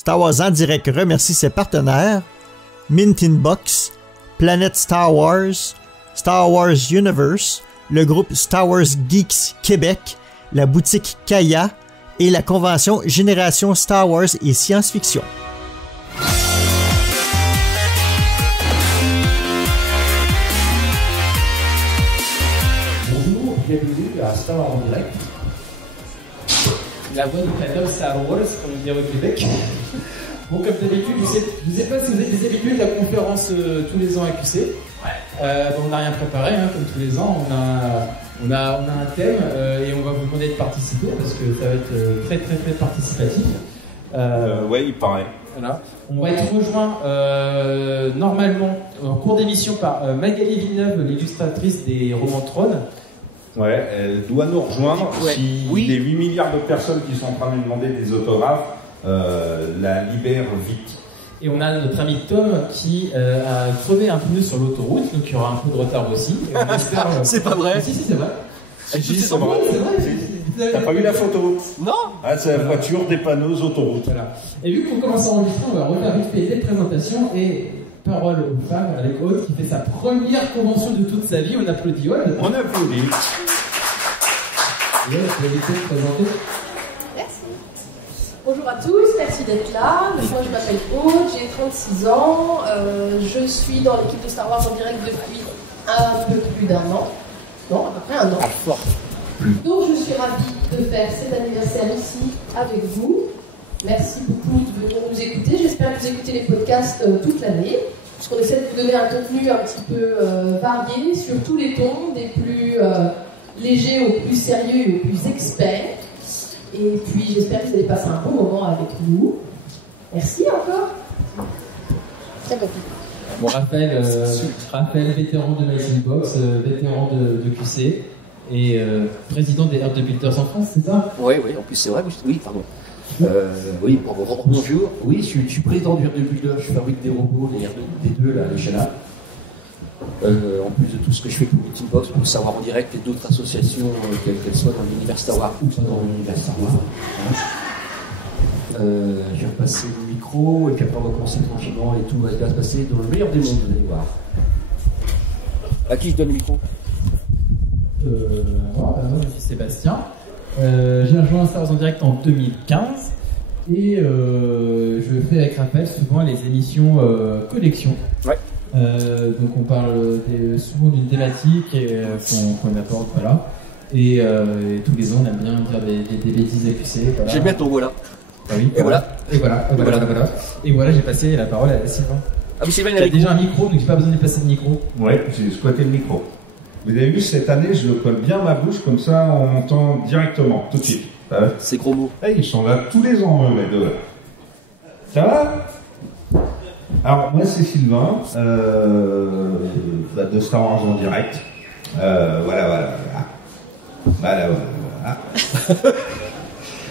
Star Wars en direct remercie ses partenaires Mint Inbox, Planète Star Wars Universe, le groupe Star Wars Geeks Québec, la boutique Kaya et la convention Génération Star Wars et Science-Fiction. Bonjour, bienvenue à Star Wars en direct. La voix du fandom Star Wars, comme on dirait au Québec. Bon, comme d'habitude, je sais pas si vous avez des habitudes de la conférence tous les ans à QC. On n'a rien préparé, hein, comme tous les ans. On a un thème et on va vous demander de participer parce que ça va être très très très participatif. Ouais, il paraît. Voilà. On va être rejoint normalement en cours d'émission par Magali Villeneuve, l'illustratrice des romans Trône. Ouais, elle doit nous rejoindre si les 8 milliards de personnes qui sont en train de lui demander des autographes la libèrent vite. Et on a notre ami Tom qui a crevé un pneu sur l'autoroute, donc il y aura un peu de retard aussi. C'est pas vrai. Si, c'est vrai. C'est vrai. T'as pas vu la photo? Non. Ah, c'est la voiture dépanneuse autoroute. Voilà. Et vu qu'on commence à enregistrer, on va refaire vite fait des présentations et parole aux femmes avec Aude qui fait sa première convention de toute sa vie. On applaudit Aude. On applaudit. Et Aude, tu vas vite te présenter. Merci. Bonjour à tous, merci d'être là. Moi, je m'appelle Aude, j'ai 36 ans. Je suis dans l'équipe de Star Wars en direct depuis un peu plus d'un an. Non, à peu près un an. Donc, je suis ravie de faire cet anniversaire ici avec vous. Merci beaucoup de venir nous écouter. J'espère que vous écoutez les podcasts toute l'année, puisqu'on essaie de vous donner un contenu un petit peu varié sur tous les tons, des plus légers aux plus sérieux et aux plus experts. Et puis j'espère que vous allez passer un bon moment avec nous. Merci encore. Bon, Raphaël, vétéran de Magazine Box, vétéran de QC et président des Earth Builders en France, c'est ça? Oui, en plus c'est vrai. Oui, pardon. Oui, bonjour. Oui, je suis président du R2Builder, je fabrique des robots, les R2D2, là, les Shala. En plus de tout ce que je fais pour Meetingbox, pour Savoir en direct et d'autres associations, quelles qu'elles soient dans l'univers Star Wars ou pas dans l'univers Star Wars. Je vais repasser le micro et puis après on va commencer tranquillement et tout va se passer dans le meilleur des mondes, vous allez voir. À qui je donne le micro? Moi, je suis Sébastien. J'ai rejoint Star Wars en direct en 2015 et je fais avec Raphaël souvent les émissions collection. Ouais. Donc on parle souvent d'une thématique qu'on apporte, voilà. Et tous les ans on aime bien dire des bêtises à QC. Voilà. J'aime bien ton voilà. Ah oui. Et voilà. Et voilà, j'ai passé la parole à Sylvain. Ah oui, Sylvain, il a a déjà un micro, donc j'ai pas besoin de passer le micro. Ouais, j'ai squatté le micro. Vous avez vu, cette année, je le colle bien à ma bouche, comme ça on entend directement, tout de suite. C'est gros mots. Hey, ils sont là tous les ans, les deux. Ça va? Alors, moi, c'est Sylvain, de Star Wars en direct. Voilà.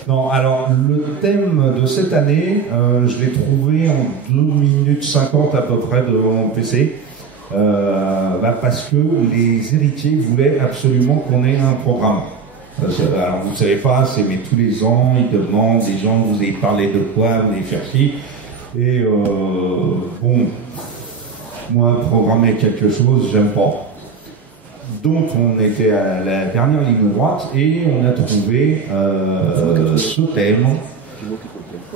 Non, alors, le thème de cette année, je l'ai trouvé en 2 minutes 50 à peu près devant mon PC. Parce que les héritiers voulaient absolument qu'on ait un programme. Alors vous ne savez pas, mais tous les ans ils demandent des gens, vous avez parlé de quoi, vous allez faire ci. Et bon, moi programmer quelque chose, j'aime pas. Donc on était à la dernière ligne droite et on a trouvé ce thème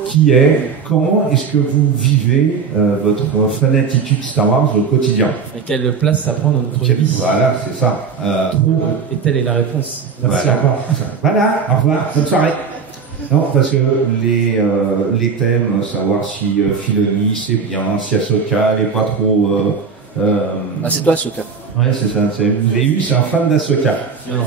qui est comment est-ce que vous vivez votre fanatitude Star Wars au quotidien. Et quelle place ça prend dans notre vie. Voilà, c'est ça. Et telle est la réponse. Merci voilà. encore. Voilà, au revoir, bonne soirée. Non, parce que les thèmes, savoir si Filoni c'est bien, si Ahsoka elle est pas trop... Ah, c'est toi, Ahsoka. Ouais, c'est ça. Vous avez vu, c'est un fan d'Ahsoka. Non.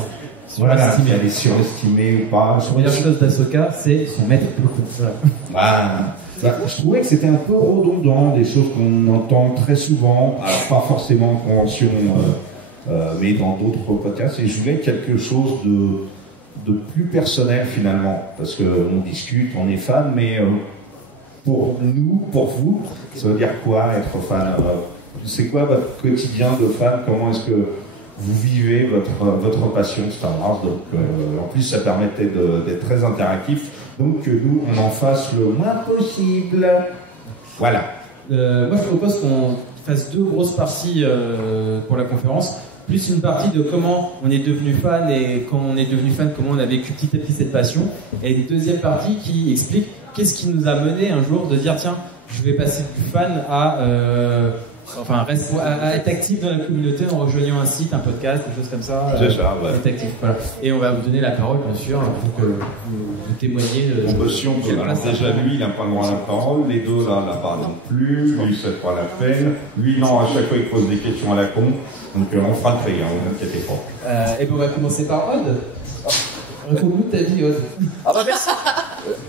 Voilà, si elle est surestimée ou pas. La première chose d'Ahsoka, c'est son maître de course. Voilà. Je trouvais que c'était un peu redondant, des choses qu'on entend très souvent, alors pas forcément en convention, mais dans d'autres podcasts. Et je voulais quelque chose de plus personnel finalement, parce qu'on discute, on est fan, mais pour nous, pour vous, ça veut dire quoi être fan? C'est quoi votre quotidien de fan? Comment est-ce que vous vivez votre passion Star Wars? Donc, en plus, ça permettait d'être très interactif. donc que nous, on en fasse le moins possible. Voilà. Moi, je propose qu'on fasse 2 grosses parties pour la conférence, plus une partie de comment on est devenu fan et quand on est devenu fan, comment on a vécu petit à petit cette passion, et une deuxième partie qui explique qu'est-ce qui nous a mené un jour de dire tiens, je vais passer du fan à être actif dans la communauté en rejoignant un site, un podcast, des choses comme ça. C'est ça, ouais. Être actif, voilà. Et on va vous donner la parole, bien sûr, pour que vous témoigniez. Si on présente déjà lui, il n'a pas le droit à la parole, les deux là, la parole non plus, lui c'est pas la peine, lui non, à chaque fois il pose des questions à la con, donc on fera le tri, hein, ne vous inquiétez pas. Et bien on va commencer par Aude. Raconte-nous ta vie, Aude. Ah bah merci.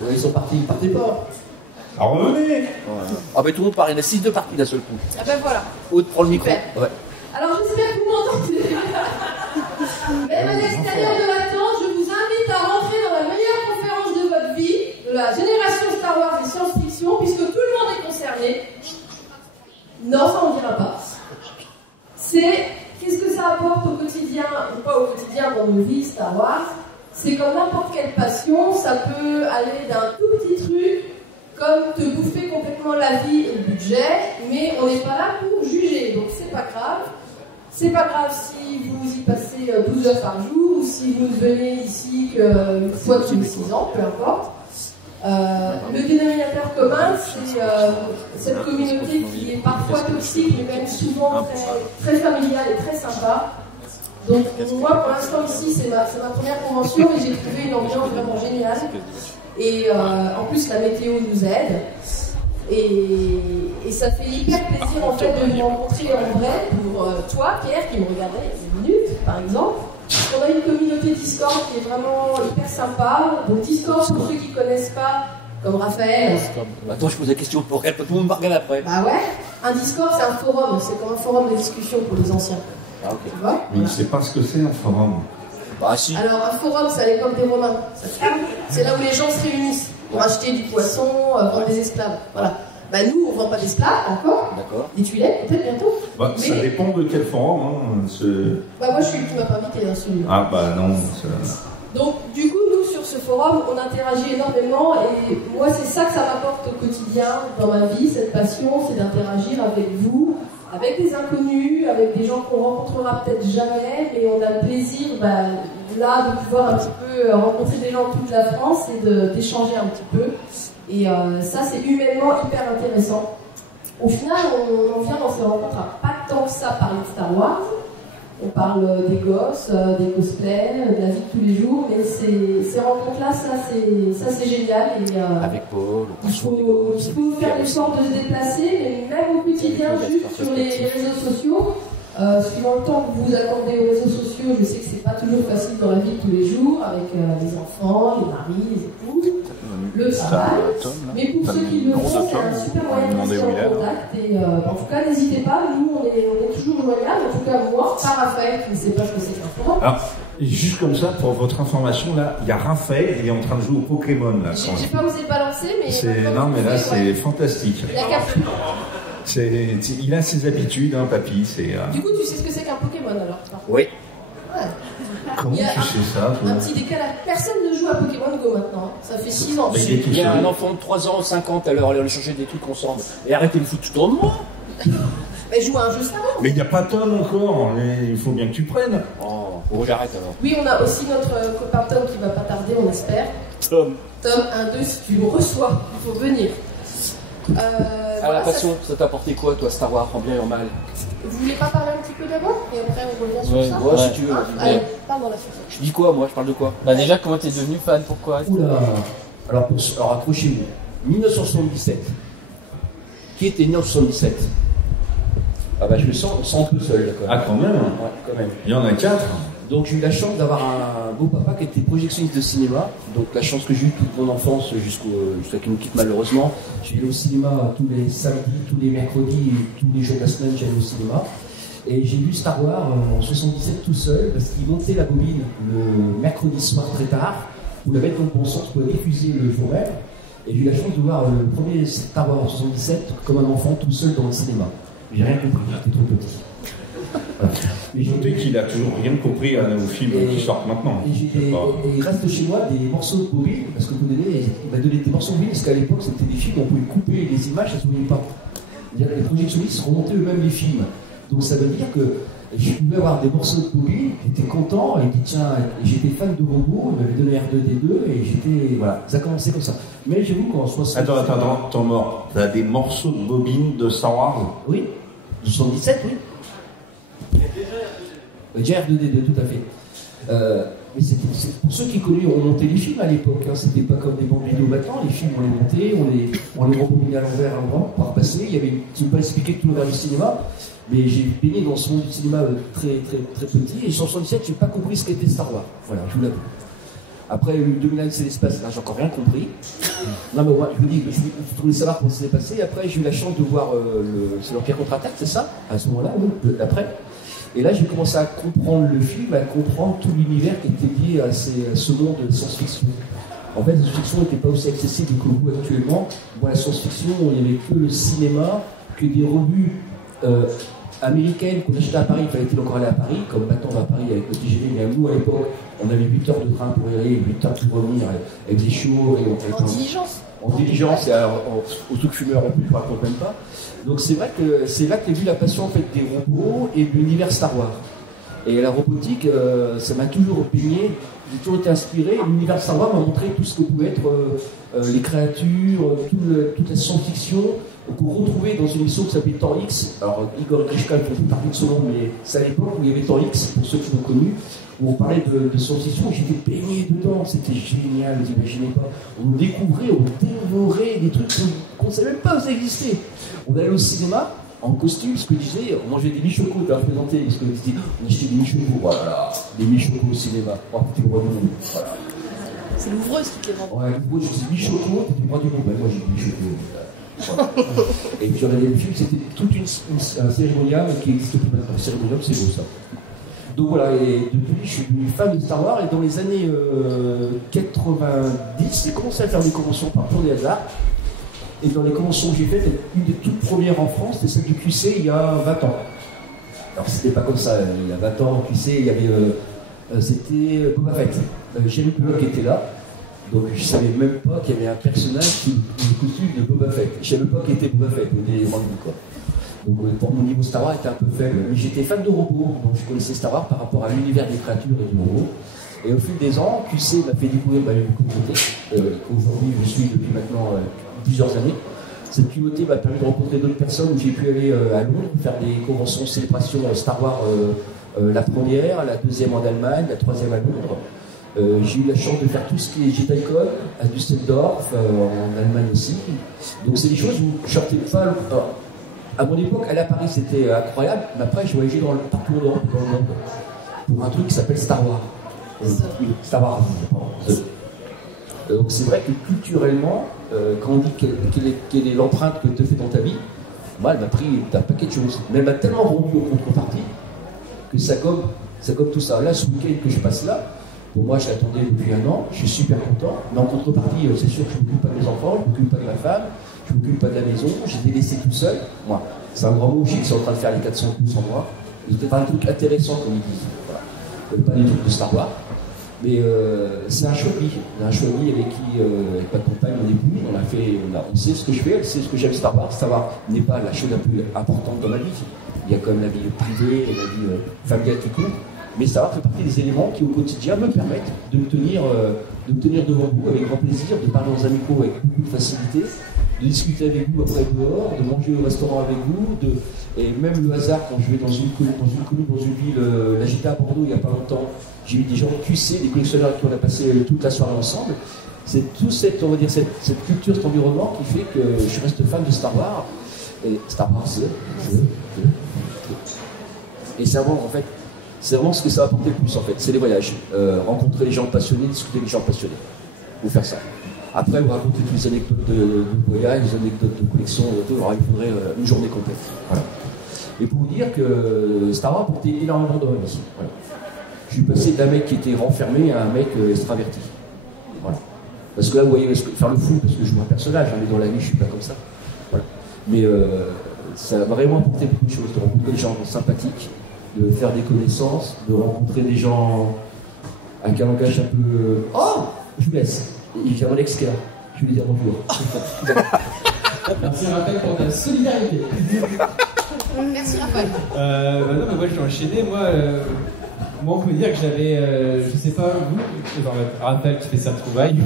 Ils sont partis, ils partaient pas. Alors revenez. Ah bah tout le monde part, il y en a 6 de partis d'un seul coup. Ah ben voilà. Aude prend le micro. Super. Ouais. Alors j'espère que vous m'entendez. Même à l'extérieur de la tente, je vous invite à rentrer dans la meilleure conférence de votre vie, de la génération Star Wars et science-fiction, puisque tout le monde est concerné. Non, ça on ne dira pas. C'est qu'est-ce que ça apporte au quotidien, ou pas au quotidien dans nos vies Star Wars. C'est comme n'importe quelle passion, ça peut aller d'un tout petit truc, comme te bouffer complètement la vie et le budget, mais on n'est pas là pour juger, donc c'est pas grave. C'est pas grave si vous y passez 12 heures par jour, ou si vous venez ici une fois tous les 6 ans, peu importe. Le dénominateur commun, c'est cette communauté qui est parfois toxique, mais quand même souvent très familiale et très sympa. Donc moi, pour l'instant ici, c'est ma première convention et j'ai trouvé une ambiance vraiment géniale. Et en plus, la météo nous aide. Et ça fait hyper plaisir en fait de vous rencontrer en vrai pour toi, Pierre, qui me regardait il y a une minute, par exemple. On a une communauté Discord qui est vraiment hyper sympa. Donc Discord, pour ceux qui ne connaissent pas, comme Raphaël. Attends, je pose la question pour elle, tout le monde me regarde après. Bah ouais, un Discord c'est un forum, c'est comme un forum de discussion pour les anciens. Ah ok. Tu vois? Mais il ne sait pas ce que c'est un forum. Bah si. Alors un forum, c'est à l'époque des Romains. C'est là où les gens se réunissent pour acheter du poisson, vendre des esclaves. Voilà. Bah nous, on ne vend pas d'esclaves encore. D'accord. Des tuilettes, peut-être bientôt. Bah, mais... Ça dépend de quel forum. Hein, bah moi, tu m'as pas invité dans celui-là. Ah bah non. Donc du coup, nous, sur ce forum, on interagit énormément. Et moi, c'est ça que ça m'apporte au quotidien dans ma vie. Cette passion, c'est d'interagir avec vous, avec des inconnus, avec des gens qu'on rencontrera peut-être jamais. Mais on a le plaisir, là, de pouvoir un petit peu rencontrer des gens de toute la France et d'échanger un petit peu. Et ça, c'est humainement hyper intéressant. Au final, on vient dans ces rencontres à pas tant que ça parler de Star Wars. On parle des gosses, des cosplays, de la vie de tous les jours. Mais ces rencontres-là, ça c'est génial. Et, avec Paul, il faut faire l'effort de se déplacer, mais même au quotidien, juste sur les réseaux sociaux. Suivant le temps que vous accordez aux réseaux sociaux, je sais que c'est pas toujours facile dans la vie de tous les jours, avec les enfants, les maris, les époux, le travail. Mais pour ceux qui le font, c'est un super moyen de rester en contact. Et en tout cas, n'hésitez pas, nous on est toujours joignables. En tout cas, moi, pas Raphaël qui ne sait pas ce que c'est qu'un forum. Alors, juste comme ça, pour votre information, là, il y a Raphaël, il est en train de jouer au Pokémon. Là, j'ai pas osé balancer, mais. Non, mais là, c'est fantastique. Il a capté. Il a ses habitudes, hein, papy. Du coup, tu sais ce que c'est qu'un Pokémon alors? Oui. Ouais. Comment tu sais ça, toi? Un petit décalage. Personne ne joue à Pokémon Go maintenant. Ça fait 6 ans. Il y a un enfant de 3 ans, 5 ans, tout à l'heure, aller changer des trucs ensemble. Et arrêtez de foutre tout en moi. Mais joue à un jeu Star Wars. Mais il n'y a pas Tom encore. Il faut bien que tu prennes. Oh, j'arrête alors. Oui, on a aussi notre copain Tom qui va pas tarder, on espère. Tom, 1, 2, si tu le reçois, il faut venir. La passion, ça t'a apporté quoi, toi, Star Wars, en bien et en mal? Vous voulez pas parler un petit peu d'abord? Et après, on revient sur ça? Ouais, si tu veux. Allez, parle dans la suite. Je dis quoi, moi? Je parle de quoi? Bah déjà, comment t'es devenu fan? Pourquoi? Oula. Alors accrochez-vous. 1977. Qui était né en 77? Ah bah je me sens un peu seul, quand même. Ah, quand même. Ouais, quand même. Il y en a 4. Donc j'ai eu la chance d'avoir un beau papa qui était projectionniste de cinéma. Donc la chance que j'ai eue toute mon enfance jusqu'à qu'il nous quitte malheureusement. J'ai allé au cinéma tous les samedis, tous les mercredis et tous les jours de la semaine j'allais au cinéma. Et j'ai vu Star Wars en 77 tout seul parce qu'il montait la bobine le mercredi soir très tard pour la mettre dans le bon sens pour la diffuser le jour même. Et j'ai eu la chance de voir le premier Star Wars en 77 comme un enfant tout seul dans le cinéma. J'ai rien compris, j'étais trop petit. Notez qu'il a toujours rien compris aux films qui sortent maintenant. Et il reste chez moi des morceaux de bobine, parce que vous donnez, il m'a donné des morceaux de bobine, parce qu'à l'époque c'était des films où on pouvait couper les images, ça ne se voyait pas. Les projectionnistes remontaient eux-mêmes les films. Donc ça veut dire que je pouvais avoir des morceaux de bobine, j'étais content, et puis tiens, j'étais fan de robots, il m'avait donné R2D2, et j'étais. Voilà, ça a commencé comme ça. Mais j'avoue qu'en 60. Attends, t'es mort. T'as des morceaux de bobine de Star Wars? Oui, de 77, oui. Déjà R2D2, tout à fait. Mais c'est pour ceux qui connaissent, on montait les films à l'époque, hein. C'était pas comme des bandes vidéo maintenant, les films on les montait, on les rembobinait à l'envers, à l'endroit, pour repasser. Il y avait, je ne peux pas expliquer tout l'envers du cinéma, mais j'ai baigné dans ce monde du cinéma très petit, et sur 77, j'ai pas compris ce qu'était Star Wars. Voilà, je vous l'avoue. Après, 2001, c'est l'espace, là, j'ai encore rien compris. Non, mais moi, je vous dis, je voulais savoir comment ça s'est passé. Après, j'ai eu la chance de voir c'est l'Empire contre-attaque, c'est ça? À ce moment-là, oui, après. Et là, j'ai commencé à comprendre le film, à comprendre tout l'univers qui était lié à ce monde de science-fiction. En fait, la science-fiction n'était pas aussi accessible que vous actuellement. Bon, la science-fiction, il n'y avait que le cinéma, que des revues américaines qu'on achetait à Paris. Fallait-il encore aller à Paris? Comme maintenant on va à Paris avec le TGV, mais nous, à l'époque, on avait 8 heures de train pour y aller, 8 heures pour revenir, avec des chiots. En diligence. En diligence, et alors, au truc fumeur, en plus, je ne raconte même pas. Donc c'est vrai que c'est là que j'ai vu la passion en fait, des robots et de l'univers Star Wars. Et la robotique, ça m'a toujours baigné, j'ai toujours été inspiré. L'univers Star Wars m'a montré tout ce que pouvaient être les créatures, toute la science-fiction qu'on retrouvait dans une émission qui s'appelait Temps X. Alors Igor Grishka ne fait partie de ce nom, mais c'est à l'époque où il y avait Temps X, pour ceux qui l'ont connu, où on parlait de science-fiction, j'étais baigné dedans, c'était génial, vous imaginez pas. On découvrait, on dévorait des trucs qu'on ne savait même pas que ça existait. On allait au cinéma en costume, ce que je disais, on mangeait des michocos, tu as présenté, parce que je disais, on achetait des michocos, voilà, des michocos au cinéma, oh, c'était le roi du monde, voilà. C'est l'ouvreuse qui les vend. Ouais, l'ouvreuse, je disais michocos, c'était le roi du monde, ben, moi j'ai dit michocos. Voilà. Et puis regardais le film, c'était toute un cérémonial qui existe plus maintenant. Le cérémonial, c'est beau ça. Donc voilà, et depuis, je suis devenu fan de Star Wars, et dans les années 90, j'ai commencé à faire des conventions par tour des hasards. Et dans les conventions que j'ai faites, une des toutes premières en France, c'était celle du QC il y a 20 ans. Alors c'était pas comme ça, il y a 20 ans, QC, il y avait. C'était Boba Fett. Jerry Bullock était là, donc je savais même pas qu'il y avait un personnage qui le costume de Boba Fett. Je savais même pas qui était Boba Fett, on est rendu quoi. Donc pour mon niveau Star Wars était un peu faible, mais j'étais fan de robots, donc je connaissais Star Wars par rapport à l'univers des créatures et du robot. Et au fil des ans, QC m'a fait découvrir une communauté qu'aujourd'hui je suis depuis maintenant plusieurs années. Cette communauté m'a permis de rencontrer d'autres personnes où j'ai pu aller à Londres, faire des conventions de célébration Star Wars, la première, la deuxième en Allemagne, la troisième à Londres. J'ai eu la chance de faire tout ce qui est JediCon à Düsseldorf, en Allemagne aussi. Donc c'est des choses où je sortais pas. À mon époque, aller à Paris c'était incroyable, mais après je voyageais partout en Europe, dans le monde, pour un truc qui s'appelle Star Wars. Star Wars, donc c'est vrai que culturellement, quand on dit quelle est l'empreinte que tu fais dans ta vie, moi elle m'a pris un paquet de choses. Mais elle m'a tellement rendu en contrepartie que ça gomme tout ça. Là, ce week-end que je passe là, pour moi je l'attendais depuis un an, je suis super content. Mais en contrepartie, c'est sûr que je ne m'occupe pas de mes enfants, je ne m'occupe pas de ma femme, je ne m'occupe pas de la maison, j'ai été laissé tout seul. Moi, c'est un grand mot, je suis en train de faire les 400 coups sans moi. C'était pas un truc intéressant comme ils disent. Voilà. Pas des trucs de Star Wars. Mais c'est un choix de vie. Un choix de vie avec qui, avec ma compagne, mon époux, on sait ce que je fais, elle sait ce que j'aime Star Wars. Star Wars n'est pas la chose la plus importante dans ma vie. Il y a quand même la vie privée et la vie familiale qui compte. Mais Star Wars fait partie des éléments qui, au quotidien, me permettent de me tenir devant vous avec grand plaisir, de parler aux amicaux avec beaucoup de facilité, de discuter avec vous après dehors, de manger au restaurant avec vous, et même le hasard, quand je vais dans une ville, là j'étais à Bordeaux il n'y a pas longtemps, j'ai eu des gens QC, des collectionneurs qui on a passé toute la soirée ensemble. C'est tout cette culture, cet environnement qui fait que je reste fan de Star Wars. Et Star Wars, et c'est vraiment, en fait, c'est vraiment ce que ça va apporter le plus, en fait. C'est les voyages. Rencontrer les gens passionnés, discuter avec les gens passionnés. Vous faire ça. Après, vous racontez toutes les anecdotes de voyage, les anecdotes de collection, alors il faudrait une journée complète. Voilà. Et pour vous dire que Star Wars a apporté énormément dans ma vie. Voilà. Je suis passé d'un mec qui était renfermé à un mec extraverti. Voilà. Parce que là, vous voyez, faire le fou, parce que je joue un personnage, mais dans la vie, je ne suis pas comme ça. Voilà. Mais ça a vraiment apporté beaucoup de choses, de rencontrer des gens sympathiques, de faire des connaissances, de rencontrer des gens avec un langage un peu. Oh, je vous laisse. J'ai un Alex Kerr. Je vais lui dire bonjour. Merci Raphaël pour ta solidarité. Merci Raphaël. Non, mais moi je vais enchaîner. Moi, on peut dire que j'avais, je sais pas, vous, genre, Raphaël qui fait sa trouvaille.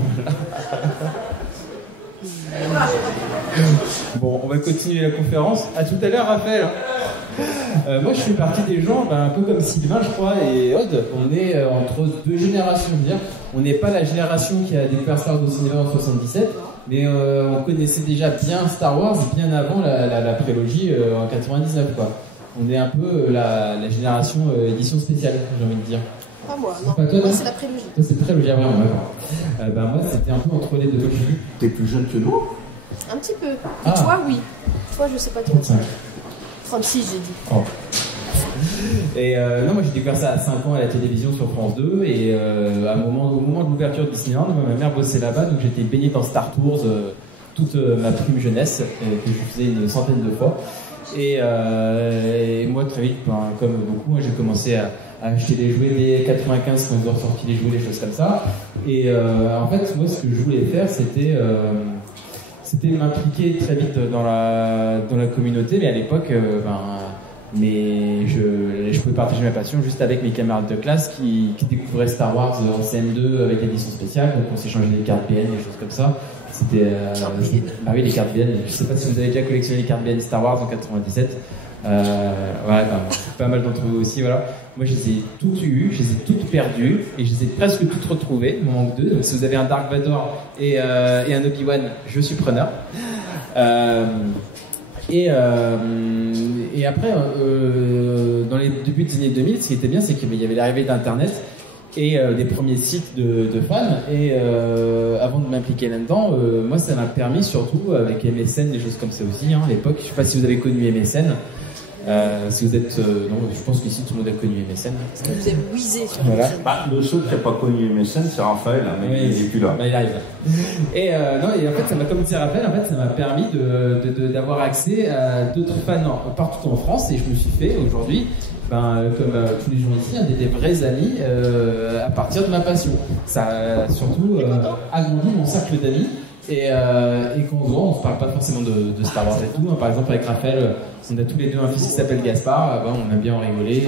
Bon, on va continuer la conférence. À tout à l'heure, Raphaël. Moi, je suis partie des gens, un peu comme Sylvain, je crois, et Aude. On est entre deux générations, dire. On n'est pas la génération qui a découvert Star Wars au cinéma en 77, mais on connaissait déjà bien Star Wars bien avant la prélogie en 99, quoi. On est un peu la génération édition spéciale, j'ai envie de dire. Pas moi, non. Pas toi, non. Moi, c'est la prélogie. Toi, c'est très logique, vraiment. Moi, c'était un peu entre les deux. T'es plus jeune que nous? Un petit peu. Ah. Toi, oui. Toi, je sais pas toi. 35. 36, j'ai dit. Oh. Et non, moi j'ai découvert ça à 5 ans à la télévision sur France 2 et au moment de l'ouverture de Disneyland, ma mère bossait là-bas, donc j'étais baigné dans Star Tours toute ma prime jeunesse que je faisais une centaine de fois. Et moi très vite, comme beaucoup, j'ai commencé à acheter les jouets des 95 quand ils ont ressorti les jouets, des choses comme ça. Et en fait, moi ce que je voulais faire, c'était m'impliquer très vite dans la communauté, mais à l'époque, mais je pouvais partager ma passion juste avec mes camarades de classe qui découvraient Star Wars en CM2 avec l'édition spéciale, donc on s'échangeait des cartes BN, des choses comme ça. C'était ah oui, les cartes BN. Je sais pas si vous avez déjà collectionné les cartes BN Star Wars en 97. Pas mal d'entre vous aussi, voilà. Moi, je les ai toutes eues, je les ai toutes perdues et je les ai presque toutes retrouvées. Il m'en manque 2. Donc, si vous avez un Dark Vador et un Obi-Wan, je suis preneur. Et après, dans les débuts des années 2000, ce qui était bien, c'est qu'il y avait l'arrivée d'Internet et des premiers sites de fans. Et avant de m'impliquer là-dedans, moi, ça m'a permis, surtout avec MSN, des choses comme ça aussi, à l'époque. Je ne sais pas si vous avez connu MSN. Si vous êtes. Non, je pense qu'ici tout le monde a connu MSN. Parce que vous avez whizzé sur Voilà. Le seul qui n'a pas connu MSN, c'est Raphaël, mais Oui, il n'est plus là. Il arrive. Et en fait, ça m'a, comme disait Raphaël, en fait, ça m'a permis d'avoir accès à d'autres fans partout en France, et je me suis fait aujourd'hui, comme tous les gens ici, des vrais amis à partir de ma passion. Ça a surtout agrandi mon cercle d'amis. Et quand on se voit, on se parle pas forcément de Star Wars et tout. Par exemple, avec Raphaël, on a tous les deux un fils qui s'appelle Gaspard. On aime bien en rigoler.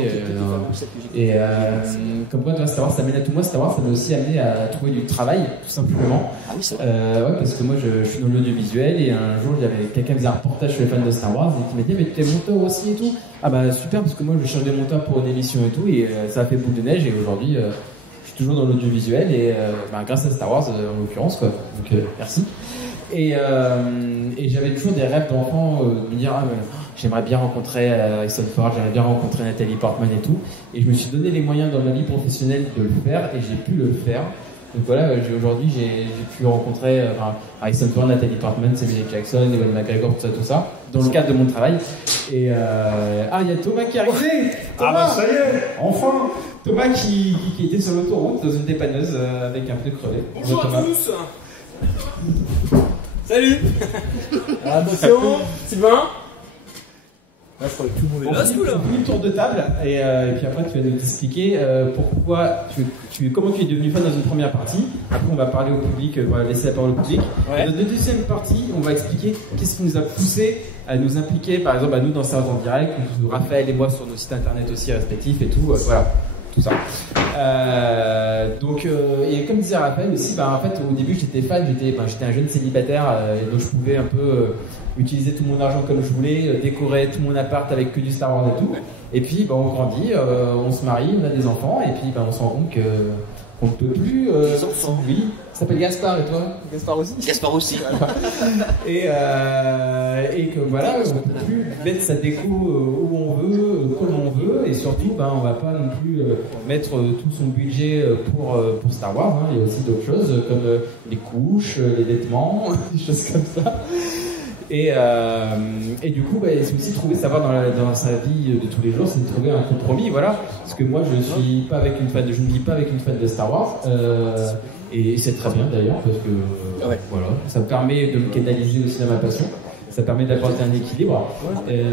Comme quoi, Star Wars, ça mène à tout. Moi, Star Wars, ça m'a aussi amené à trouver du travail, tout simplement. Ah oui, c'est parce que moi, je suis dans l'audiovisuel et un jour, quelqu'un faisait un reportage sur les fans de Star Wars et qui m'a dit, mais tu es monteur aussi et tout. Ah bah super, parce que moi, je cherche des monteurs pour une émission et tout. Et ça a fait boule de neige et aujourd'hui, je suis toujours dans l'audiovisuel et grâce à Star Wars en l'occurrence, quoi. Donc merci. Et j'avais toujours des rêves d'enfant de me dire j'aimerais bien rencontrer Harrison Ford, j'aimerais bien rencontrer Nathalie Portman et tout. Et je me suis donné les moyens dans ma vie professionnelle de le faire et j'ai pu le faire. Donc voilà, aujourd'hui j'ai pu rencontrer Harrison Ford, Nathalie Portman, Samuel L. Jackson, Ewan McGregor, tout ça, dans le cadre de mon travail. Et il y a Thomas qui est arrivé. Thomas, ça y est, enfin. Thomas qui était sur l'autoroute dans une dépanneuse avec un pneu crevé. Bonjour à tous. Salut. Attention, Sylvain. Là, je crois que tout le monde est là, c'est cool. Un tour de table et puis après tu vas nous expliquer pourquoi comment tu es devenu fan dans une première partie. Après on va parler au public, on va laisser la parole au public. Ouais. Dans la deuxième partie, on va expliquer qu'est-ce qui nous a poussé à nous impliquer, par exemple à nous dans Star Wars en direct, Raphaël et moi sur nos sites internet aussi respectifs et tout, voilà. Tout ça. Et comme disait Raphaël aussi, en fait, au début, j'étais fan, j'étais un jeune célibataire, et donc je pouvais un peu utiliser tout mon argent comme je voulais, décorer tout mon appart avec que du Star Wars et tout. Et puis, on grandit, on se marie, on a des enfants, et puis, on se rend compte qu'on ne peut plus. Des enfants. Oui. Ça s'appelle Gaspard, et toi? Gaspard aussi. Gaspard aussi. Et que voilà, on ne peut plus mettre sa déco où on veut, comme on veut, et surtout, on ne va pas non plus mettre tout son budget pour Star Wars. Il y a aussi d'autres choses comme les couches, les vêtements, des choses comme ça. Et du coup, c'est aussi trouver savoir dans sa vie de tous les jours, c'est de trouver un compromis, voilà. Parce que moi, je ne vis pas avec une fan de Star Wars. Et c'est très bien d'ailleurs parce que voilà, ça me permet de me canaliser aussi dans ma passion. Ça permet d'apporter un équilibre. Et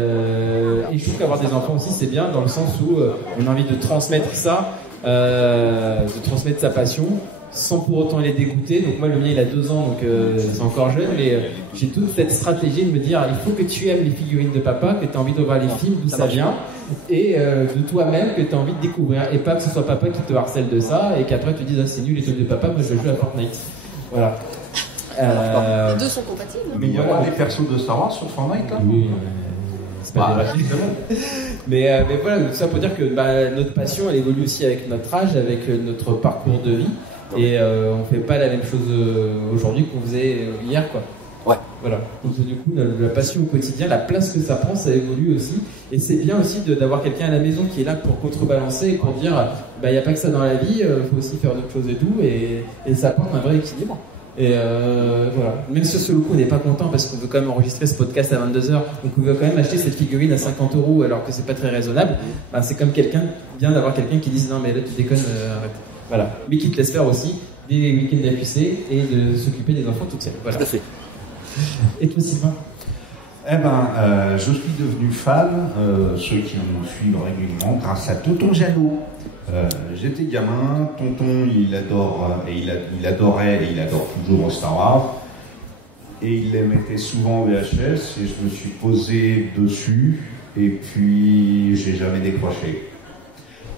je trouve qu'avoir des enfants aussi, c'est bien dans le sens où on a envie de transmettre ça, de transmettre sa passion, sans pour autant les dégoûter. Donc moi, le mien, il a 2 ans, donc c'est encore jeune, mais j'ai toute cette stratégie de me dire, il faut que tu aimes les figurines de papa, que tu as envie de voir les films, d'où ça vient, et de toi-même, que tu as envie de découvrir. Et pas que ce soit papa qui te harcèle de ça, et qu'après tu dises, ah, c'est nul les trucs de papa, moi je joue à Fortnite. Voilà. Les deux sont compatibles. Mais il y aura des persos de Star Wars sur Fortnite là? Oui, c'est pas des racistes, mais voilà, tout ça pour dire que notre passion, elle évolue aussi avec notre âge, avec notre parcours de vie. Et on fait pas la même chose aujourd'hui qu'on faisait hier, quoi. Ouais. Voilà. Donc du coup, la passion au quotidien, la place que ça prend, ça évolue aussi. Et c'est bien aussi d'avoir quelqu'un à la maison qui est là pour contrebalancer et pour dire, il n'y a pas que ça dans la vie, il faut aussi faire d'autres choses et tout. Et ça apporte un vrai équilibre. Et voilà. Même si ce loco, on n'est pas content parce qu'on veut quand même enregistrer ce podcast à 22h, donc on veut quand même acheter cette figurine à 50 € alors que c'est pas très raisonnable. C'est comme bien d'avoir quelqu'un qui dise non mais là tu déconnes, arrête. Voilà. Mais qui te laisse faire aussi des week-ends d'AQC et de s'occuper des enfants toute seule. Voilà. Tout à fait. Et toi Sylvain? Je suis devenu fan, ceux qui me suivent régulièrement, grâce à Tonton Jeannot. J'étais gamin, Tonton il adore et il adorait et il adore toujours Star Wars. Et il les mettait souvent en VHS et je me suis posé dessus et puis j'ai jamais décroché.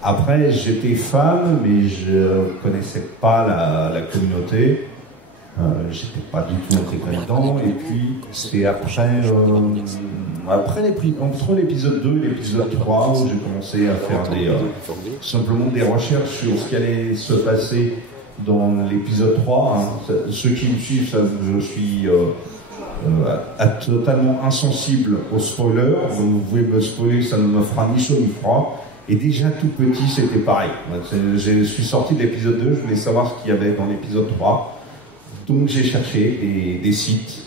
Après j'étais fan mais je connaissais pas la communauté. J'étais pas du tout intégré dedans et puis c'est entre l'épisode 2 et l'épisode 3 où j'ai commencé à faire simplement des recherches sur ce qui allait se passer dans l'épisode 3. Ceux qui me suivent savent que je suis totalement insensible aux spoilers. Vous pouvez me spoiler, ça ne me fera ni chaud ni froid. Et déjà tout petit c'était pareil. Je suis sorti de l'épisode 2, je voulais savoir ce qu'il y avait dans l'épisode 3. Donc j'ai cherché des sites,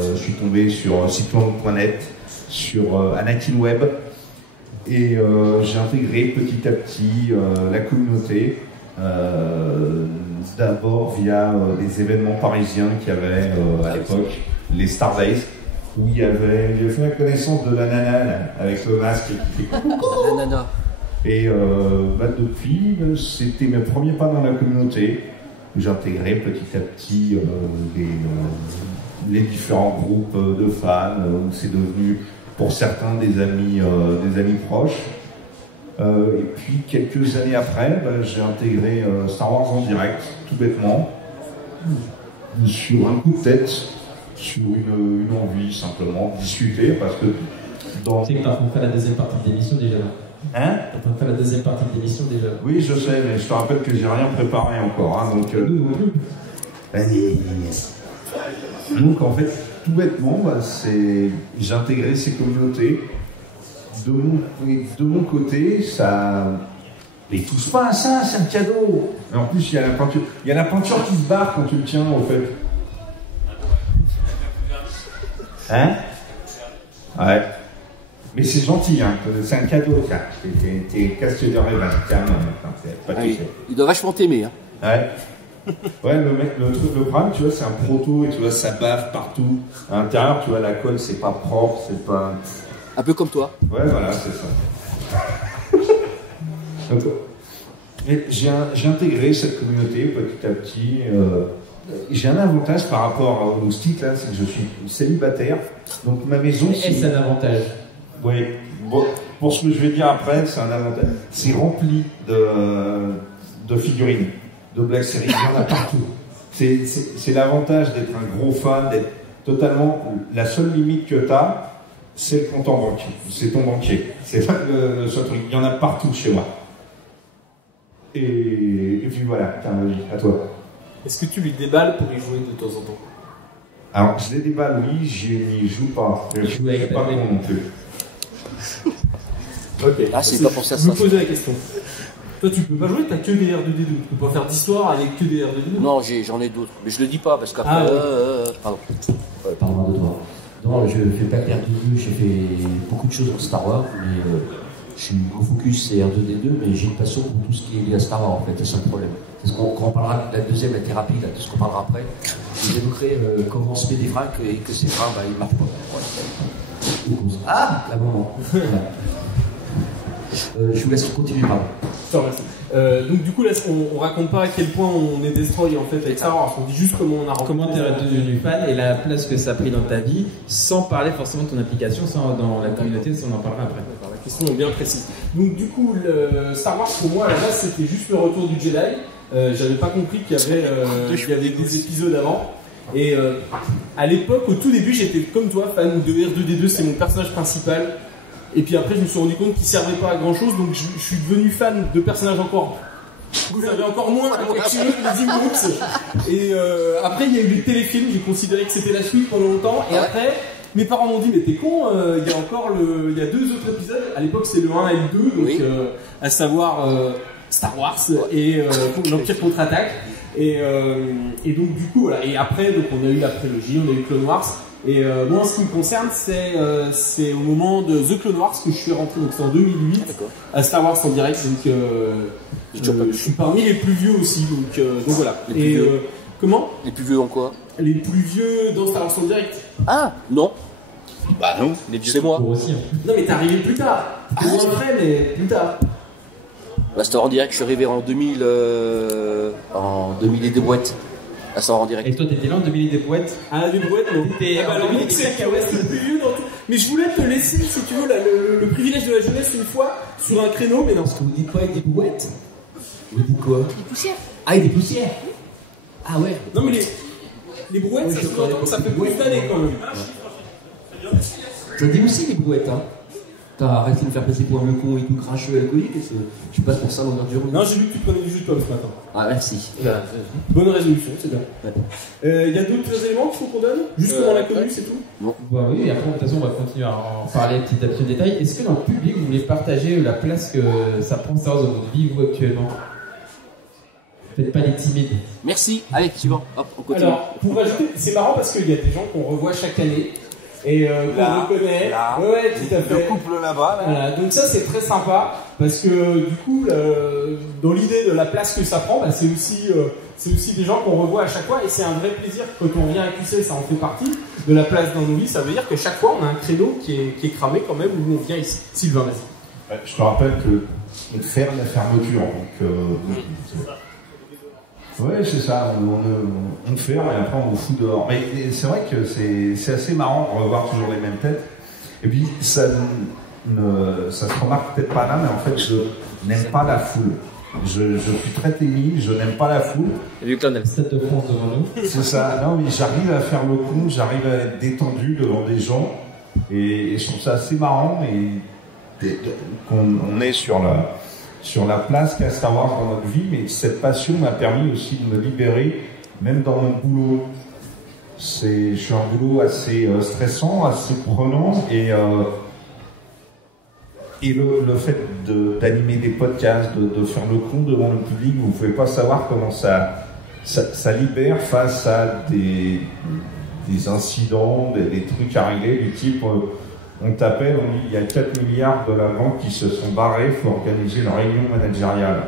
je suis tombé sur siteland.net, sur Anakin Web, et j'ai intégré petit à petit la communauté, d'abord via des événements parisiens qu'il y avait à l'époque, les Star Days, où j'ai fait la connaissance de la nana là, avec le masque qui fait coucou. La nana. Et depuis, c'était mes premiers pas dans la communauté. J'ai intégré petit à petit les différents groupes de fans, où c'est devenu pour certains des amis proches. Et puis quelques années après, j'ai intégré Star Wars en direct, tout bêtement, sur un coup de tête, sur une envie simplement de discuter, parce que Tu sais que t'es en train de faire la deuxième partie de l'émission déjà. Hein? T'es en train de faire la deuxième partie de l'émission déjà. Oui, je sais, mais je te rappelle que j'ai rien préparé encore. Donc en fait, tout bêtement, j'ai intégré ces communautés. De mon côté, ça... Mais touche pas à ça, c'est un cadeau. Et en plus, il y a la peinture. Il y a la peinture qui se barre quand tu le tiens, en fait. Hein? Ouais. Mais c'est gentil, hein. C'est un cadeau, ça. T'es casque de rêve, pas Oui. Il doit vachement t'aimer, hein. Ouais. Ouais, le problème, tu vois, c'est un proto et tu vois, ça bave partout. À l'intérieur, tu vois, la colle, c'est pas propre, c'est pas. Un peu comme toi. Ouais, voilà, c'est ça. Donc, j'ai intégré cette communauté petit à petit. J'ai un avantage par rapport au stick là, c'est que je suis célibataire. Donc ma maison. Est-ce un avantage? Oui. Bon, pour ce que je vais dire après, c'est un avantage. C'est rempli de figurines, de Black Series. Il y en a partout. C'est l'avantage d'être un gros fan, d'être totalement. La seule limite que tu as, c'est le compte en banque. C'est ton banquier. C'est pas le seul truc. Il y en a partout chez moi. Et puis voilà, t'as un avis, à toi. Est-ce que tu lui déballes pour y jouer de temps en temps? Alors, je les déballe, oui, je n'y joue pas. Je joue avec pas bon non plus. Ok. Ah, c'est pas pour ça. Je me posais la question. Toi, tu peux pas jouer, t'as que des R2D2. Tu peux pas faire d'histoire avec que des R2D2. Non, j'en ai d'autres. Mais je le dis pas parce qu'après. Ah, ouais. Pardon. Parle-moi de toi. Non, je fais pas que R2D2, j'ai fait beaucoup de choses en Star Wars, mais je suis mon focus c'est R2D2, mais j'ai une passion pour tout ce qui est lié à Star Wars en fait, c'est ça le problème. Parce qu'on quand on parlera de la deuxième, la thérapie, là, de ce qu'on parlera après, vous évoquerez comment on se met des freins et que ces freins, ils marchent pas. Ouais. Ah, la maman. Je vous laisse continuer, pardon. Je te remercie. Donc du coup là, on raconte pas à quel point on est destroy en fait avec Star Wars, on dit juste comment on a rencontré. Comment t'es devenu fan et la place que ça a pris dans ta vie, sans parler forcément de ton application, sans dans la communauté, on en parlera après. D'accord, la question est bien précise. Donc du coup, le Star Wars pour moi à la base c'était juste le retour du Jedi. J'avais pas compris qu'il y avait des épisodes avant. Et à l'époque, au tout début, j'étais comme toi, fan de R2D2, c'est mon personnage principal. Et puis après, je me suis rendu compte qu'il servait pas à grand chose, donc je suis devenu fan de personnages encore. Vous avez encore moins les Ewoks. Et après, il y a eu les téléfilms, j'ai considéré que c'était la suite pendant longtemps. Et après, mes parents m'ont dit, mais t'es con, il y a 2 autres épisodes. À l'époque, c'est le 1 et le 2, donc à savoir Star Wars et l'Empire contre-attaque. Et donc du coup, voilà. Et après, donc on a eu la prélogie, on a eu Clone Wars. Et moi, en ce qui me concerne, c'est au moment de The Clone Wars que je suis rentré, donc c'est en 2008, à Star Wars en direct. Donc je suis parmi les plus vieux aussi, donc voilà. Et comment ? Les plus vieux en quoi ? Les plus vieux dans Star Wars en direct. Ah non. Bah non, c'est moi. Aussi, hein. Non mais t'es arrivé plus tard. T'es moins après, mais plus tard. Bah, Star Wars en direct, je suis arrivé en 2000 et des boîtes. À Star Wars en direct. Et toi, t'étais là en 2000 des brouettes. Ah, les brouettes, non. Alors, Nick, c'est le plus vieux dans tout. Mais je voulais te laisser, si tu veux, le privilège de la jeunesse une fois sur un créneau, mais non. Parce que vous dites pas avec des brouettes ? Vous dites quoi ? Des poussières. Ah, et des poussières ? Ah ouais. Non, mais les brouettes, ça sous-entend que ça fait plus d'années quand même. Ça dit aussi les brouettes, hein. T'as arrêté de me faire passer pour un con et tout cracheux alcoolique, je passe pour ça dans l'heure du journée. Non, j'ai vu que tu prenais du jus de pomme ce matin. Ah, merci. Bonne résolution, c'est bien. Il y a d'autres éléments qu'il faut qu'on donne ? Juste comment on l'a connu, c'est tout ? Bah oui, et après, de toute façon, on va continuer à en parler petit à petit en détail. Est-ce que dans le public, vous voulez partager la place que ça prend Star Wars dans votre vie, vous, actuellement ? Faites pas les timides. Merci. Allez, suivant. Hop, on continue. Alors, pour rajouter, c'est marrant parce qu'il y a des gens qu'on revoit chaque année. Et qu'on reconnaît. Là, ouais, tout à fait. le couple là-bas. Là. Voilà, donc ça c'est très sympa parce que du coup, dans l'idée de la place que ça prend, bah, c'est aussi des gens qu'on revoit à chaque fois et c'est un vrai plaisir quand on vient à QC, ça en fait partie de la place dans nos vies. Ça veut dire que chaque fois on a un créneau qui est cramé quand même où on vient ici. Sylvain, vas-y. Je te rappelle que on ferme la fermeture, donc ouais, c'est ça, on ferme et après on vous fout dehors. Mais c'est vrai que c'est assez marrant de revoir toujours les mêmes têtes. Et puis ça se remarque peut-être pas là, mais en fait je n'aime pas la foule. Je suis très timide, je n'aime pas la foule. Et vu que là on a le Stade de France devant nous. C'est ça, non mais j'arrive à faire le con, j'arrive à être détendu devant des gens. Et je trouve ça assez marrant qu'on est sur la place qu'a Star Wars dans notre vie, mais cette passion m'a permis aussi de me libérer, même dans mon boulot. Je suis un boulot assez stressant, assez prenant, et le fait d'animer des podcasts, de faire le con devant le public, vous ne pouvez pas savoir comment ça libère face à des incidents, des trucs à régler du type... on t'appelle, on dit il y a 4 milliards de la banque qui se sont barrés, il faut organiser une réunion managériale.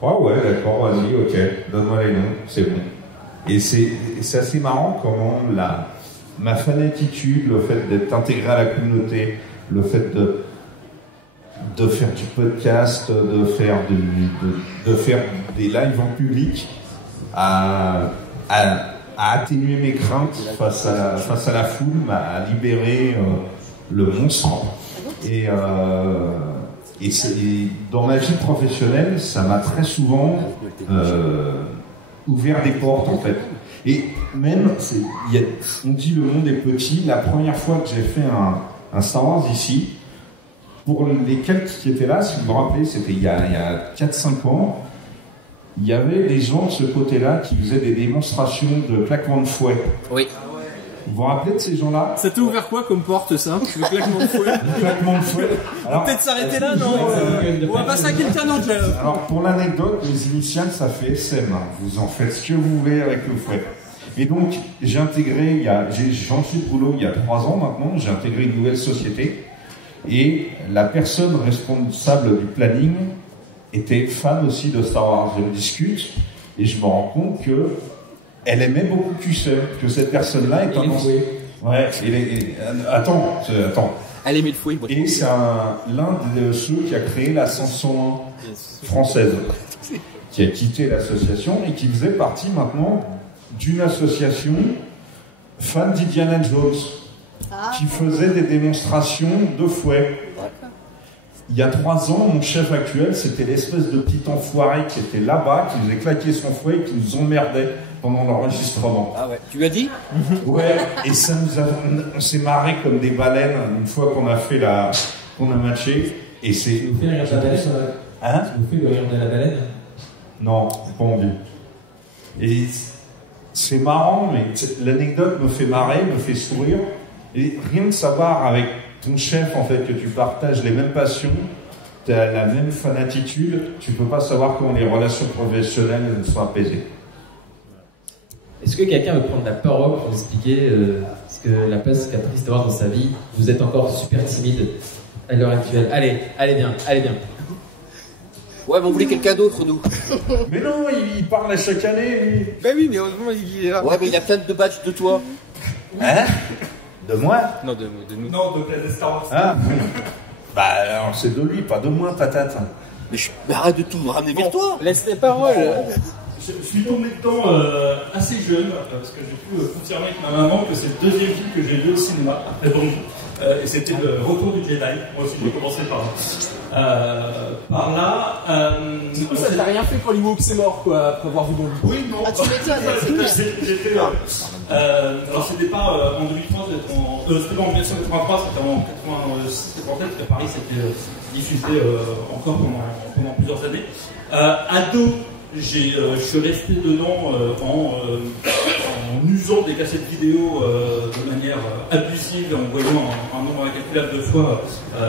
Oh ouais, d'accord, vas-y, ok, donne-moi les noms, c'est bon. Et c'est assez marrant comment ma fanatitude, le fait d'être intégré à la communauté, le fait de faire du podcast, de faire des lives en public, à atténuer mes craintes face à la foule, m'a libéré le monstre. Et dans ma vie professionnelle, ça m'a très souvent ouvert des portes en fait. Et même, on dit le monde est petit. La première fois que j'ai fait un Star Wars ici, pour les quelques qui étaient là, si vous me rappelez, c'était il y a 4-5 ans, il y avait des gens de ce côté-là qui faisaient des démonstrations de claquement de fouet. Oui. Vous vous rappelez de ces gens-là ? Ça t'a ouvert quoi comme porte ça ? Le claquement de fouet. Le claquement de fouet. Alors, peut-être s'arrêter là, non on va passer à quelqu'un d'autre là. Alors pour l'anecdote, les initiales ça fait SM. Vous en faites ce que vous voulez avec le fouet. Et donc j'ai intégré, j'en suis de boulot il y a 3 ans maintenant, j'ai intégré une nouvelle société Et la personne responsable du planning était fan aussi de Star Wars. Je discute et je me rends compte que elle aimait beaucoup QC, que cette personne-là est un... Ouais, attends. Elle aimait le fouet. Et c'est l'un de ceux qui a créé la 501 française, qui a quitté l'association et qui faisait partie maintenant d'une association fan d'Indiana Jones, qui faisait des démonstrations de fouet. Il y a 3 ans, mon chef actuel, c'était l'espèce de petit enfoiré qui était là-bas, qui faisait claquer son fouet et qui nous emmerdait pendant l'enregistrement. Ah ouais, tu lui as dit? Ouais, et ça on s'est marré comme des baleines une fois qu'on a fait qu'on a matché. Et c'est... Vous faites regarder la baleine? Hein? Vous faites regarder la baleine? Non, pas envie. Et c'est marrant, mais l'anecdote me fait marrer, me fait sourire. Et rien de savoir avec ton chef, en fait, que tu partages les mêmes passions, tu as la même fanatitude, tu peux pas savoir comment les relations professionnelles sont apaisées. Est-ce que quelqu'un veut prendre la parole pour expliquer ce que la place qu'a pris Star Wars dans sa vie? Vous êtes encore super timide à l'heure actuelle. Allez bien. Ouais, mais on voulait quelqu'un d'autre, nous. Mais non, il parle à chaque année, lui. Ben oui, mais heureusement, il est là. Ouais, mais il a plein de badges de toi. Hein? De moi? Non, de nous. Non, de Star Wars. Ah. Bah, alors c'est de lui, pas de moi, patate. Mais arrête de tout ramener vers toi. Laisse les paroles. Je suis tombé dedans assez jeune, parce que j'ai pu confirmer avec ma maman que c'est le deuxième film que j'ai vu au cinéma, après Bond. Et c'était le Retour du Jedi. Moi aussi, j'ai commencé par là. Du coup, ça t'a rien fait quand l'Ewok c'est mort, quoi, après avoir vu Bond? Oui, non. Ah, tu m'étonnes. Alors, c'était pas en 2003, c'était pas en 1983, c'était en 86, peut-être qu'à Paris, c'était diffusé encore pendant plusieurs années. Ado, je suis resté dedans en usant des cassettes vidéo de manière abusive, en voyant un nombre incalculable de fois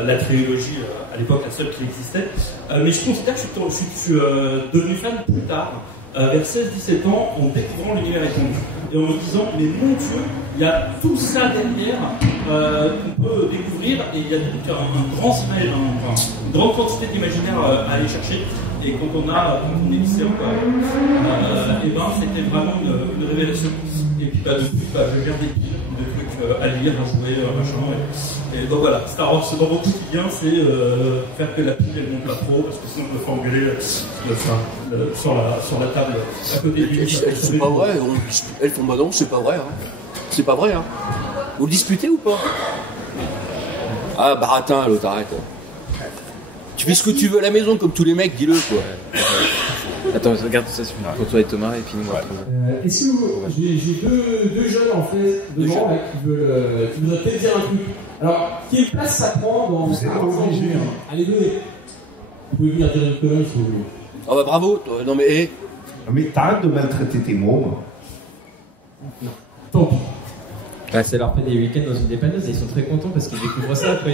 la trilogie, à l'époque la seule qui existait. Mais je considère que je suis devenu fan plus tard, vers 16-17 ans, en découvrant l'univers étendu. Et en me disant, mais mon Dieu, il y a tout ça derrière qu'on peut découvrir, et il y a donc une grande quantité d'imaginaire à aller chercher. Et quand on est lycéen, et ben c'était vraiment une révélation. Et puis depuis, je gère des piles de trucs à lire, à jouer, machin. Et donc voilà, Star Wars dans mon quotidien, c'est faire que la pile elle monte pas trop, parce que sinon on me fait engueuler sur la table à côté du lit. C'est pas vrai, elles font bah non, c'est pas vrai. Hein. C'est pas vrai. Hein. Vous le disputez ou pas? Ah, baratin, l'autre, arrête. Tu fais ce que tu veux à la maison, comme tous les mecs, dis-le, quoi. Attends, regarde ça pour toi et Thomas, et puis moi. Est-ce que j'ai deux jeunes, en fait, devant, qui voudraient peut-être dire un truc. Alors, quelle place ça prend dans... Vous êtes pas obligé, hein. Allez, venez. Vous pouvez venir dire une connerie si vous voulez. Ah bah bravo, non mais... Mais t'arrêtes de maltraiter tes mômes. Non. Tant pis. Bah, c'est leur fait des week-ends dans une dépanneuse et ils sont très contents parce qu'ils découvrent ça après.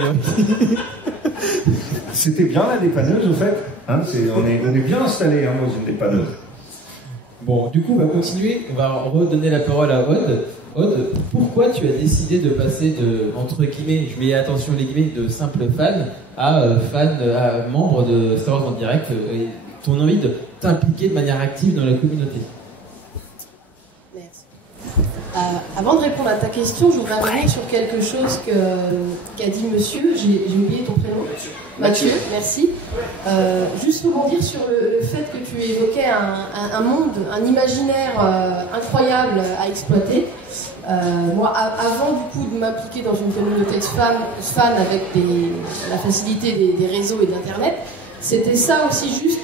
C'était bien la dépanneuse au fait, hein, on est bien installé dans une dépanneuse. Bon, du coup on va continuer, on va redonner la parole à Aude. Aude, pourquoi tu as décidé de passer de, entre guillemets, je mets attention les guillemets, de simple fan à membre de Star Wars en direct et ton envie de t'impliquer de manière active dans la communauté? Avant de répondre à ta question, je voudrais revenir sur quelque chose qu'a dit monsieur. J'ai oublié ton prénom. Mathieu, merci. Juste rebondir sur le fait que tu évoquais un monde, un imaginaire incroyable à exploiter. Moi, avant du coup de m'impliquer dans une communauté de fans avec la facilité des réseaux et d'Internet, c'était ça aussi, juste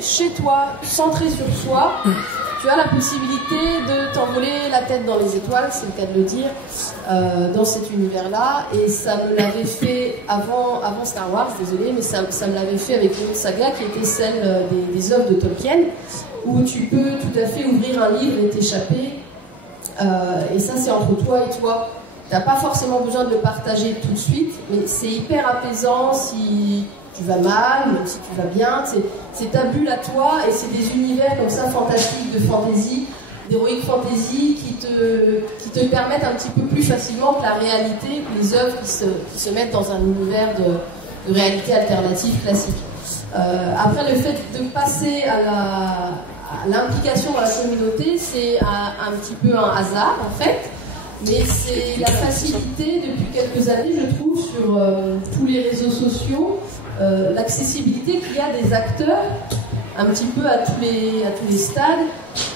chez toi, centré sur soi. Tu as la possibilité de t'envoler la tête dans les étoiles, c'est le cas de le dire, dans cet univers-là. Et ça me l'avait fait avant Star Wars, désolé, mais ça me l'avait fait avec une autre saga qui était celle des œuvres de Tolkien, où tu peux tout à fait ouvrir un livre et t'échapper. Et ça, c'est entre toi et toi. Tu n'as pas forcément besoin de le partager tout de suite, mais c'est hyper apaisant si tu vas mal, même si tu vas bien. C'est ta bulle à toi et c'est des univers comme ça fantastiques, de fantaisie, d'heroic fantasy qui te permettent un petit peu plus facilement que la réalité, que les œuvres qui se mettent dans un univers de réalité alternative classique. Après, le fait de passer à l'implication dans la communauté, c'est un petit peu un hasard en fait, mais c'est la facilité depuis quelques années, je trouve, sur tous les réseaux sociaux, l'accessibilité qu'il y a des acteurs un petit peu à tous les stades,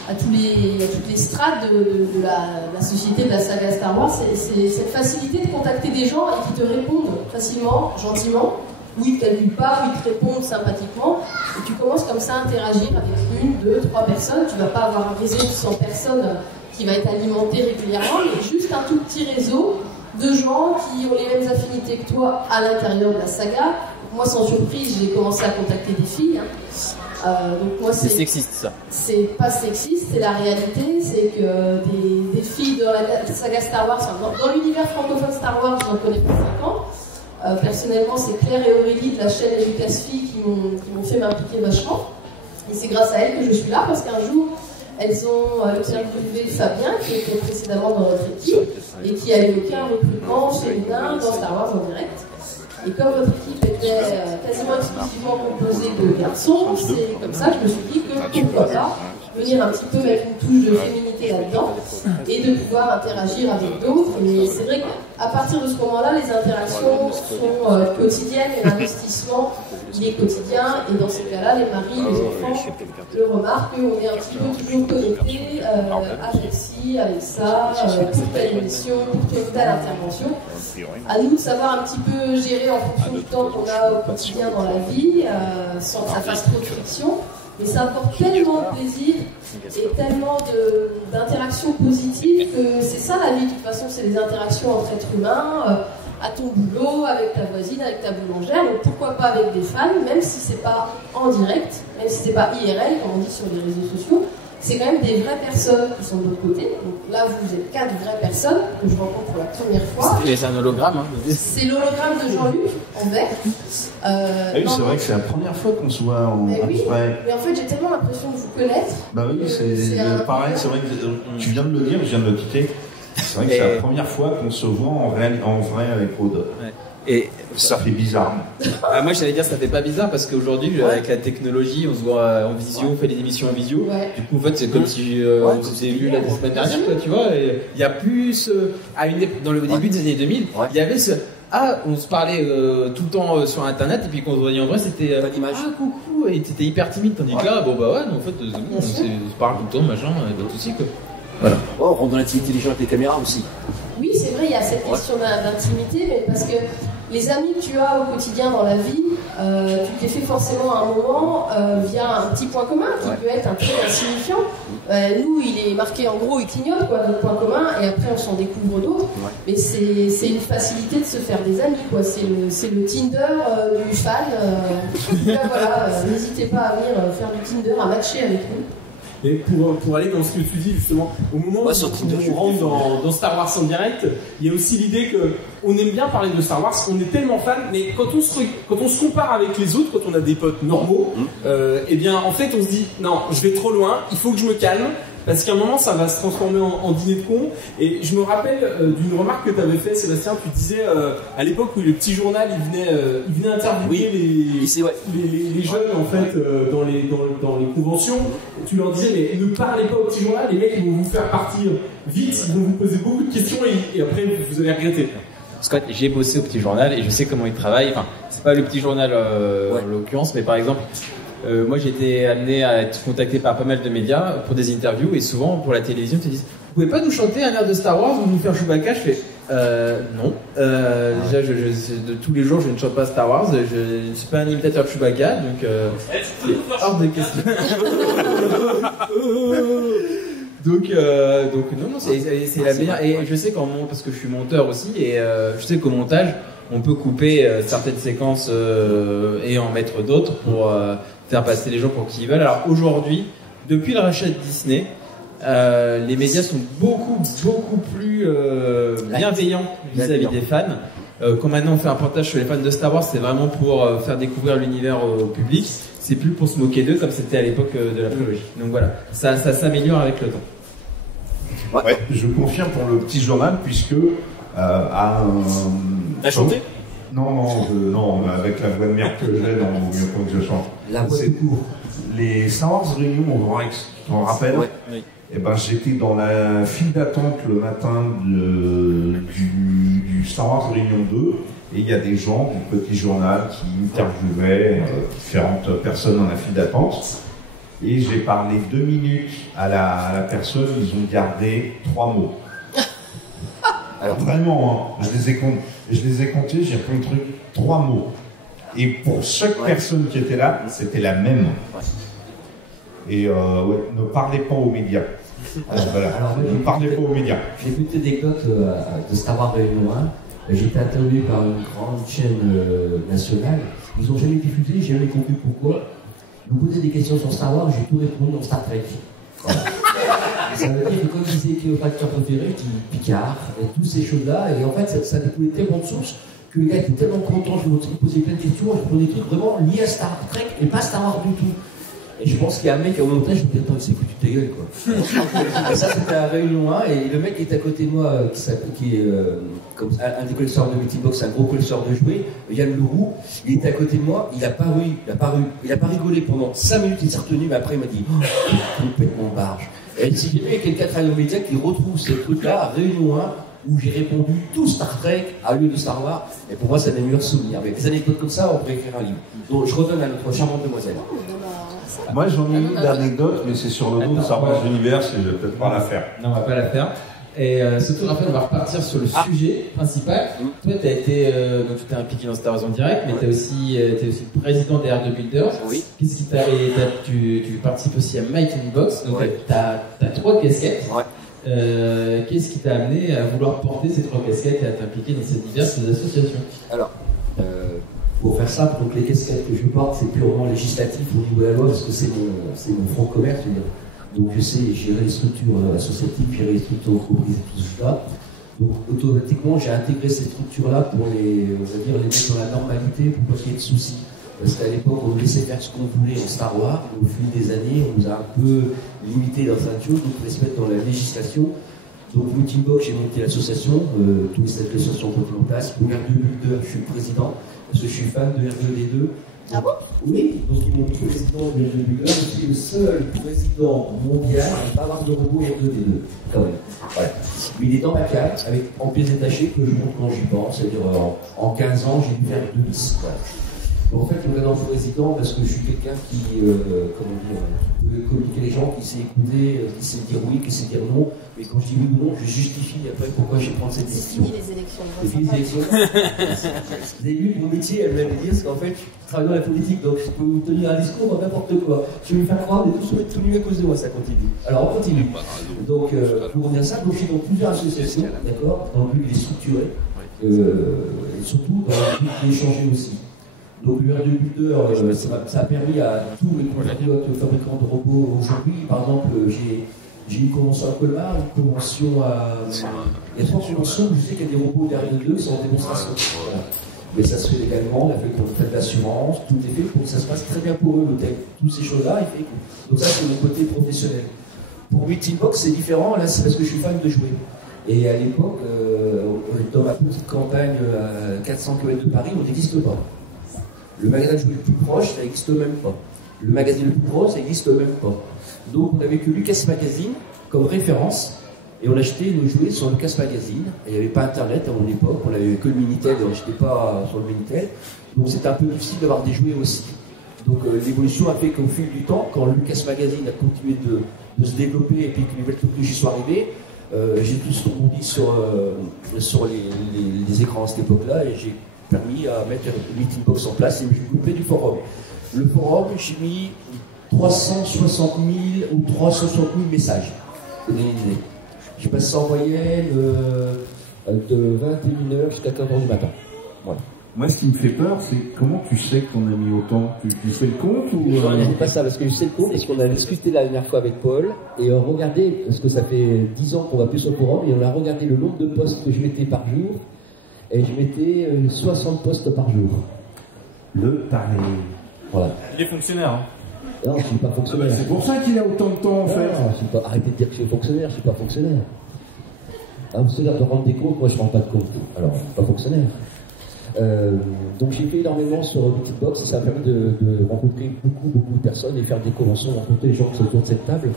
à toutes les strates de la société de la saga Star Wars. C'est cette facilité de contacter des gens et qui te répondent facilement, gentiment, ou ils ne te calculent pas, ou ils te répondent sympathiquement, et tu commences comme ça à interagir avec 1, 2, 3 personnes. Tu ne vas pas avoir un réseau de 100 personnes qui va être alimenté régulièrement, mais juste un tout petit réseau de gens qui ont les mêmes affinités que toi à l'intérieur de la saga. Moi, sans surprise, j'ai commencé à contacter des filles. Donc moi, c'est sexiste, ça. C'est pas sexiste, c'est la réalité. C'est que des filles de la saga Star Wars, dans l'univers francophone Star Wars, j'en connais pas 5 ans. Personnellement, c'est Claire et Aurélie de la chaîne Lucasfilm qui m'ont fait m'impliquer vachement. Et c'est grâce à elles que je suis là, parce qu'un jour, elles ont interviewé Fabien, qui était précédemment dans notre équipe, et qui a eu aucun recrutement féminin dans Star Wars en direct. Et comme votre équipe était quasiment exclusivement composée de garçons, c'est comme ça que je me suis dit que pourquoi pas venir un petit peu mettre une touche de féminité là-dedans et de pouvoir interagir avec d'autres. Mais c'est vrai qu'à partir de ce moment-là, les interactions sont quotidiennes et l'investissement il est quotidien. Et dans ces cas-là, les maris, les enfants le remarquent qu'on est un petit peu toujours connectés à Jessie, à Alexa, pour telle émission, pour telle intervention. À nous de savoir un petit peu gérer en fonction du temps qu'on a au quotidien dans la vie, sans que ça fasse trop de friction. Mais ça apporte tellement de plaisir et tellement d'interactions positives que c'est ça la vie. De toute façon, c'est les interactions entre êtres humains, à ton boulot, avec ta voisine, avec ta boulangère. Donc pourquoi pas avec des fans, même si c'est pas en direct, même si c'est pas IRL, comme on dit sur les réseaux sociaux. C'est quand même des vraies personnes qui sont de l'autre côté. Donc là, vous êtes 4 vraies personnes que je rencontre pour la première fois. C'est un hologramme. Hein. C'est l'hologramme de Jean-Luc en vert. Oui, c'est vrai que c'est la première fois qu'on se voit en mais oui, vrai. mais en fait, j'ai tellement l'impression de vous connaître. Bah oui, c'est pareil. C'est vrai que tu viens de le dire, je viens de le quitter. C'est vrai que c'est la première fois qu'on se voit en vrai avec Aude. Ouais. Et ça fait bizarre. Moi j'allais dire ça fait pas bizarre parce qu'aujourd'hui avec la technologie on se voit en visio, on fait des émissions en visio. Ouais. Du coup en fait c'est comme si on s'était vu la semaine dernière quoi, tu vois. Il y a plus dans le début des années 2000, il y avait ce on se parlait tout le temps sur internet et puis quand on se voyait en vrai c'était coucou et c'était hyper timide tandis que là en fait on se parle tout le temps machin, pas de soucis quoi. Voilà. On rentre dans l'intimité des gens avec les caméras aussi. Oui, c'est vrai, il y a cette question d'intimité, mais parce que les amis que tu as au quotidien dans la vie, tu t'es fait forcément à un moment via un petit point commun qui peut être un trait insignifiant. Nous, il est marqué en gros, il clignote notre point commun, et après on s'en découvre d'autres. Mais c'est une facilité de se faire des amis, quoi. C'est le Tinder du fan. Là, voilà, n'hésitez pas à venir faire du Tinder, à matcher avec nous. Et pour aller dans ce que tu dis justement, au moment où on rentre dans Star Wars en direct, il y a aussi l'idée qu'on aime bien parler de Star Wars, on est tellement fan, mais quand on se compare avec les autres, quand on a des potes normaux, eh bien en fait on se dit non, je vais trop loin, il faut que je me calme. Parce qu'à un moment, ça va se transformer en dîner de con. Et je me rappelle d'une remarque que tu avais fait, Sébastien. Tu disais à l'époque où le petit journal, il venait interviewer les jeunes en fait dans les conventions. Tu leur disais mais ne parlez pas au petit journal. Les mecs ils vont vous faire partir vite, ils vont vous poser beaucoup de questions et après vous allez regretter. Scott, j'ai bossé au petit journal et je sais comment il travaille. Enfin, c'est pas le petit journal en l'occurrence, mais par exemple. Moi j'ai été amené à être contacté par pas mal de médias pour des interviews et souvent pour la télévision ils te disent vous pouvez pas nous chanter un air de Star Wars ou nous faire Chewbacca? Je fais non. Déjà de tous les jours je ne chante pas Star Wars, je ne suis pas un imitateur de Chewbacca donc c'est hors de question. donc non c'est la meilleure et je sais parce que je suis monteur aussi et je sais qu'au montage on peut couper certaines séquences et en mettre d'autres pour faire passer les gens pour qui ils veulent. Alors aujourd'hui, depuis le rachat de Disney, les médias sont beaucoup plus bienveillants vis-à-vis des fans. Quand maintenant on fait un reportage sur les fans de Star Wars, c'est vraiment pour faire découvrir l'univers au public. C'est plus pour se moquer d'eux comme c'était à l'époque de la prélogie. Donc voilà, ça s'améliore avec le temps. Ouais, je confirme pour le petit journal, puisque à un... T'as chanté? Non, avec la voix de merde que j'ai, non, vaut mieux pas que je chante. La voix de cours. Les Star Wars Réunion au Grand Rex, tu t'en rappelles? Ouais. Oui. Eh ben, j'étais dans la file d'attente le matin du Star Wars Réunion 2, et il y a des gens du petit journal qui interviewaient différentes personnes dans la file d'attente. Et j'ai parlé 2 minutes à la personne, ils ont gardé 3 mots. Alors vraiment, hein, je les ai comptés, j'ai repris le truc, 3 mots. Et pour chaque personne qui était là, c'était la même. Et ne parlez pas aux médias. Voilà. Alors, Ne parlez pas aux médias. J'ai vu une anecdote de Star Wars Réunion 1. J'ai été interviewé par une grande chaîne nationale. Ils n'ont jamais diffusé, j'ai jamais compris pourquoi. Ils me posaient des questions sur Star Wars, j'ai tout répondu dans Star Trek. Voilà. Ça veut dire que comme disait qui est votre acteur préféré, Picard, et toutes ces choses-là, et en fait ça découlait tellement de sources que les gars étaient tellement contents, je me posais plein de questions, je prenais des trucs vraiment liés à Star Trek et pas Star Wars du tout. Et je pense qu'il y a un mec au montage, je me disais, attends, il s'est foutu de ta gueule, quoi. Et ça, c'était à Réunion 1, et le mec qui est à côté de moi, qui est comme un des collecteurs de Meeting Box, un gros collecteur de jouets, Yann Leroux, il était à côté de moi, il a pas rigolé pendant 5 minutes, il s'est retenu, mais après il m'a dit, oh, complètement barge. Et si jamais il y a quelqu'un à travers les médias qui retrouve ces trucs-là à Réunion 1, où j'ai répondu tout Star Trek à lieu de Star Wars, et pour moi, c'est mes meilleurs souvenirs. Avec des anecdotes comme ça, on pourrait écrire un livre. Donc, je redonne à notre charmante demoiselle. Moi, j'en ai une anecdote, mais c'est sur le dos de Star Wars Universe, et je vais peut-être pas la faire. Non, on va pas la faire. Et surtout, Raphaël, on va repartir sur le sujet principal. Toi, tu as été, donc tu t'es impliqué dans Star Wars en direct, mais tu es aussi le président des R2 Builders. Oui. Qu'est-ce qui t'a, tu participes aussi à Might in Box, donc tu as 3 casquettes. Ouais. Qu'est-ce qui t'a amené à vouloir porter ces 3 casquettes et à t'impliquer dans ces diverses associations? Alors, pour faire simple, donc les casquettes que je porte, c'est purement législatif au niveau de la loi, parce que c'est mon fonds de commerce. Donc je sais gérer les structures associatives, gérer les structures entreprises et tout ça. Donc automatiquement, j'ai intégré ces structures-là pour les mettre dans la normalité, pour pas qu'il y ait de soucis. Parce qu'à l'époque, on nous laissait faire ce qu'on voulait en Star Wars. Au fil des années, on nous a un peu limité dans certaines choses, donc on voulait se mettre dans la législation. Donc, Meeting Box, j'ai monté l'association, tous les statuts d'association ont été en place. Pour R2 Builder, je suis le président, parce que je suis fan de R2D2. Ah bon? Oui, donc ils m'ont mis président de R2 Builder. Je suis le seul président mondial à ne pas avoir de robot R2D2, quand même. Voilà. Mais il est dans ma carte, en pièces détachées, que je monte quand j'y pense. C'est-à-dire, en 15 ans, j'ai dû faire 2 bis. Voilà. Donc, en fait, je me donne président parce que je suis quelqu'un qui, peut communiquer les gens, qui sait écouter, qui sait dire oui, qui sait dire non. Mais quand je dis oui ou non, je justifie après pourquoi je vais prendre cette décision. C'est fini les élections. C'est fini les élections. Vous avez vu, mon métier, elle m'avait dit, parce qu'en fait, je travaille dans la politique, donc je peux vous tenir un discours n'importe quoi. Je vais me faire croire, mais tout se met tout nu à cause de moi, ça continue. Alors, on continue. Donc, pour revenir à ça, donc, je suis dans plusieurs associations, d'accord, dans le but de les structurer, et surtout dans le but d'échanger aussi. Donc le R2 Builder, ça a permis à tous les compatriotes fabricants de robots aujourd'hui. Par exemple, j'ai une convention à Colmar, une convention à... Il y a 3 conventions où je sais qu'il y a des robots d'R2 qui sont en démonstration. Voilà. Mais ça se fait légalement, on a fait de l'assurance, tout est fait pour que ça se passe très bien pour eux, l'hôtel. Toutes ces choses-là, il fait que... Donc ça, c'est mon côté professionnel. Pour Meeting Box, c'est différent, là, c'est parce que je suis fan de jouer. Et à l'époque, dans ma petite campagne à 400 km de Paris, on n'existe pas. Le magasin de jouets le plus proche, ça n'existe même pas. Le magazine le plus proche, ça n'existe même pas. Donc on avait que Lucas Magazine comme référence, et on achetait nos jouets sur Lucas Magazine. Et il n'y avait pas Internet à mon époque, on n'avait que le Minitel, et on n'achetait pas sur le Minitel. Donc c'était un peu difficile d'avoir des jouets aussi. Donc l'évolution a fait qu'au fil du temps, quand Lucas Magazine a continué de se développer, et puis que les nouvelles technologies sont arrivées, j'ai tous rebondi sur les écrans à cette époque-là, et j'ai permis à mettre Meeting Box en place et je m'occupais du forum. Le forum, j'ai mis 360 000 ou 360 000 messages. C'est une idée. Je passe ça en moyenne de 21h jusqu'à 15h du matin. Voilà. Moi, ce qui me fait peur, c'est comment tu sais que t'en as mis autant? Tu sais le compte ou... C'est pas ça, parce que je sais le compte, et ce qu'on a discuté la dernière fois avec Paul, et on regardait, parce que ça fait 10 ans qu'on va plus sur le forum, et on a regardé le nombre de posts que je mettais par jour, et je mettais 60 postes par jour. Le taré. Voilà. Il est fonctionnaire, hein. Non, je suis pas fonctionnaire. C'est pour ça qu'il a autant de temps en fait. Non, je suis pas... Arrêtez de dire que je suis fonctionnaire, je suis pas fonctionnaire. Un fonctionnaire doit rendre des comptes, moi je ne rends pas de compte. Alors, je suis pas fonctionnaire. Donc j'ai fait énormément sur Big Box et ça a permis de rencontrer beaucoup de personnes et faire des conventions, rencontrer les gens qui sont autour de cette table,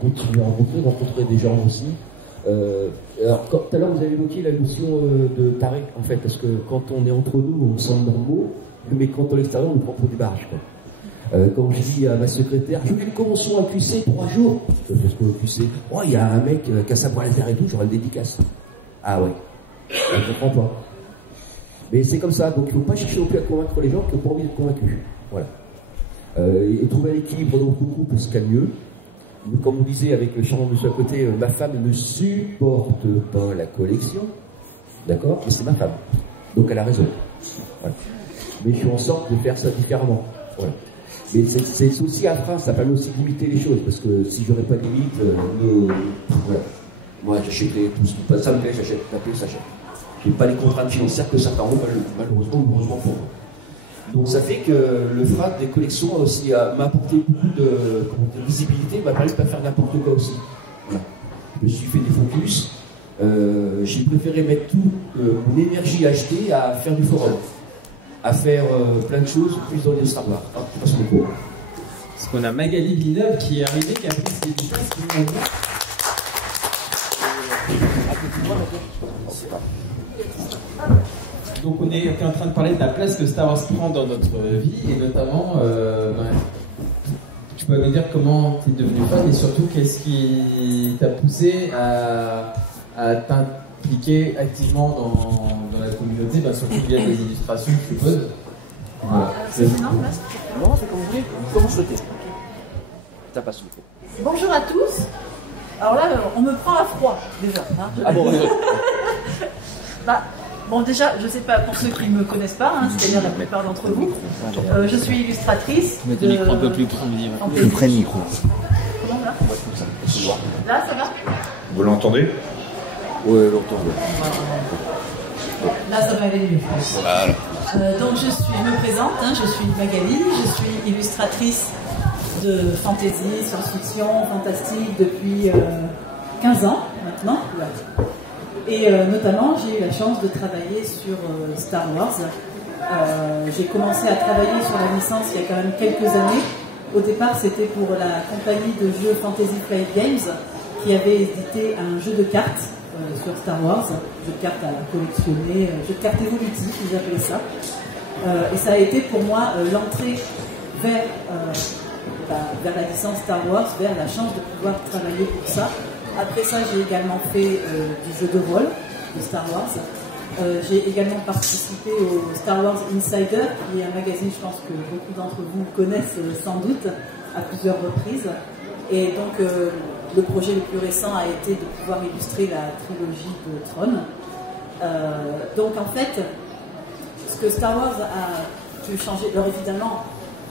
continuer à rencontrer des gens aussi. Alors tout à l'heure vous avez évoqué la notion de taré en fait, parce que quand on est entre nous on semble normaux, mais quand on est à l'extérieur on nous prend pour des barrages quoi. Quand je dis à ma secrétaire, je fais une convention à QC 3 jours, je fais ce qu'on QC, oh il y a un mec qui a sa poêle à terre et tout, j'aurai une dédicace. Ah ouais, je comprends pas. Mais c'est comme ça, donc il ne faut pas chercher non plus à convaincre les gens qui n'ont pas envie d'être convaincus. Voilà. Et trouver un équilibre dans notre couple, c'est qu'il y a mieux. Comme vous disiez avec le charmant monsieur à côté, ma femme ne supporte pas la collection. D'accord? Mais c'est ma femme. Donc elle a raison. Voilà. Mais je fais en sorte de faire ça différemment. Voilà. Mais c'est aussi un frein, ça permet aussi de limiter les choses, parce que si j'aurais pas de limite, voilà. Moi j'achèterais tout ce qui passe, ça me plaît, j'achète, ça me plaît, j'achète. J'ai pas les contraintes financières que certains ont, malheureusement ou heureusement pour moi. Donc ça fait que le frein des collections aussi m'a apporté beaucoup de visibilité, m'a permis de pas faire n'importe quoi aussi. Voilà. Je me suis fait des focus, j'ai préféré mettre toute mon énergie achetée à faire du forum, à faire plein de choses, plus dans les Star Wars. Je passe mon cours. Parce qu'on a Magali Villeneuve qui est arrivée, qui a pris ses dédicaces, qui nous a Donc on est en train de parler de la place que Star Wars prend dans notre vie et notamment, tu peux me dire comment tu es devenu fan et surtout qu'est-ce qui t'a poussé à t'impliquer activement dans la communauté, surtout via des illustrations, je suppose. Voilà. C'est énorme là. Non, c'est comme vous voulez, comme vous souhaitez. Ça passe le coup. Bonjour à tous. Alors là, on me prend à froid déjà. Hein. Ah bon, Bon, déjà, je sais pas, pour ceux qui ne me connaissent pas, c'est-à-dire la plupart d'entre vous, je suis illustratrice. Mettez le micro un peu plus près, je prends le micro. Comment là? Là, ça va? Vous l'entendez? Oui, longtemps. Là, ça va aller mieux. Voilà. Donc, je me présente, je suis Magali, je suis illustratrice de fantasy, science-fiction, fantastique depuis 15 ans maintenant. Et notamment, j'ai eu la chance de travailler sur Star Wars. J'ai commencé à travailler sur la licence il y a quand même quelques années. Au départ, c'était pour la compagnie de jeux Fantasy Flight Games qui avait édité un jeu de cartes sur Star Wars, jeu de cartes à collectionner, jeu de cartes évolutif, ils appelaient ça. Et ça a été pour moi l'entrée vers la licence Star Wars, vers la chance de pouvoir travailler pour ça. Après ça, j'ai également fait du jeu de rôle de Star Wars. J'ai également participé au Star Wars Insider, qui est un magazine, je pense que beaucoup d'entre vous connaissent sans doute, à plusieurs reprises. Et donc, le projet le plus récent a été de pouvoir illustrer la trilogie de Tron. Donc, en fait, ce que Star Wars a pu changer, alors évidemment,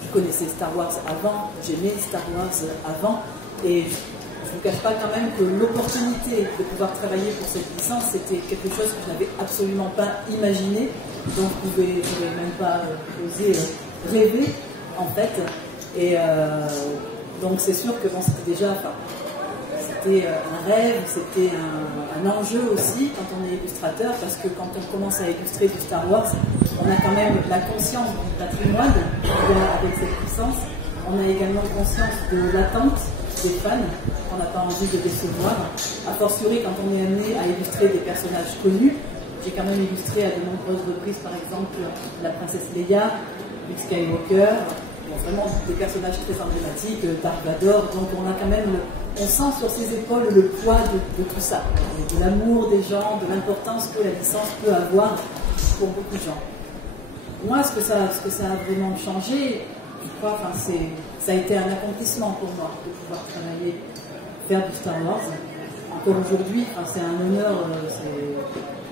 je connaissais Star Wars avant, j'aimais Star Wars avant, et je ne vous cache pas quand même que l'opportunité de pouvoir travailler pour cette licence, c'était quelque chose que je n'avais absolument pas imaginé, donc je ne pouvais même pas oser rêver en fait. Et donc c'est sûr que bon, c'était déjà, c'était un rêve, c'était un enjeu aussi quand on est illustrateur, parce que quand on commence à illustrer du Star Wars, on a quand même la conscience du patrimoine avec cette licence, on a également conscience de l'attente des fans, qu'on n'a pas envie de décevoir. A fortiori, quand on est amené à illustrer des personnages connus, j'ai quand même illustré à de nombreuses reprises, par exemple, la princesse Leia, Luke Skywalker, bon, vraiment des personnages très emblématiques, Dark Vador, donc on a quand même, on sent sur ses épaules le poids de tout ça, de l'amour des gens, de l'importance que la licence peut avoir pour beaucoup de gens. Moi, ce que ça a vraiment changé, je crois, ça a été un accomplissement pour moi de pouvoir travailler, faire du Star Wars. Encore aujourd'hui, c'est un honneur, c'est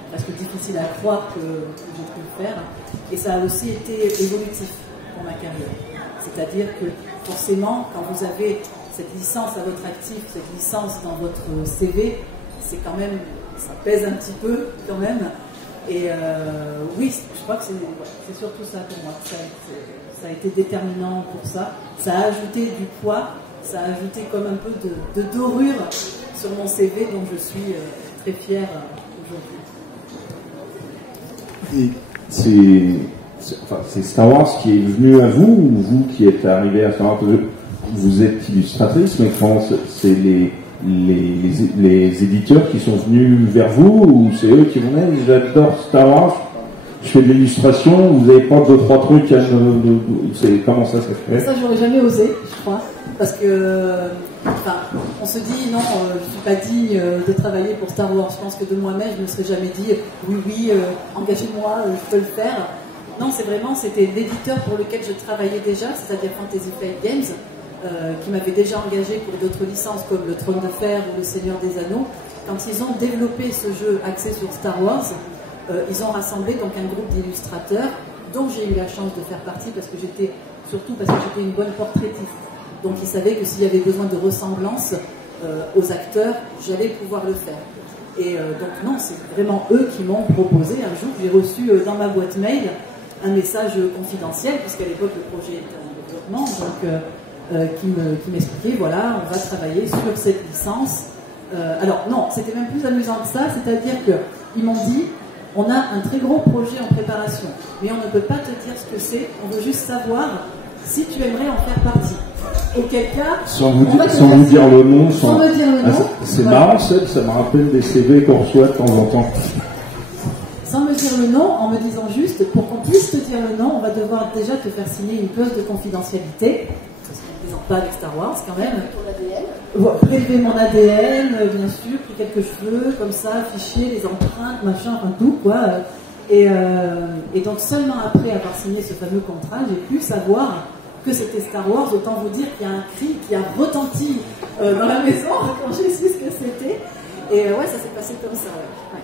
presque difficile à croire que j'ai pu le faire. Et ça a aussi été évolutif pour ma carrière. C'est-à-dire que forcément, quand vous avez cette licence à votre actif, cette licence dans votre CV, c'est quand même, ça pèse un petit peu quand même. Et oui, je crois que c'est surtout ça pour moi. Ça a été déterminant pour ça. Ça a ajouté du poids, ça a ajouté comme un peu de dorure sur mon CV, dont je suis très fière aujourd'hui. Et c'est Star Wars qui est venu à vous, ou vous qui êtes arrivé à Star Wars? Vous êtes illustratrice, mais comment c'est les éditeurs qui sont venus vers vous, ou c'est eux qui vont dire j'adore Star Wars, je fais de l'illustration, vous n'avez pas 2-3 trucs comment ça se fait? Ça, j'aurais jamais osé, je crois, parce que on se dit non, je suis pas digne de travailler pour Star Wars. Je pense que de moi-même, je ne me serais jamais dit oui, engagez-moi, je peux le faire. Non, c'était l'éditeur pour lequel je travaillais déjà, c'est-à-dire Fantasy Flight Games, qui m'avait déjà engagé pour d'autres licences comme le Trône de Fer ou le Seigneur des Anneaux. Quand ils ont développé ce jeu axé sur Star Wars, ils ont rassemblé donc un groupe d'illustrateurs dont j'ai eu la chance de faire partie parce que j'étais une bonne portraitiste. Donc ils savaient que s'il y avait besoin de ressemblance aux acteurs, j'allais pouvoir le faire. Et donc non, c'est vraiment eux qui m'ont proposé. Un jour, j'ai reçu dans ma boîte mail un message confidentiel, puisqu'à l'époque le projet était en développement, donc qui m'expliquait, voilà, on va travailler sur cette licence. Alors non, c'était même plus amusant que ça, c'est-à-dire qu'ils m'ont dit, on a un très gros projet en préparation, mais on ne peut pas te dire ce que c'est, on veut juste savoir si tu aimerais en faire partie. Auquel cas, sans vous dire le nom, sans me dire le nom. C'est marrant, ça me rappelle des CV qu'on reçoit de temps en temps. Sans me dire le nom, en me disant juste, pour qu'on puisse te dire le nom, on va devoir déjà te faire signer une clause de confidentialité, parce qu'on ne présente pas avec Star Wars quand même. Prélever mon ADN, bien sûr, pris quelques cheveux, comme ça, fichier, les empreintes, machin, enfin tout, quoi. Et donc seulement après avoir signé ce fameux contrat, j'ai pu savoir que c'était Star Wars. Autant vous dire qu'il y a un cri qui a retenti dans la maison quand j'ai su ce que c'était. Et ouais, ça s'est passé comme ça. Ouais.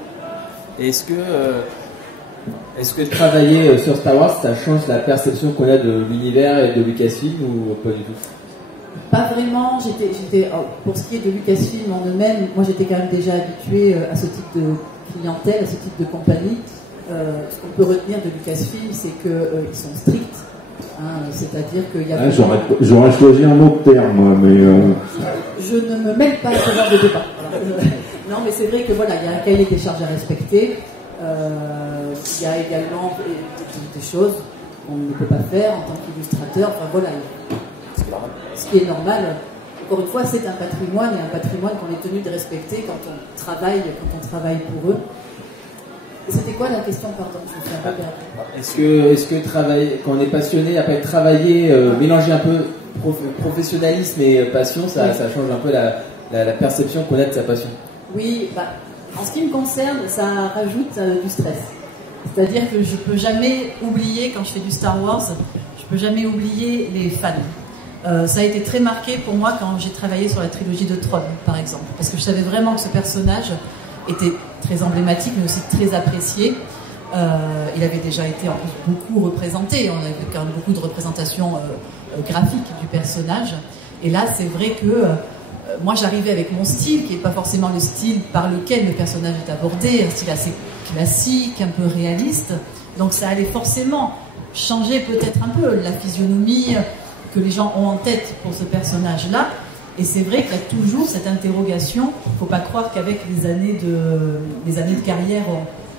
Est-ce que travailler sur Star Wars, ça change la perception qu'on a de l'univers et de Lucasfilm ou pas du tout? Pas vraiment. Pour ce qui est de Lucasfilm en eux-mêmes, moi j'étais quand même déjà habituée à ce type de clientèle, à ce type de compagnie. Ce qu'on peut retenir de Lucasfilm, c'est qu'ils sont stricts. C'est-à-dire qu'il y a... J'aurais choisi un autre terme, mais... Je ne me mêle pas à ce genre de débat. Non, mais c'est vrai que voilà, il y a un cahier des charges à respecter. Il y a également des choses qu'on ne peut pas faire en tant qu'illustrateur. Enfin voilà, ce qui est normal. Encore une fois, c'est un patrimoine, et un patrimoine qu'on est tenu de respecter quand on travaille pour eux. C'était quoi la question, pardon? Je me suis un peu perdue. Est-ce que travailler, quand on est passionné, après travailler, mélanger un peu professionnalisme et passion, ça change un peu la perception qu'on a de sa passion? Oui, en ce qui me concerne, ça rajoute du stress. C'est-à-dire que je ne peux jamais oublier, quand je fais du Star Wars, je ne peux jamais oublier les fans. Ça a été très marqué pour moi quand j'ai travaillé sur la trilogie de Tron, par exemple. Parce que je savais vraiment que ce personnage était très emblématique, mais aussi très apprécié. Il avait déjà été en plus beaucoup représenté. On avait quand même beaucoup de représentations graphiques du personnage. Et là, c'est vrai que moi, j'arrivais avec mon style, qui n'est pas forcément le style par lequel le personnage est abordé, un style assez classique, un peu réaliste. Donc ça allait forcément changer peut-être un peu la physionomie que les gens ont en tête pour ce personnage-là. Et c'est vrai qu'il y a toujours cette interrogation. Il ne faut pas croire qu'avec les années de carrière,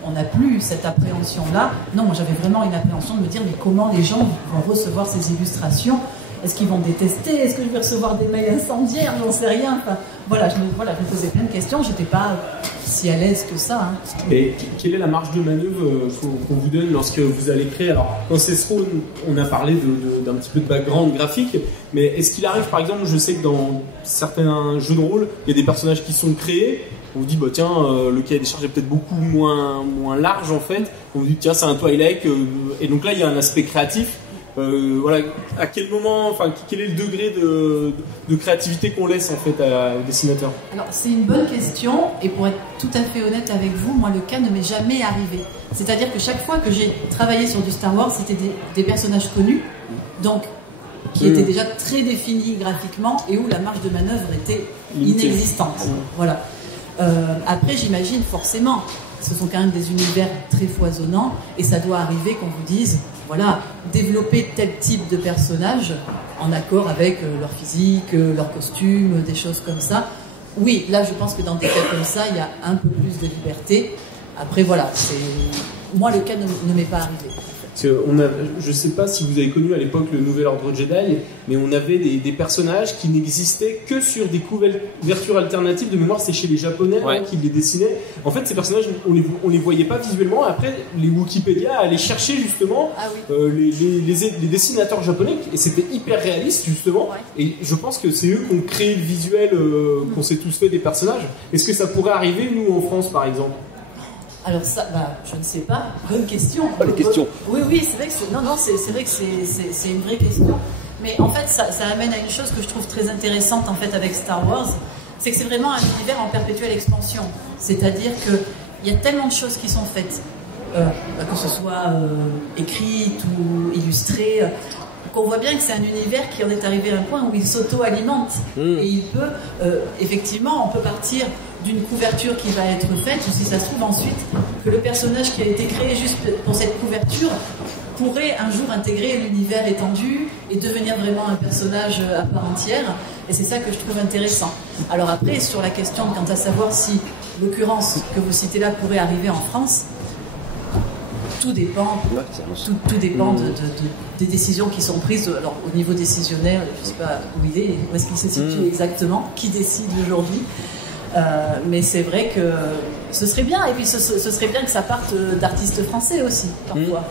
on n'a plus cette appréhension-là. Non, moi j'avais vraiment une appréhension de me dire, mais comment les gens vont recevoir ces illustrations? Est-ce qu'ils vont détester? Est-ce que je vais recevoir des mails incendiaires? J'en sais rien. Enfin, je me posais plein de questions. Je n'étais pas si à l'aise que ça. Hein. Et quelle est la marge de manœuvre qu'on vous donne lorsque vous allez créer? Alors, dans Cesro, on a parlé d'un petit peu de background graphique, mais est-ce qu'il arrive, par exemple, je sais que dans certains jeux de rôle, il y a des personnages qui sont créés. On vous dit, tiens, le cahier des charges est peut-être beaucoup moins large, en fait. On vous dit, tiens, c'est un Twilight. Et donc là, il y a un aspect créatif. À quel moment, quel est le degré de créativité qu'on laisse en fait au dessinateur? Alors c'est une bonne question, et pour être tout à fait honnête avec vous, moi le cas ne m'est jamais arrivé. C'est-à-dire que chaque fois que j'ai travaillé sur du Star Wars, c'était des personnages connus, donc qui étaient déjà très définis graphiquement et où la marge de manœuvre était inexistante. Voilà. Après, j'imagine forcément ce sont quand même des univers très foisonnants et ça doit arriver qu'on vous dise, voilà, développer tel type de personnage en accord avec leur physique, leur costume, des choses comme ça. Oui, là je pense que dans des cas comme ça, il y a un peu plus de liberté. Après voilà, moi le cas ne m'est pas arrivé. Je ne sais pas si vous avez connu à l'époque le Nouvel Ordre Jedi, mais on avait des personnages qui n'existaient que sur des couvertures alternatives. De mémoire, c'est chez les Japonais qui les dessinaient. En fait, ces personnages, on les voyait pas visuellement. Après, les Wikipédia allaient chercher justement les dessinateurs japonais, et c'était hyper réaliste justement. Et je pense que c'est eux qui ont créé le visuel qu'on s'est tous fait des personnages. Est-ce que ça pourrait arriver, nous, en France, par exemple? Alors ça, je ne sais pas. Bonne question. Bonne question. Oui, c'est vrai que c'est vrai que c'est une vraie question. Mais en fait, ça amène à une chose que je trouve très intéressante en fait avec Star Wars, c'est que c'est vraiment un univers en perpétuelle expansion. C'est-à-dire que il y a tellement de choses qui sont faites, que ce soit écrites ou illustrées, qu'on voit bien que c'est un univers qui en est arrivé à un point où il s'auto-alimente. Et il peut, effectivement, on peut partir d'une couverture qui va être faite, ou si ça se trouve ensuite, que le personnage qui a été créé juste pour cette couverture pourrait un jour intégrer l'univers étendu et devenir vraiment un personnage à part entière. Et c'est ça que je trouve intéressant. Alors après, sur la question quant à savoir si l'occurrence que vous citez là pourrait arriver en France, tout dépend, tout dépend des décisions qui sont prises. Alors, au niveau décisionnaire, je ne sais pas où est-ce qu'il se situe exactement, qui décide aujourd'hui. Mais c'est vrai que ce serait bien, et puis ce serait bien que ça parte d'artistes français aussi, parfois.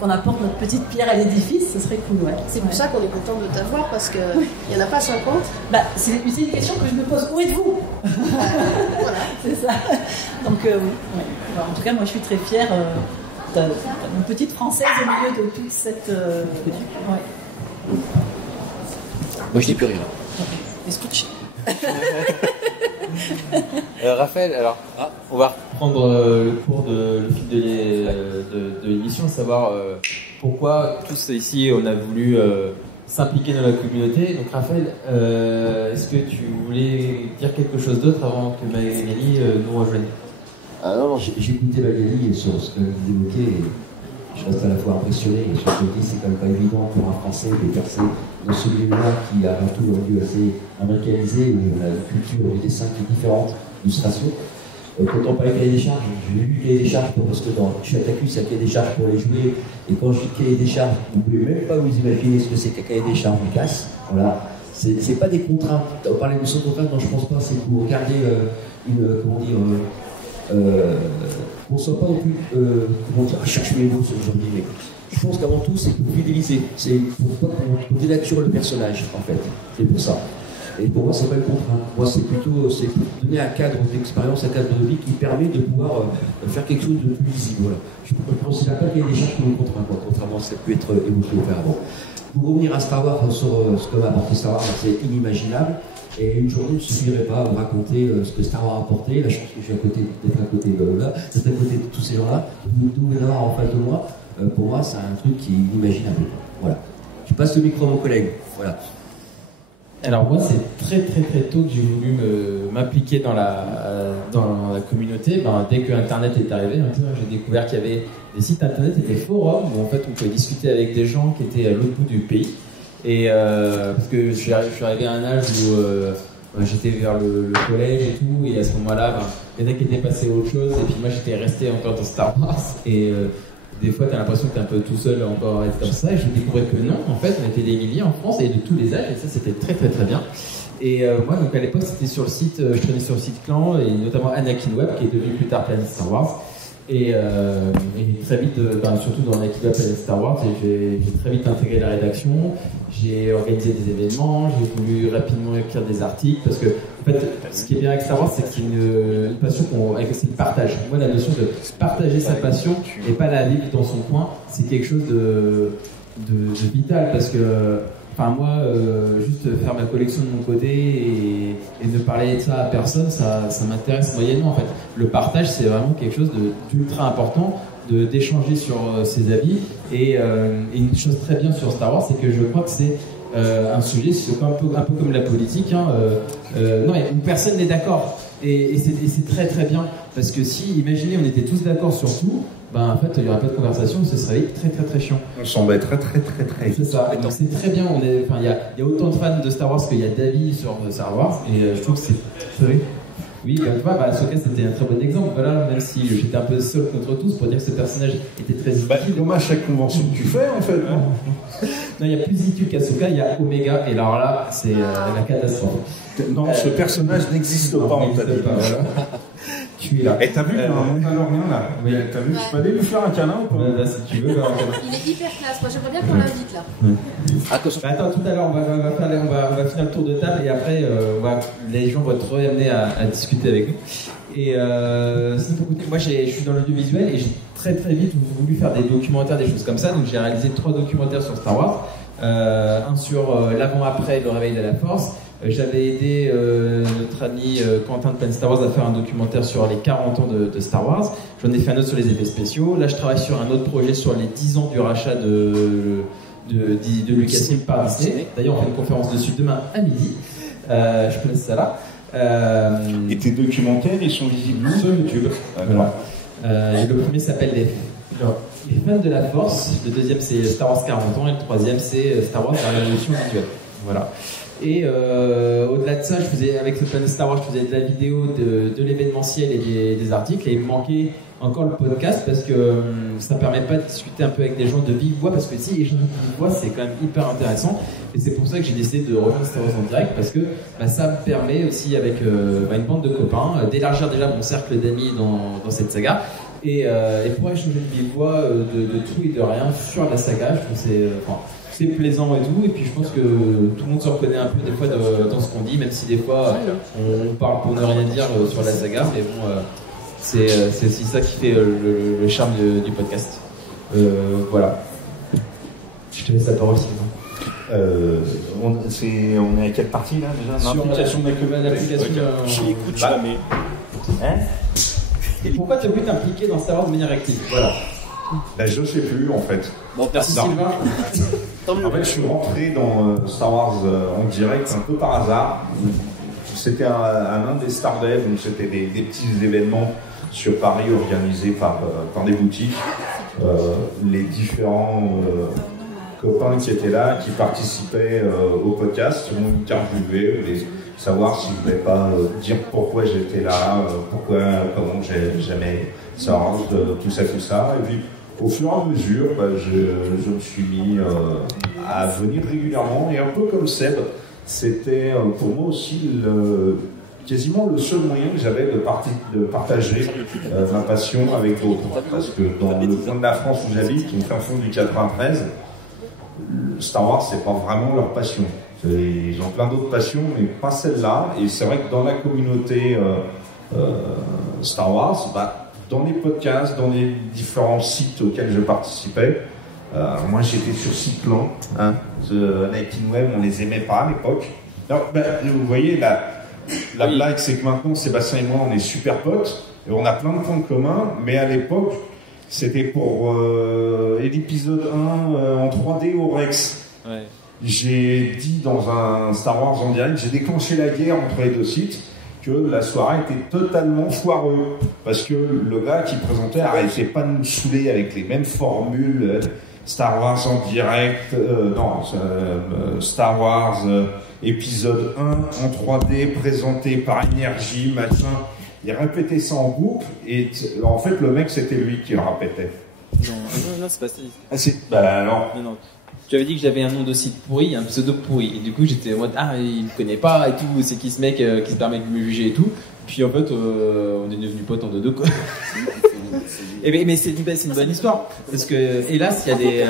Qu'on apporte notre petite pierre à l'édifice, ce serait cool. C'est pour ça qu'on est content de t'avoir, parce qu'il n'y en a pas 50. C'est une question que je me pose. Où êtes-vous? Voilà, c'est ça. Donc, en tout cas, moi je suis très fière d'une petite française au milieu de toute cette. Moi je dis plus rien. Escuche. Raphaël, alors, on va reprendre le cours le fil de l'émission, savoir pourquoi tous ici on a voulu s'impliquer dans la communauté. Donc Raphaël, est-ce que tu voulais dire quelque chose d'autre avant que Magali nous rejoigne? Non, j'ai écouté Magali sur ce qu'elle évoquait. Je reste à la fois impressionné et surtout dit c'est quand même pas évident pour un Français de percer dans ce milieu-là qui a avant tout un lieu assez américanisé où on a une culture du dessin qui est différente, l'illustration. Quand on parlait de cahier des charges, j'ai lu le cahier des charges parce que chez Atacus, il y a cahier des charges pour les jouer. Et quand je dis cahier des charges, vous ne pouvez même pas vous imaginer ce que c'est qu'un cahier des charges du casse. Voilà. C'est pas des contraintes. On parlait de son contrainte, non, je pense pas. C'est pour regarder on ne soit pas non plus, je cherche mes mots aujourd'hui, mais je pense qu'avant tout, c'est pour fidéliser, c'est pour dénature le personnage, en fait. C'est pour ça. Et pour moi, c'est pas une contrainte. Moi, c'est plutôt pour donner un cadre d'expérience, un cadre de vie qui permet de pouvoir faire quelque chose de plus visible. Voilà. Je ne considère pas qu'il y ait des charges comme une contrainte, contrairement à ce qui a pu être évoqué auparavant. Pour revenir à Star Wars, sur ce que m'a apporté Star Wars, c'est inimaginable. Et une journée ne suffirait pas à vous raconter ce que Star Wars a apporté. La chance que j'ai d'être à côté de là, d'être à côté de tous ces gens-là, vous pouvez l'avoir en face de moi. Pour moi, c'est un truc qui est inimaginable. Voilà. Je passe le micro à mon collègue. Voilà. Alors moi, c'est très tôt que j'ai voulu m'impliquer dans la communauté. Dès que Internet est arrivé, j'ai découvert qu'il y avait des sites Internet et des forums où en fait on pouvait discuter avec des gens qui étaient à l'autre bout du pays. Et parce que je suis arrivé à un âge où j'étais vers le collège et tout, et à ce moment-là, il y en a qui étaient passés à autre chose, et puis moi j'étais resté encore dans Star Wars, et des fois t'as l'impression que t'es un peu tout seul encore à être comme ça, et je découvrais que non, en fait on était des milliers en France, et de tous les âges, et ça c'était très bien. Et moi donc à l'époque c'était sur le site, je traînais sur le site Clan, et notamment Anakin Web, qui est devenu plus tard Planet Star Wars. Et très vite, surtout dans l'équipe Planet Star Wars, j'ai très vite intégré la rédaction, j'ai organisé des événements, j'ai voulu rapidement écrire des articles, parce que en fait, ce qui est bien avec Star Wars, c'est que c'est une passion c'est le partage. Moi, la notion de partager sa passion et pas la vivre dans son coin, c'est quelque chose de vital, parce que moi, juste faire ma collection de mon côté et ne parler de ça à personne, ça m'intéresse moyennement en fait. Le partage, c'est vraiment quelque chose d'ultra important, d'échanger sur ses avis. Et une chose très bien sur Star Wars, c'est que je crois que c'est un sujet, c'est un peu comme la politique, où personne n'est d'accord. Et c'est très très bien, parce que si, imaginez, on était tous d'accord sur tout, ben en fait, il n'y aurait pas de conversation, ce serait vite très très très chiant. On s'embêterait très. C'est ça, donc c'est très bien, il y a autant de fans de Star Wars qu'il y a d'avis sur Star Wars, et je trouve que c'est vrai. Oui, comme toi, Ahsoka c'était un très bon exemple, voilà, même si j'étais un peu seul contre tous pour dire que ce personnage était très inutile. Comme à chaque convention que tu fais en fait, non? Non, il y a plus inutile qu'Ahsoka, il y a Omega, et alors là, c'est la catastrophe. Non, ce personnage n'existe pas, on t'a dit. Voilà. Tu es là. Et t'as vu, il y a un Mandalorien là. Oui. T'as vu, je peux aller lui faire un câlin ou pas? Là, si tu veux, là, Il est hyper classe. Moi, j'aimerais bien qu'on l'invite là. Attends, tout à l'heure, on va finir le tour de table et après, les gens vont être amenés à discuter avec nous. Et moi, je suis dans l'audiovisuel et j'ai très très vite voulu faire des documentaires, des choses comme ça. Donc, j'ai réalisé 3 documentaires sur Star Wars. Un sur l'avant-après, le réveil de la Force. J'avais aidé notre ami Quentin de Planet Star Wars à faire un documentaire sur les 40 ans de Star Wars. J'en ai fait un autre sur les effets spéciaux. Là, je travaille sur un autre projet sur les 10 ans du rachat de Lucasfilm par Disney. D'ailleurs, on fait une conférence dessus demain à midi. Je peux laisser ça là. Et tes documentaires, ils sont visibles sur YouTube. Voilà. Le premier s'appelle les fans de la Force. Le deuxième, c'est Star Wars 40 ans. Et le troisième, c'est Star Wars la révolution visuelle. Voilà. Et au-delà de ça, avec le Planet Star Wars, je faisais de la vidéo, de l'événementiel et des articles. Et il me manquait encore le podcast parce que ça ne permet pas de discuter un peu avec des gens de vive voix. Parce que si les gens de vive voix, c'est quand même hyper intéressant. Et c'est pour ça que j'ai décidé de rejoindre Star Wars en direct. Parce que ça me permet aussi, avec une bande de copains, d'élargir déjà mon cercle d'amis dans cette saga. Et pour échanger de vive voix de tout et de rien sur la saga, je trouve que c'est plaisant et tout, et puis je pense que tout le monde se reconnaît un peu des fois dans ce qu'on dit, même si des fois on parle pour ne rien dire sur la saga, mais bon, c'est aussi ça qui fait le charme du podcast. Voilà. Je te laisse la parole, Sylvain. On est à quelle partie là déjà? Sur l'application je l'écoute jamais. Hein? Et pourquoi tu as voulu t'impliquer dans Star Wars de manière active? Voilà. Ben, je sais plus en fait. Bon, merci Sylvain. En fait, je suis rentré dans Star Wars en direct un peu par hasard. C'était un des Star Days, donc c'était des petits événements sur Paris organisés par des boutiques. Les différents copains qui étaient là, qui participaient au podcast, m'ont interviewé, voulaient savoir si je voulais pas dire pourquoi j'étais là, comment j'aimais Star Wars, tout ça. Et puis, au fur et à mesure, je me suis mis à venir régulièrement, et un peu comme Seb, c'était pour moi aussi quasiment le seul moyen que j'avais de partager ma passion avec d'autres. Parce que dans le coin de la France où j'habite, qui est un fond du 93, Star Wars, c'est pas vraiment leur passion. Ils ont plein d'autres passions, mais pas celle-là. Et c'est vrai que dans la communauté Star Wars, dans les podcasts, dans les différents sites auxquels je participais, moi j'étais sur Cyclan, Nighting Web, on les aimait pas à l'époque. Alors, vous voyez, la blague, c'est que maintenant Sébastien et moi on est super potes, et on a plein de points communs, mais à l'époque c'était pour l'épisode 1 en 3D au Rex. Ouais. J'ai dit dans un Star Wars en direct, j'ai déclenché la guerre entre les deux sites, que la soirée était totalement foireuse, parce que le gars qui présentait arrêtait pas de nous saouler avec les mêmes formules, Star Wars en direct, Star Wars épisode 1 en 3D présenté par Énergie, machin. Il répétait ça en boucle, et en fait le mec c'était lui qui le répétait. Non, c'est pas ça. Non. Tu avais dit que j'avais un nom de site pourri, un pseudo pourri, et du coup j'étais en mode il me connaît pas et tout, c'est qui ce mec qui se permet de me juger et tout. Puis en fait on est devenus potes en deux quoi. Mais c'est une bonne histoire, parce que hélas il y a des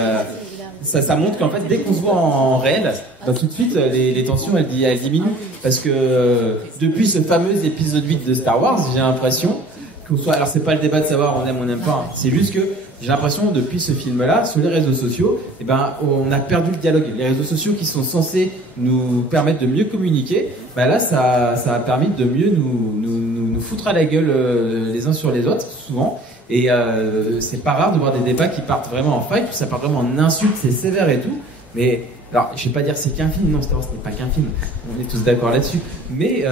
ça montre qu'en fait dès qu'on se voit en réel, tout de suite les tensions elles diminuent, parce que depuis ce fameux épisode 8 de Star Wars, j'ai l'impression alors c'est pas le débat de savoir on aime pas, c'est juste que j'ai l'impression depuis ce film-là, sur les réseaux sociaux, on a perdu le dialogue. Les réseaux sociaux qui sont censés nous permettre de mieux communiquer, là ça a permis de mieux nous foutre à la gueule les uns sur les autres souvent. Et c'est pas rare de voir des débats qui partent vraiment en fight, où ça part vraiment en insultes, c'est sévère et tout. Mais alors, je vais pas dire c'est qu'un film, non, Star Wars ce n'est pas qu'un film, on est tous d'accord là-dessus. Mais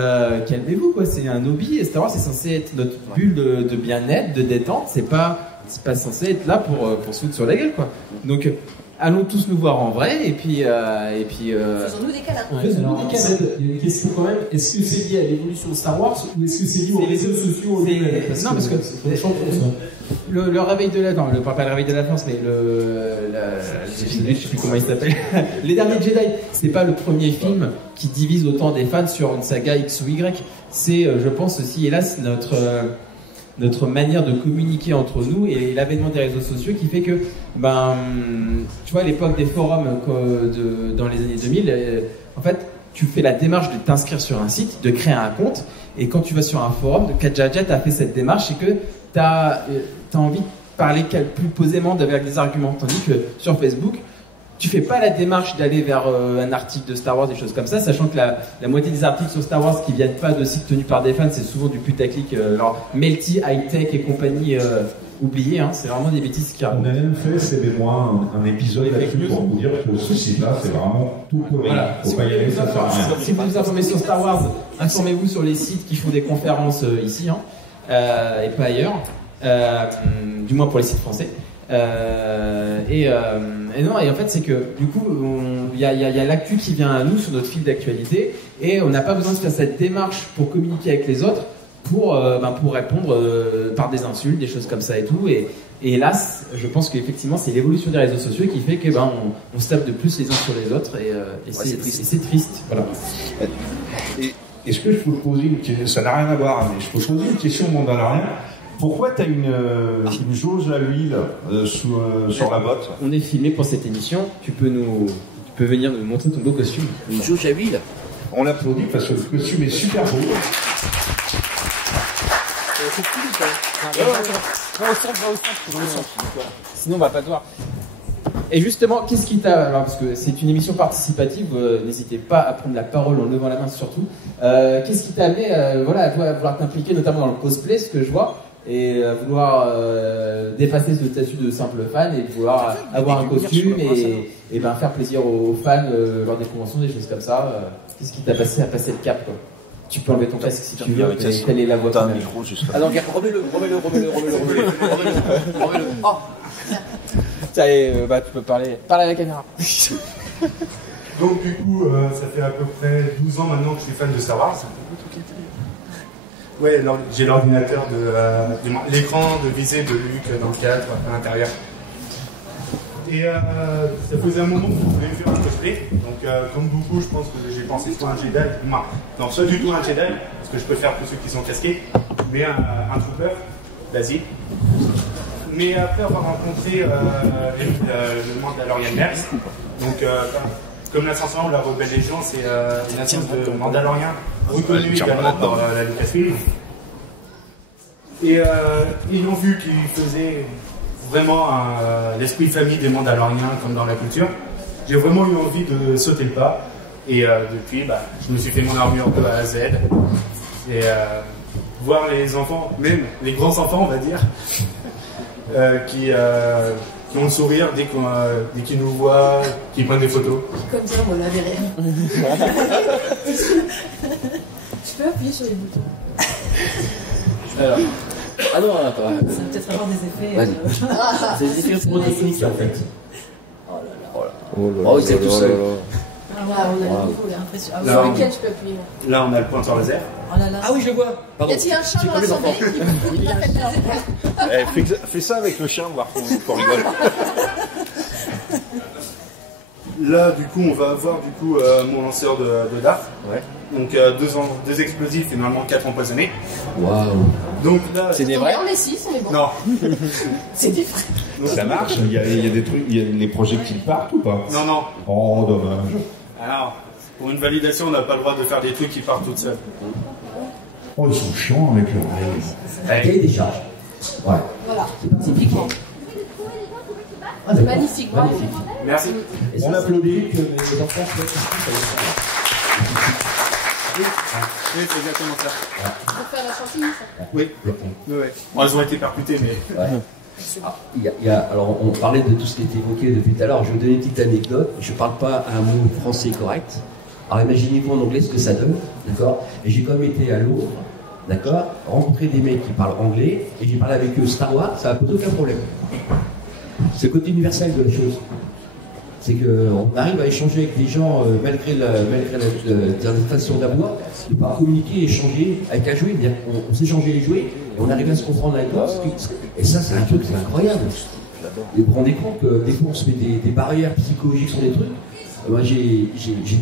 calmez-vous, quoi, c'est un hobby. Star Wars c'est censé être notre bulle de bien-être, de détente. C'est pas censé être là pour se foutre sur la gueule, quoi. Donc allons tous nous voir en vrai et puis faisons-nous des câlins. Ouais, alors, il y a une question quand même. Est-ce que c'est lié à l'évolution de Star Wars ou est-ce que c'est lié aux réseaux sociaux? Non, parce que le réveil de la... Non, je ne parle pas de réveil de la force, mais je sais plus comment il s'appelle. Les Derniers Jedi, c'est pas le premier film qui divise autant des fans sur une saga X ou Y. C'est, je pense aussi, hélas, notre manière de communiquer entre nous et l'avènement des réseaux sociaux qui fait que, tu vois, à l'époque des forums dans les années 2000, en fait, tu fais la démarche de t'inscrire sur un site, de créer un compte, et quand tu vas sur un forum, Kajaja t'a fait cette démarche, c'est que t'as envie de parler plus posément avec des arguments, tandis que sur Facebook, tu fais pas la démarche d'aller vers un article de Star Wars, des choses comme ça, sachant que la moitié des articles sur Star Wars qui viennent pas de sites tenus par des fans, c'est souvent du putaclic, alors Melty, High-Tech et compagnie oubliés, hein, c'est vraiment des bêtises qui arrivent. On a même fait, c'est des mois, un épisode là-dessus pour vous dire que ce site-là, c'est vraiment tout pourri. Voilà. Faut pas y aller, ça sert à rien. Si vous vous informez sur Star Wars, informez-vous sur les sites qui font des conférences ici, hein, et pas ailleurs, du moins pour les sites français. Et en fait c'est que du coup il y a l'actu qui vient à nous sur notre fil d'actualité et on n'a pas besoin de faire cette démarche pour communiquer avec les autres pour répondre par des insultes, des choses comme ça et tout, et hélas je pense qu'effectivement c'est l'évolution des réseaux sociaux qui fait que on se tape de plus les uns sur les autres et c'est triste. Voilà. Est-ce que je peux poser une question? Ça n'a rien à voir, mais je peux poser une question au Mandalorian. Pourquoi tu as une jauge à huile sur la botte? On est filmé pour cette émission. Tu peux venir nous montrer ton beau costume. Une jauge à huile. On l'applaudit parce que le costume est super beau. Sinon, on va pas te voir. Et justement, qu'est-ce qui t'a... Alors, parce que c'est une émission participative, n'hésitez pas à prendre la parole en levant la main surtout. Qu'est-ce qui t'a amené à vouloir t'impliquer notamment dans le cosplay, ce que je vois, et à vouloir dépasser ce statut de simple fan et vouloir avoir un costume et faire plaisir aux fans lors des conventions, des choses comme ça. Qu'est-ce qui t'a passé à passer le cap, quoi? Tu peux enlever ton casque si tu veux, mais telle est la voix. T'as un micro juste là. Ah non, remets-le. Oh. Ça y est, tu peux parler à la caméra. Donc du coup, ça fait à peu près 12 ans maintenant que je suis fan de Star Wars. Ouais, j'ai l'ordinateur l'écran de visée de Luke dans le cadre, à l'intérieur. Et ça faisait un moment que je voulais faire un cosplay. Donc comme beaucoup, je pense que j'ai pensé soit un Jedi, non, soit du tout un Jedi, parce que je préfère tous ceux qui sont casqués, mais un trooper d'Asie. Mais après avoir rencontré le Mandalorian Verse, donc comme l'ascension ou la Rebelle Légion, c'est une ascension de Mandalorian reconnue également par la Lucasfilm. Et ayant vu qu'il faisait vraiment l'esprit de famille des Mandaloriens comme dans la culture, j'ai vraiment eu envie de sauter le pas. Et depuis, je me suis fait mon armure de A à Z. Et voir les enfants, même les grands enfants, on va dire, qui ont le sourire dès qu'ils nous voient, qui prennent des photos. Comme ça, moi, la verrai. Je peux appuyer sur les boutons. Alors. Ah non, attends. Ça va peut-être avoir des effets. C'est des effets techniques en fait. Oh là là. Oh, ils étaient tout seuls. Ah, on a le niveau, là. Impressionnant. Là, Sur lequel je peux appuyer, moi. Là, on a le pointeur laser. Oh là là. Ah oui, je vois. Pardon. Y a-t-il un chat dans l'assemblée qui peut faire plaisir? Fais ça avec le chien, voir qu'on rigole. Là, du coup, on va avoir mon lanceur de DAF. Ouais. Donc, deux explosifs et normalement 4 empoisonnés. Waouh. Donc là, C'est des vrais? On est 6, on est bon. non. C'est des vrais. Ça marche, il y a des trucs, il y a les projectiles partent ou pas? Non. Oh, dommage. Alors, pour une validation, on n'a pas le droit de faire des trucs qui partent toutes seules. Oh, ils sont chiants avec leur règle. Cahier des charges. Ouais. Voilà. Typiquement. C'est magnifique, magnifique. Merci. On applaudit. Que les enfants Oui, c'est exactement ça. Pour faire la chantilly, ça. Oui. Ouais. Bon, elles ont été percutées, mais. Ouais. Alors, on parlait de tout ce qui était évoqué depuis tout à l'heure. Je vais vous donner une petite anecdote. Je ne parle pas un mot français correct. Alors, imaginez-vous en anglais ce que ça donne, d'accord? Et j'ai quand même été à Londres, d'accord? Rencontrer des mecs qui parlent anglais, et j'ai parlé avec eux Star Wars, ça n'a posé aucun problème. C'est le côté universel de la chose. C'est qu'on arrive à échanger avec des gens, malgré la façon d'avoir, de pouvoir communiquer, échanger avec un jouet. On s'échangeait les jouets, et on arrive à se comprendre avec l'autre. Et ça, c'est un truc, c'est incroyable. Et vous vous rendez compte que des fois, on se met des barrières psychologiques sur des trucs. Moi, j'ai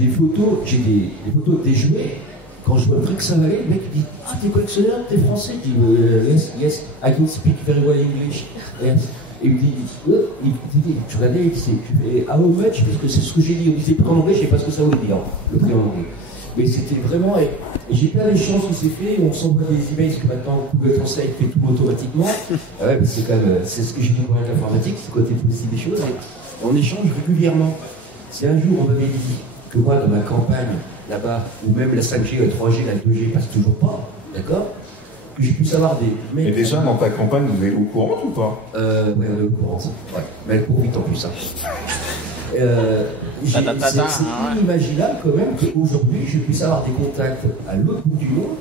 des photos, photos des jouets. Quand je vois le truc que ça valait, le mec dit: ah, t'es collectionneur, t'es français? Je dis: yes, I can speak very well English. Yes. Et il me dit, je regardais, il disait, how much? Parce que c'est ce que j'ai dit. Il disait pas en anglais, je sais pas ce que ça voulait dire, le prix en anglais. Mais c'était vraiment, et j'ai plein d'échanges qui s'est fait, on s'envoie des emails, parce que maintenant Google Translate fait tout automatiquement. Ouais, mais c'est quand même, c'est ce que j'ai dit pour l'informatique, c'est le côté positif des choses. Et on échange régulièrement. Si un jour on m'avait dit que moi, dans ma campagne, là-bas, ou même la 5G, la 3G, la 2G passe toujours pas, d'accord? Que j'ai pu savoir des mecs. Et déjà, dans ta campagne, vous êtes au courant ou pas? Ouais, on est au courant, ça. Ouais. Mais elle court vite en plus, ça. C'est inimaginable quand même qu'aujourd'hui, je puisse avoir des contacts à l'autre bout du monde.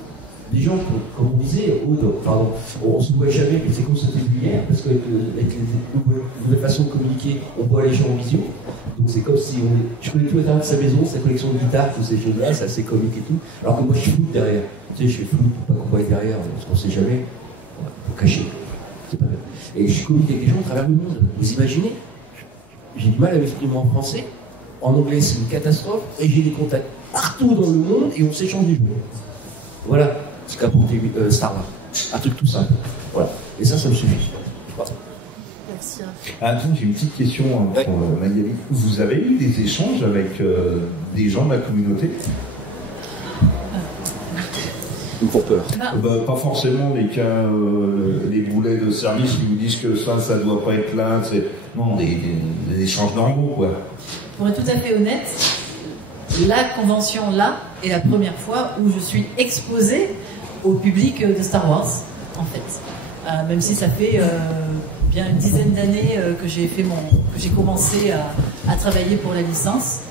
Des gens, comme on disait, on se voit jamais, mais c'est comme c'était hier, parce qu'avec les nouvelles façons de communiquer, on voit les gens en visio. Donc c'est comme si je connais tout à l'intérieur de sa maison, sa collection de guitares, toutes ces choses-là, c'est assez comique et tout. Alors que moi, je floute derrière. Tu sais, je fais flou pour pas qu'on voie derrière, parce qu'on sait jamais. Pour cacher. C'est pas bien. Et je communique avec des gens à travers le monde. Vous imaginez? J'ai du mal à m'exprimer en français. En anglais, c'est une catastrophe. Et j'ai des contacts partout dans le monde et on s'échange des mots. Voilà ce qu'a apporté Star Wars. Un truc tout simple. Voilà. Et ça me suffit. Voilà. Merci. Attends, j'ai une petite question pour Magali. Vous avez eu des échanges avec des gens de la communauté? Pour peur. Pas forcément les cas, les boulets de service qui vous disent que ça doit pas être là. Non, des échanges normaux, quoi. Pour être tout à fait honnête, la convention là est la première fois où je suis exposée au public de Star Wars, en fait. Même si ça fait bien une dizaine d'années que j'ai commencé à travailler pour la licence.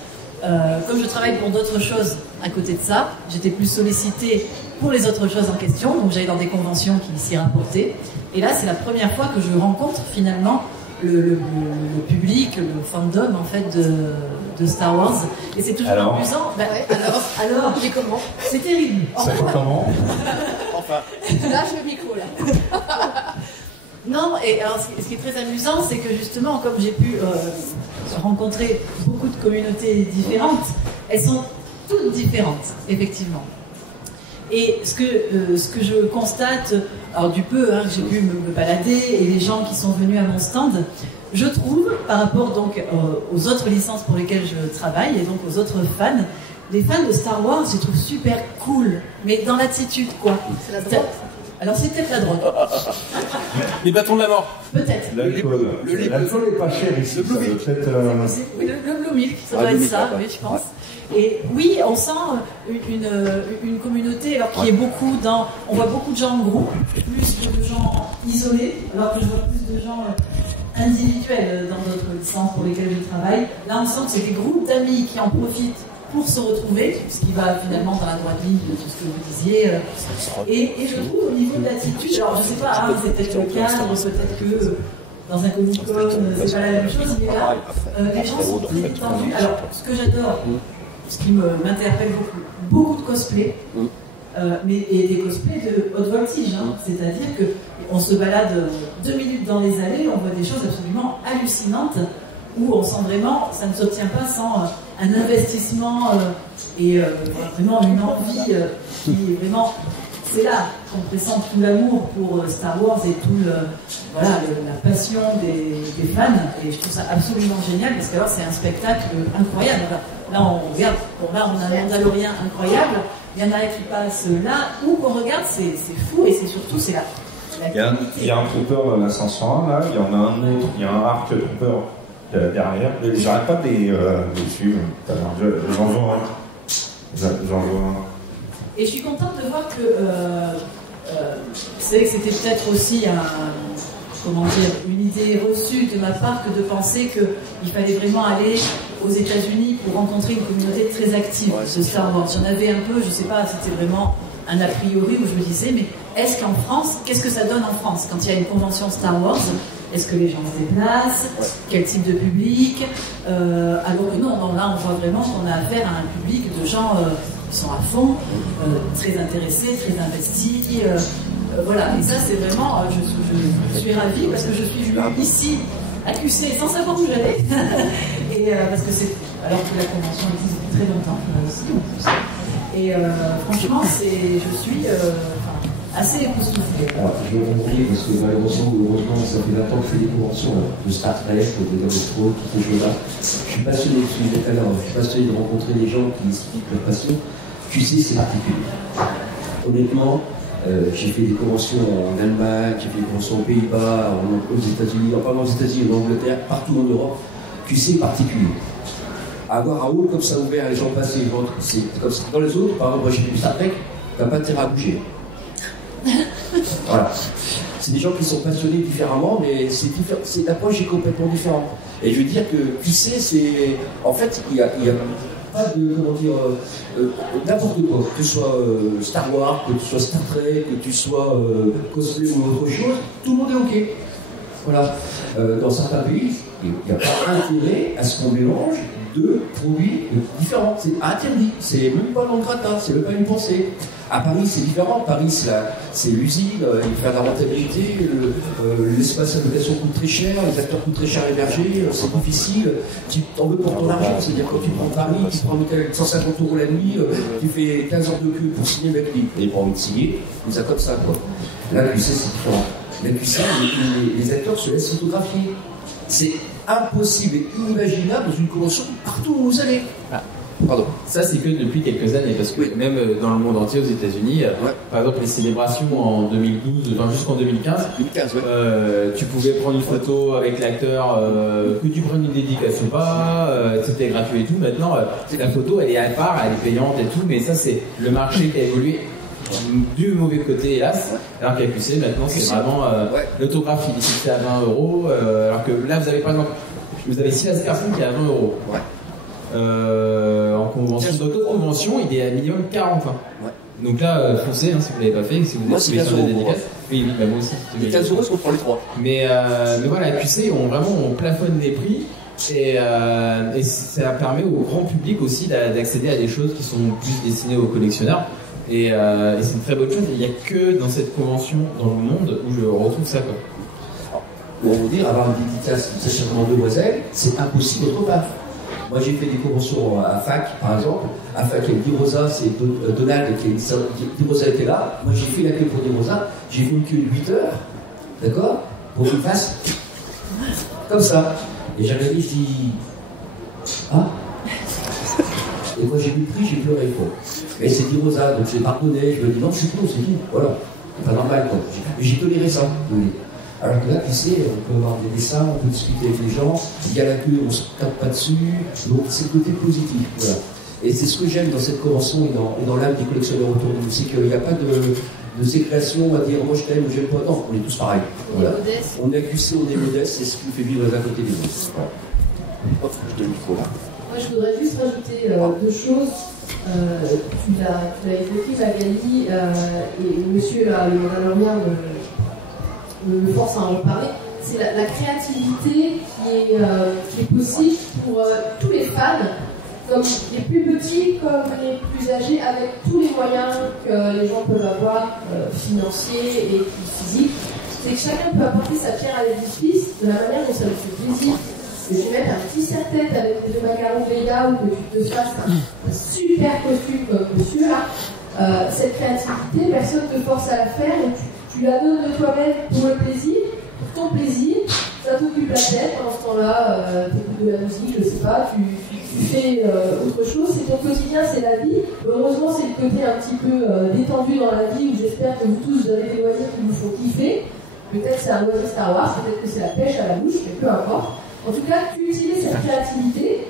Comme je travaille pour d'autres choses à côté de ça, j'étais plus sollicitée pour les autres choses en question, donc j'allais dans des conventions qui s'y rapportaient. Et là, c'est la première fois que je rencontre finalement le public, le fandom en fait de Star Wars. Et c'est toujours amusant. Ben, alors, j'ai comment? C'est terrible. Ça va comment? Enfin. Lâche le micro là. Non, et alors ce qui est très amusant, c'est que justement, comme j'ai pu rencontrer beaucoup de communautés différentes, elles sont toutes différentes, effectivement. Et ce que je constate, alors du peu que j'ai pu me balader, et les gens qui sont venus à mon stand, je trouve, par rapport donc aux autres licences pour lesquelles je travaille, et donc aux autres fans, les fans de Star Wars, je les trouve super cool, mais dans l'attitude, quoi. C'est la drogue. Alors c'est peut-être la drogue. Les bâtons de la mort. Peut-être. L'alcool n'est pas cher ici. Le Blue Milk, ça doit être ça, oui, je pense. Et oui, on sent une communauté alors qui est beaucoup dans... On voit beaucoup de gens en groupe, plus que de gens isolés, alors que je vois plus de gens individuels dans d'autres licences pour lesquelles je travaille. Là, on sent que c'est des groupes d'amis qui en profitent pour se retrouver, ce qui va finalement dans la droite ligne de tout ce que vous disiez. Et je trouve au niveau de l'attitude, alors je sais pas, c'est peut-être le cas, peut-être que dans un Comic-Con, c'est pas la même chose, mais là, les gens sont très tendus. Alors, ce que j'adore, ce qui m'interpelle beaucoup de cosplay, et des cosplays de haute voltige, c'est-à-dire qu'on se balade 2 minutes dans les allées, on voit des choses absolument hallucinantes, où on sent vraiment, ça ne s'obtient pas sans un investissement et vraiment une envie qui est vraiment, c'est là qu'on pressent tout l'amour pour Star Wars et tout la passion des fans, et je trouve ça absolument génial parce que alors c'est un spectacle incroyable. Là on regarde, là on a un Mandalorien incroyable, il y en a qui passent là où qu'on regarde, c'est fou, et c'est surtout c'est la il y a un trooper dans la 501 là, il y en a un autre, il y a un arc trooper derrière, j'arrête pas de les suivre, j'en vois un. Et je suis contente de voir que c'est que c'était peut-être aussi comment dire, une idée reçue de ma part que de penser qu'il fallait vraiment aller aux États-Unis pour rencontrer une communauté très active de Star Wars. J'en avais un peu, je sais pas, c'était vraiment un a priori où je me disais, mais est-ce qu'en France, qu'est-ce que ça donne en France quand il y a une convention Star Wars? Est-ce que les gens se déplacent? Quel type de public? Alors que non, là on voit vraiment qu'on a affaire à un public de gens qui sont à fond, très intéressés, très investis. Voilà, et ça c'est vraiment, je suis ravie parce que je suis venue ici à QC sans savoir où j'allais. Et parce que c'est, alors que la convention existe depuis très longtemps aussi. Et franchement, je suis assez époustouflée. Alors, je vais compris parce que malheureusement ou heureusement, ça fait 20 ans que je fais des conventions de Star Trek, de Game of Thrones, toutes ces choses-là. Je suis passionné, je suis passionné de rencontrer des gens qui expliquent leur passion. Tu sais, c'est particulier. Honnêtement, j'ai fait des conventions en Allemagne, j'ai fait des conventions aux Pays-Bas, aux États-Unis, pas aux États-Unis, en Angleterre, partout en Europe. Tu sais, particulier. Avoir un hall comme ça ouvert, les gens passent, c'est comme ça. Dans les autres, par exemple, moi j'ai fait du Star Trek, t'as pas intérêt à bouger. Voilà. C'est des gens qui sont passionnés différemment, mais l'approche est complètement différente. Et je veux dire que, tu sais, c'est. En fait, il y a pas de. Comment dire. N'importe quoi. Que tu sois Star Wars, que tu sois Star Trek, que tu sois cosplay ou autre chose, tout le monde est OK. Voilà. Dans certains pays, il n'y a pas intérêt à ce qu'on mélange deux produits différents. C'est interdit. C'est même pas dans le gratin, c'est même pas une pensée. À Paris, c'est différent. Paris, c'est l'usine, il fait de la rentabilité, l'espace à location coûte très cher, les acteurs coûtent très cher à héberger, c'est difficile. Tu t'en veux pour ton argent, c'est-à-dire quand tu prends Paris, tu prends un hôtel 150 € la nuit, tu fais 15 heures de queue pour signer avec lui. Il n'est pas envie de signer, il ça comme ça, quoi. Là, QC, c'est différent. Là, QC, les acteurs se laissent photographier. C'est impossible et inimaginable dans une convention partout où vous allez. Ah. Pardon. Ça, c'est que depuis quelques années, parce que même dans le monde entier, aux États-Unis, par exemple, les célébrations en 2012, enfin jusqu'en 2015, tu pouvais prendre une photo avec l'acteur, que tu prennes une dédicace ou pas, c'était gratuit et tout. Maintenant, la photo, elle est à part, elle est payante et tout, mais ça, c'est le marché qui a évolué du mauvais côté, hélas. Alors qu'à QC, maintenant, c'est vraiment l'autographe, il est fixé à 20 €, alors que là, vous avez par exemple, vous avez 6 personnes qui est à 20 €. En convention, dans d'autres conventions, il est à minimum 40. Donc là, foncez si vous ne l'avez pas fait, si vous êtes sur des dédicaces. Oui, bah moi aussi. Les 15 € sont pour les 3. Mais voilà, QC, on plafonne les prix et ça permet au grand public aussi d'accéder à des choses qui sont plus destinées aux collectionneurs. Et c'est une très bonne chose. Il n'y a que dans cette convention dans le monde où je retrouve ça. Pour vous dire, avoir une dédicace de Sachez-moi Demoiselle, c'est impossible autre part. Moi, j'ai fait des conventions à FAC, par exemple. À FAC, il y a Di Rosa, c'est Donald qui est Di Rosa était là. Moi, j'ai fait la queue pour Di Rosa. J'ai fait une queue de 8 heures, d'accord, pour qu'il fasse comme ça. Et j'avais dit, je dis, ah. Et moi, j'ai vu le prix, j'ai pleuré, quoi. Mais c'est Di Rosa, donc j'ai pardonné. Je me dis, non, je suis con, c'est tout. Voilà. C'est pas normal, quoi. Mais j'ai toléré ça. Alors que là, tu sais, on peut avoir des dessins, on peut discuter avec les gens, il y a la queue, on ne se tape pas dessus, donc c'est le côté positif. Voilà. Et c'est ce que j'aime dans cette convention et dans l'âme des collectionneurs autour de nous, c'est qu'il n'y a pas de sécréation à dire moi je t'aime ou j'aime pas, non, on est tous pareils. Voilà. On est QC, on est modeste, c'est ce qui nous fait vivre d'un côté des autres. Voilà. Hop, je te le micro là. Moi je voudrais juste rajouter deux choses. Tu l'as évoqué, Magali, et monsieur le Lorien me force à en reparler, c'est la créativité qui est possible pour tous les fans, comme les plus petits comme les plus âgés, avec tous les moyens que les gens peuvent avoir, financiers et physiques. C'est que chacun peut apporter sa pierre à l'édifice de la manière dont ça lui fait plaisir. Que tu mettes un petit serre-tête avec des macarons Vega ou que tu te fasses un super costume comme monsieur là, cette créativité, personne ne te force à la faire et tu la donnes de toi-même pour le plaisir, pour ton plaisir, ça t'occupe la tête, pendant ce temps-là, tu écoutes de la musique, je sais pas, tu fais autre chose, c'est ton quotidien, c'est la vie. Heureusement, c'est le côté un petit peu détendu dans la vie où j'espère que vous tous avez des loisirs qui vous font kiffer. Peut-être c'est un loisir Star Wars, peut-être que c'est la pêche à la mouche, mais peu importe. En tout cas, tu utilises cette créativité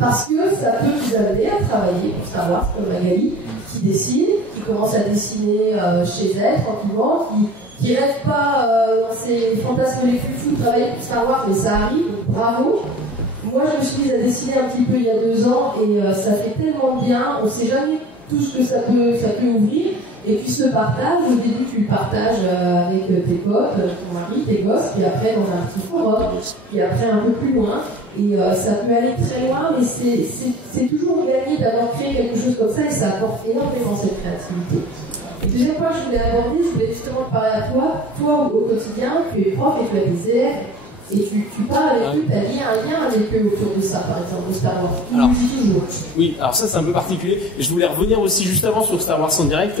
parce que ça peut vous amener à travailler pour Star Wars comme Magali, qui dessine, qui commence à dessiner chez elle tranquillement, qui rêve pas dans ses fantasmes les plus fous de travailler pour Star Wars, mais ça arrive, bravo. Moi, je me suis mise à dessiner un petit peu il y a 2 ans et ça fait tellement bien, on sait jamais tout ce que ça peut ouvrir. Et puis ce partage, au début tu le partages avec tes potes, ton mari, tes gosses, puis après dans un petit forum, puis après un peu plus loin. Et ça peut aller très loin, mais c'est toujours gagné d'avoir créé quelque chose comme ça et ça apporte énormément cette créativité. Et deuxième point que je voulais aborder, je voulais justement te parler à toi au quotidien, tu es prof et tu as des élèves. Et tu parles avec eux, tu as lié un lien avec eux autour de ça, par exemple, de Star Wars. Alors, toujours. Oui, alors ça c'est un peu particulier. Et je voulais revenir aussi juste avant sur Star Wars en direct,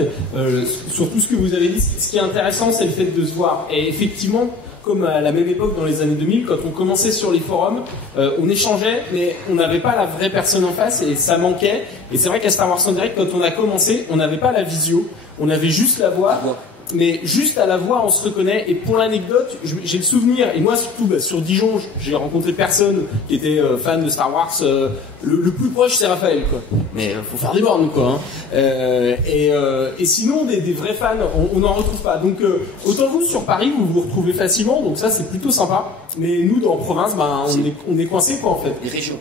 sur tout ce que vous avez dit. Ce qui est intéressant, c'est le fait de se voir. Et effectivement, comme à la même époque dans les années 2000, quand on commençait sur les forums, on échangeait, mais on n'avait pas la vraie personne en face et ça manquait. Et c'est vrai qu'à Star Wars en direct, quand on a commencé, on n'avait pas la visio, on avait juste la voix. Mais juste à la voix, on se reconnaît. Et pour l'anecdote, j'ai le souvenir, et moi surtout sur Dijon, j'ai rencontré personne qui était fan de Star Wars. Le plus proche, c'est Raphaël, quoi. Mais faut faire des bornes, quoi. Hein. Et sinon, des vrais fans, on n'en retrouve pas. Donc autant vous sur Paris, vous vous retrouvez facilement. Donc ça, c'est plutôt sympa. Mais nous, dans la province, on est coincés, quoi, en fait. Les régions.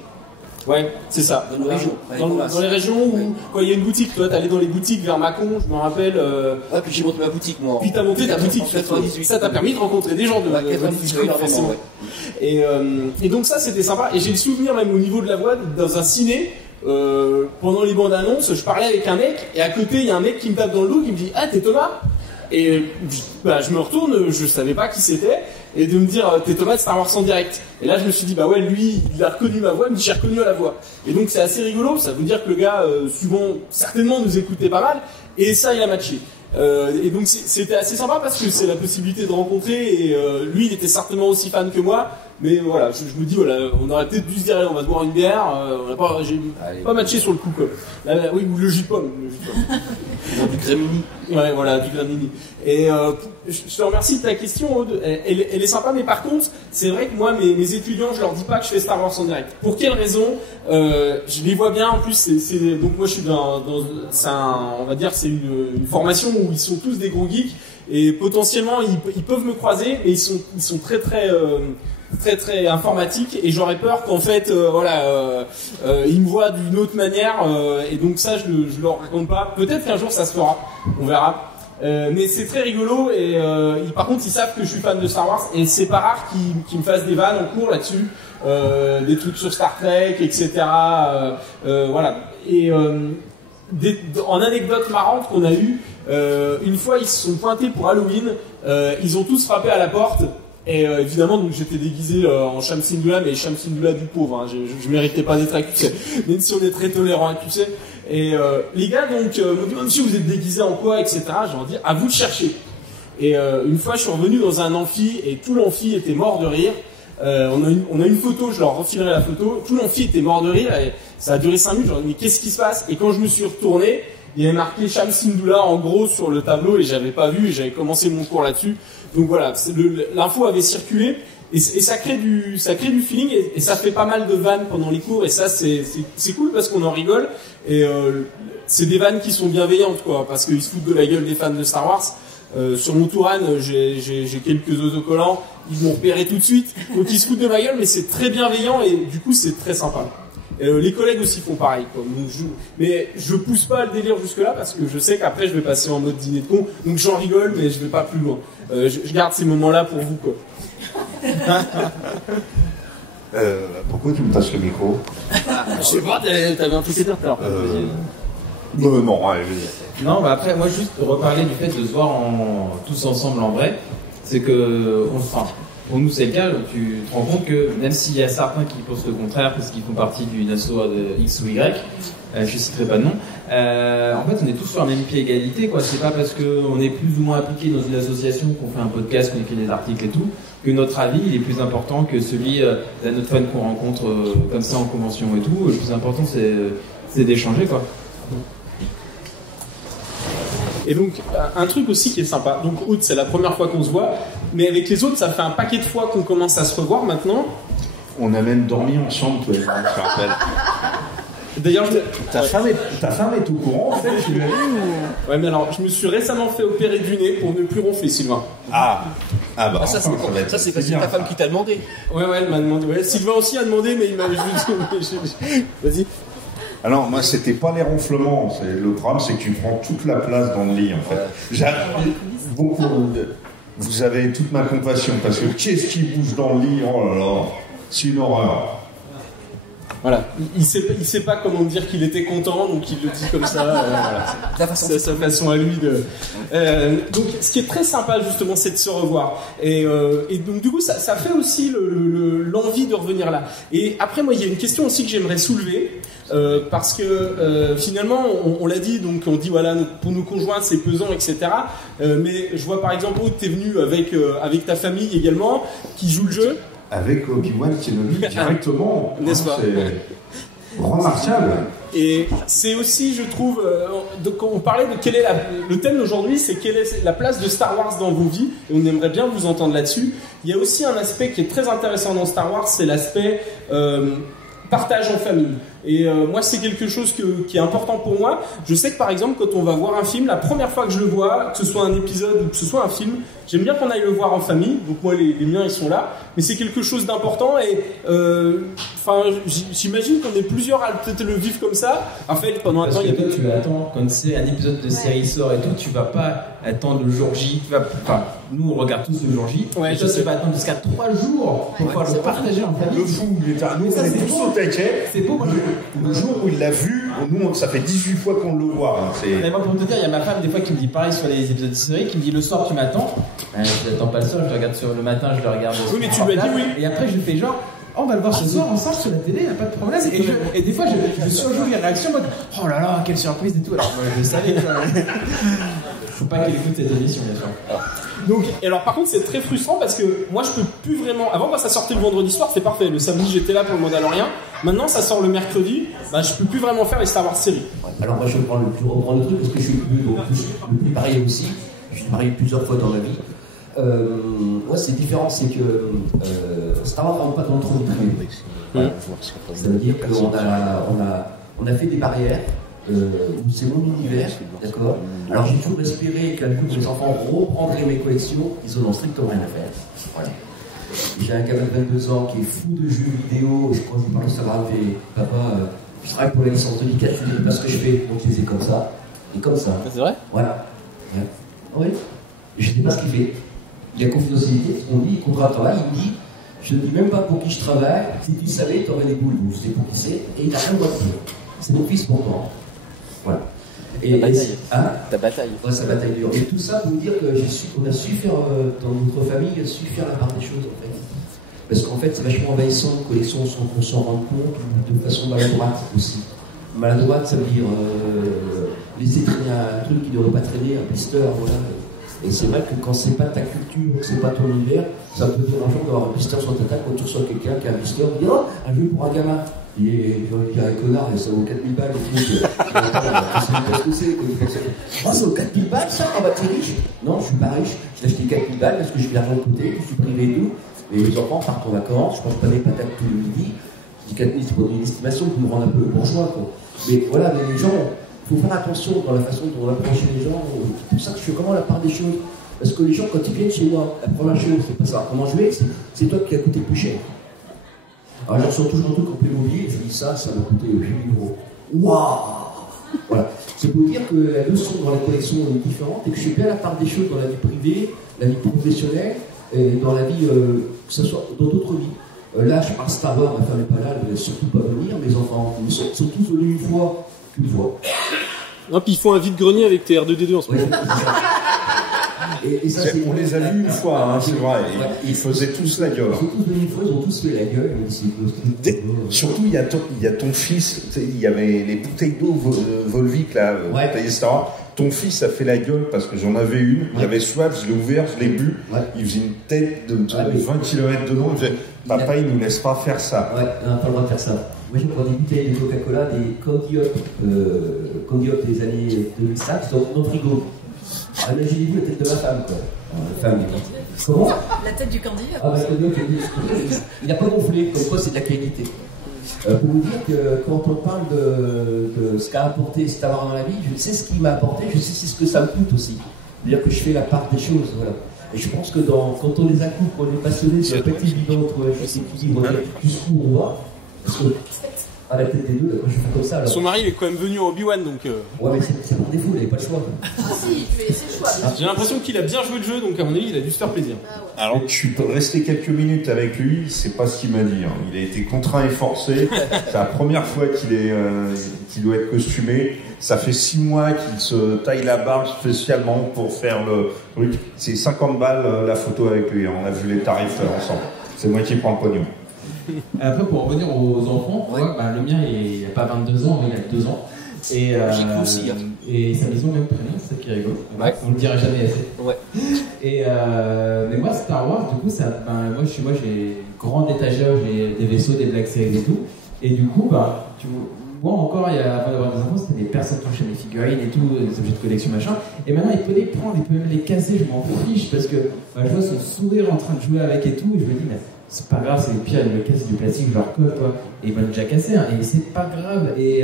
Ouais, c'est ça. Dans les régions. Dans les régions où, quand il y a une boutique, toi, t'allais dans les boutiques vers Mâcon, je me rappelle. Ah, puis j'ai monté ma boutique, moi. Puis t'as monté ta boutique. 98. Ça t'a permis de rencontrer des gens de 98, forcément. Ouais. Et donc ça, c'était sympa. Et j'ai le souvenir, même au niveau de la voix, dans un ciné, pendant les bandes annonces, je parlais avec un mec, et à côté, il y a un mec qui me tape dans le dos, qui me dit, ah, t'es Thomas? Et je me retourne, je savais pas qui c'était, et de me dire t'es Thomas de Star Wars en direct. Et là je me suis dit bah ouais, lui il a reconnu ma voix, il me dit j'ai reconnu à la voix. Et donc c'est assez rigolo, ça veut dire que le gars certainement nous écoutait pas mal, et ça il a matché. Et donc c'était assez sympa parce que c'est la possibilité de rencontrer, et lui il était certainement aussi fan que moi. Mais voilà, je me dis, voilà, on aurait peut-être dû se dire, on va se boire une bière, j'ai pas matché sur le coup, quoi. Là, oui, ou le jus de pomme. Non, du Gramini. Ouais, voilà, du Gramini. Et je te remercie de ta question, Aude. Elle est sympa, mais par contre, c'est vrai que moi, mes étudiants, je leur dis pas que je fais Star Wars en direct. Pour quelle raison? Je les vois bien, en plus, donc moi je suis on va dire, c'est une formation où ils sont tous des gros geeks, et potentiellement, ils peuvent me croiser, mais ils sont très très informatique, et j'aurais peur qu'en fait ils me voient d'une autre manière, et donc ça je leur raconte pas. Peut-être qu'un jour ça se fera, on verra. Mais c'est très rigolo, et par contre ils savent que je suis fan de Star Wars, et c'est pas rare qu'ils me fassent des vannes en cours là-dessus, des trucs sur Star Trek, etc. Voilà. Et en anecdote marrante qu'on a eu, une fois ils se sont pointés pour Halloween, ils ont tous frappé à la porte. Et évidemment, donc j'étais déguisé en Sham Syndulla, mais Sham Syndulla du pauvre. Hein. Je méritais pas d'être accusé, même si on est très tolérant accusé. Et les gars donc m'ont dit, monsieur, vous êtes déguisé en quoi, etc. J'ai dit, à vous de chercher. Et une fois, je suis revenu dans un amphi, et tout l'amphi était mort de rire. On a une photo, je leur refilerai la photo. Tout l'amphi était mort de rire, et ça a duré 5 minutes. J'ai dit, mais qu'est-ce qui se passe? Et quand je me suis retourné, il y avait marqué Sham Syndulla en gros sur le tableau, et j'avais pas vu, et j'avais commencé mon cours là-dessus. Donc voilà, l'info avait circulé, et ça crée du feeling, et ça fait pas mal de vannes pendant les cours, et ça c'est cool parce qu'on en rigole, et c'est des vannes qui sont bienveillantes, quoi, parce qu'ils se foutent de la gueule des fans de Star Wars. Sur mon Touran, j'ai quelques autocollants, ils m'ont repéré tout de suite, donc ils se foutent de ma gueule, mais c'est très bienveillant, et du coup c'est très sympa. Les collègues aussi font pareil, quoi. Mais je pousse pas le délire jusque là parce que je sais qu'après je vais passer en mode dîner de con, donc j'en rigole, mais je vais pas plus loin. Je garde ces moments-là pour vous, quoi. Pourquoi tu me passes le micro? Je sais pas, t'avais un truc à dire alors. Non, allez, vas-y. Non, bah après, moi juste reparler du fait de se voir tous ensemble en vrai, c'est que pour nous c'est le cas, tu te rends compte que même s'il y a certains qui pensent le contraire parce qu'ils font partie d'une asso de X ou Y, je citerai pas de nom, en fait on est tous sur un même pied égalité, quoi. C'est pas parce qu'on est plus ou moins impliqué dans une association, qu'on fait un podcast, qu'on écrit des articles et tout, que notre avis il est plus important que celui d'un autre fan qu'on rencontre comme ça en convention et tout. Le plus important c'est d'échanger, quoi. Et donc, un truc aussi qui est sympa, donc Aude, c'est la première fois qu'on se voit, mais avec les autres, ça fait un paquet de fois qu'on commence à se revoir maintenant. On a même dormi ensemble, toi, je me rappelle. D'ailleurs, ta femme est au courant, en fait, tu l'as vu ou... Ouais, mais alors, je me suis récemment fait opérer du nez pour ne plus ronfler, Sylvain. Bah, ça, c'est parce que ta femme qui t'a demandé. Ouais, elle m'a demandé. Ouais, Sylvain aussi a demandé, mais il m'a juste... Vas-y. Alors, moi, c'était pas les ronflements. Le problème, c'est que tu prends toute la place dans le lit, en fait. Vous avez toute ma compassion, parce que qu'est-ce qui bouge dans le lit? Oh là là, c'est une horreur. Voilà, il sait pas comment dire qu'il était content, donc il le dit comme ça. Voilà. C'est sa façon à lui de. Donc, ce qui est très sympa justement, c'est de se revoir. Et donc du coup, ça fait aussi l'envie de revenir là. Et après, moi, il y a une question aussi que j'aimerais soulever. Parce que finalement, on l'a dit, donc on dit voilà, pour nos conjoints c'est pesant, etc. Mais je vois par exemple, t'es venu avec ta famille également, qui joue le jeu. Avec Obi-Wan qui nous dit directement, n'est-ce pas? C'est remarquable. Et c'est aussi, je trouve, donc on parlait de quel est le thème d'aujourd'hui, c'est quelle est la place de Star Wars dans vos vies, et on aimerait bien vous entendre là-dessus. Il y a aussi un aspect qui est très intéressant dans Star Wars, c'est l'aspect partage en famille. Et moi, c'est quelque chose qui est important pour moi. Je sais que par exemple, quand on va voir un film, la première fois que je le vois, que ce soit un épisode ou que ce soit un film, j'aime bien qu'on aille le voir en famille. Donc moi, les miens, ils sont là. Mais c'est quelque chose d'important. Et j'imagine qu'on est plusieurs à peut-être le vivre comme ça. En fait, pendant un temps, il y a toi, tu attends quand c'est un épisode de série sort et tout, tu vas pas attendre le jour J. Nous, on regarde tous le jour J. Ouais, et toi, tu vas attendre jusqu'à 3 jours pour pouvoir le partager en famille. Le fou, nous, on est tous au taquet. C'est beau. Le jour où il l'a vu, nous, ça fait 18 fois qu'on le voit. Mais moi, pour te dire, il y a ma femme des fois qui me dit pareil sur les épisodes de série, qui me dit le soir tu m'attends. Je n'attends pas le soir, je le regarde sur le matin, je le regarde. Oui, mais tu lui as dit oui. Et après, je fais genre, on va le voir ce soir ensemble sur la télé, y a pas de problème. Et des fois, je surjoue les réactions en mode, oh là là, quelle surprise et tout. Alors, moi, je le savais. Faut pas qu'elle écoute cette émission, bien sûr. Donc, et alors par contre c'est très frustrant parce que moi je peux plus vraiment. Avant quand ça sortait le vendredi soir c'était parfait, le samedi j'étais là pour le Mandalorian. Maintenant ça sort le mercredi, je peux plus vraiment faire les Star Wars séries. Alors moi je reprends le truc parce que je suis le plus marié aussi. Je suis marié plusieurs fois dans ma vie. Moi c'est différent, c'est que Star Wars rentre pas dans le trou de privé. Ça veut dire qu'on a fait des barrières. C'est mon univers, d'accord. Alors j'ai toujours espéré qu'un jour mes enfants reprendraient mes collections, ils en ont strictement rien à faire. Voilà. J'ai un gamin de 22 ans qui est fou de jeux vidéo, et quand je lui parle de ça, il fait papa, je travaille pour la licence de Lucas, je dis parce que je fais, donc je les ai comme ça, et comme ça. C'est vrai? Voilà. Oui. Je ne sais pas ce qu'il fait. Il y a confidentialité, on dit contrat de travail, il me dit, je ne dis même pas pour qui je travaille, si tu savais, tu aurais des boules, donc je sais pour qui c'est, et il n'a rien de dire. C'est mon fils pourtant. Voilà. Et ta bataille. Ouais, sa bataille dure. Et tout ça pour dire qu'on a su faire, dans notre famille, faire la part des choses en fait. Parce qu'en fait, c'est vachement envahissant que les sons qu'on s'en rende compte de façon maladroite aussi. Maladroite, ça veut dire laisser traîner un truc qui ne devrait pas traîner, un blister, voilà. Et c'est vrai que quand c'est pas ta culture, que c'est pas ton univers, ça peut déranger d'avoir un blister sur ta table quand tu reçois quelqu'un qui a un blister, on dit oh, un jeu pour un gamin. Il y a un connard et ça vaut 4000 balles et tout. Qu'est-ce que c'est? Oh, ça vaut 4000 balles ça? Ah bah t'es riche? Non, je suis pas riche. J'ai acheté 4000 balles parce que j'ai de l'argent de côté, je suis privé et tout. Et les enfants partent en vacances, je mange pas des patates tout le midi. Je dis 4000, c'est pour une estimation pour me rendre un peu bourgeois, quoi. Mais voilà, mais les gens, il faut faire attention dans la façon dont on approche les gens. C'est pour ça que je fais vraiment la part des choses. Parce que les gens, quand ils viennent chez moi, la première chose, c'est pas savoir comment jouer, c'est toi qui a coûté le plus cher. Alors j'en sors toujours un truc en Playmobil, je dis ça m'a coûté 8 000 euros. Waouh! Voilà. C'est pour dire que la leçon dans la collection est différente et que je suis bien à la part des choses dans la vie privée, la vie professionnelle et dans la vie, que ce soit dans d'autres vies. Là, je parle Star Wars, ma femme n'est pas là, elle ne va surtout pas venir, mes enfants ils sont tous venus qu'une fois. Non, puis ils font un vide-grenier avec tes R2D2 en ce moment. Et ça, on les a vus une fois, hein, c'est vrai. Ils faisaient tous la gueule. Ils sont tous venus une fois, ils ont tous fait la gueule. Surtout, il y a ton fils, il y avait les bouteilles d'eau Volvic, là, Star Wars. Ton fils a fait la gueule parce que j'en avais une. Il y avait soif, je l'ai ouvert, je l'ai bu. Il faisait une tête de 20 km dedans. Il faisait, papa, il nous laisse pas faire ça. Ouais, on n'a pas le droit de faire ça. Moi, j'ai pris des bouteilles de Coca-Cola, des Candy Up des années 2005, qui sont dans le frigo. Alors, imaginez-vous la tête de ma femme, quoi. La femme du Candy. Comment? La tête du Candy. Ah, bah, il n'a pas gonflé, comme quoi c'est de la qualité. Pour vous dire que quand on parle de ce qu'a apporté Star Wars dans la vie, je sais ce qu'il m'a apporté, je sais ce que ça me coûte aussi. C'est-à-dire que je fais la part des choses, voilà. Et je pense que quand on les accoupe, qu'on est passionné, c'est pas évident de trouver juste équilibre jusqu'où on va. Parce que à la tête des deux, quand je fais comme ça. Alors... Son mari il est quand même venu en Obi-Wan donc. Ouais, mais c'est par défaut, il n'avait pas le choix. Ah si, tu fais laisser le choix. J'ai l'impression qu'il a bien joué le jeu donc à mon avis il a dû se faire plaisir. Ah ouais. Alors, je suis resté quelques minutes avec lui, c'est pas ce qu'il m'a dit. Hein. Il a été contraint et forcé. C'est la première fois qu'il doit être costumé. Ça fait 6 mois qu'il se taille la barbe spécialement pour faire le truc. C'est 50 balles la photo avec lui. On a vu les tarifs ensemble. C'est moi qui prends le pognon. Après, pour revenir aux enfants, ouais. Bah, le mien il n'a pas 22 ans, mais il a 2 ans. Et, j'ai cru aussi. Hein. Et sa maison, même prénom, c'est ça qui est rigolo. Ouais. On le dirait jamais assez. Ouais. Et mais moi, Star Wars, du coup, moi, j'ai grande étagère, j'ai des vaisseaux, des Black Series et tout. Et du coup, bah, moi encore, avant d'avoir des enfants, c'était des personnes qui touchaient des figurines et tout, des objets de collection, machin. Et maintenant, il peut les prendre, il peut même les casser, je m'en fiche, parce que bah, je vois son sourire en train de jouer avec et tout, et je me dis, mais c'est pas grave, c'est le pire, il me casse du plastique, je leur colle, quoi. Et il m'a déjà cassé, hein, et c'est pas grave. Et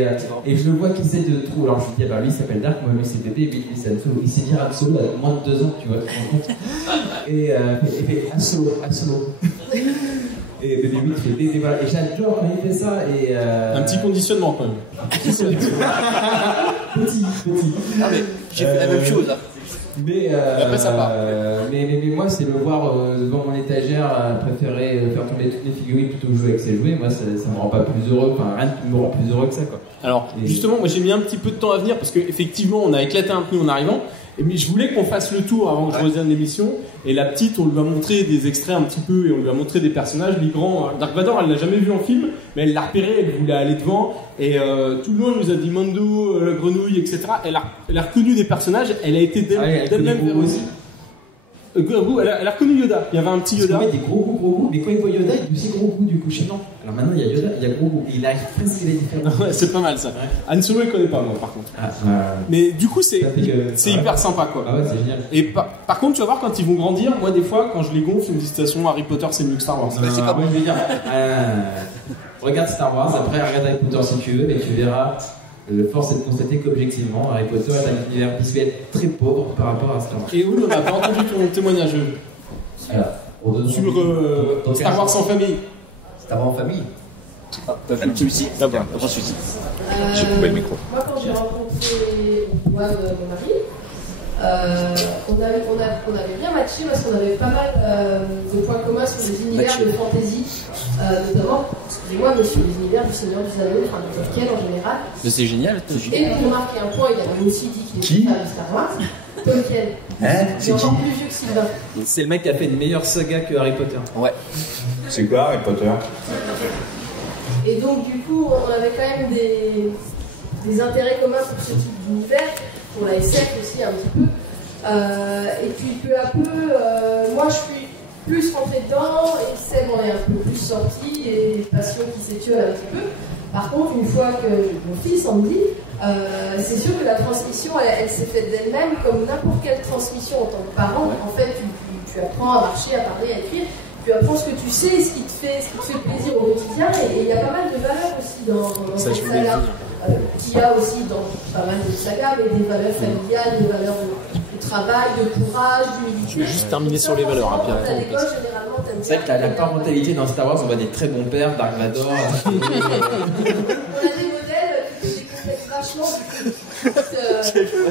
je le vois qu'il essaie de trouver. Alors je lui dis, bah lui il s'appelle Dark, moi lui c'est bébé, et lui c'est Han Solo. Il sait dire Han Solo à moins de 2 ans, tu vois, tu te rends compte. Et il fait Han Solo. Et bébé 8 fait bébé, voilà. Et j'adore quand il fait ça. Et un petit conditionnement quand même. petit. Ah mais j'ai fait la même chose là. Mais, après ça part. Mais moi, c'est le voir devant mon étagère, préférer faire tomber toutes les figurines plutôt que jouer avec ses jouets. Moi, ça me rend pas plus heureux. Enfin, rien ne me rend plus heureux que ça, quoi. Alors, justement, moi, j'ai mis un petit peu de temps à venir parce qu'effectivement, on a éclaté un pneu en arrivant. Mais je voulais qu'on fasse le tour avant que je revienne l'émission. Et la petite, on lui a montré des extraits un petit peu et on lui a montré des personnages. Les grands, Dark Vador, elle l'a jamais vu en film, mais elle l'a repéré, elle voulait aller devant. Et tout le long, elle nous a dit Mando, la grenouille, etc. Elle a reconnu des personnages. Elle a été d'elle-même vers aussi. Elle a reconnu Yoda. Il y avait un petit Yoda. Il y a des gros goûts. Mais quand il voit Yoda, il dit aussi gros goût du coup. Non. Alors maintenant, il y a Yoda, il y a gros goût. Il arrive presque les différences. Ouais, c'est pas mal ça. Ouais. Han Solo, il connaît pas moi par contre. Mais du coup, c'est hyper sympa quoi. Ah ouais, c'est génial. Et par contre, tu vas voir quand ils vont grandir. Moi, des fois, quand je les gonfle, je me dis de toute façon, Harry Potter, c'est mieux que Star Wars. C'est comme moi, je vais dire. Regarde Star Wars, après regarde Harry Potter si tu veux, mais tu verras. Force est de constater qu'objectivement, Harry Potter est un univers visuel très pauvre par rapport à Star Wars. Et où on n'a pas entendu ton témoignage sur Star Wars en famille. Star Wars en famille. Celui-ci. D'abord, celui-ci. J'ai coupé le micro. Moi, quand j'ai rencontré mon mari, on avait bien matché parce qu'on avait pas mal de points communs sur les univers de fantasy, notamment, excusez-moi, mais sur les univers du Seigneur des Anneaux, enfin de Tolkien en général. C'est génial. Et pour marquer un point, il avait aussi dit qu'il était fan de Star Wars. Tolkien. C'est encore plus vieux que Sylvain. C'est le mec qui a fait une meilleure saga que Harry Potter. Ouais. C'est quoi Harry Potter? Et donc, du coup, on avait quand même des intérêts communs pour ce type d'univers, pour la SF aussi un petit peu. Et puis, peu à peu, moi je suis plus rentrée dedans, et Seb en est un peu plus sorti, et les passions qui s'étiolent un petit peu. Par contre, une fois que mon fils en me dit, c'est sûr que la transmission, elle s'est faite d'elle-même, comme n'importe quelle transmission en tant que parent. En fait, tu apprends à marcher, à parler, à écrire. Tu apprends ce que tu sais, ce qui te fait plaisir au quotidien, et il y a pas mal de valeurs aussi dans cette saga, qu'il y a aussi dans pas mal de sagas, mais des valeurs familiales, des valeurs de travail, de courage, d'humilité. Je vais juste terminer sur les valeurs, hein, à l'école, généralement, c'est vrai que la parentalité dans Star Wars, on voit des très bons pères, Dark Vador. On a des modèles qui complètent vachement du coup.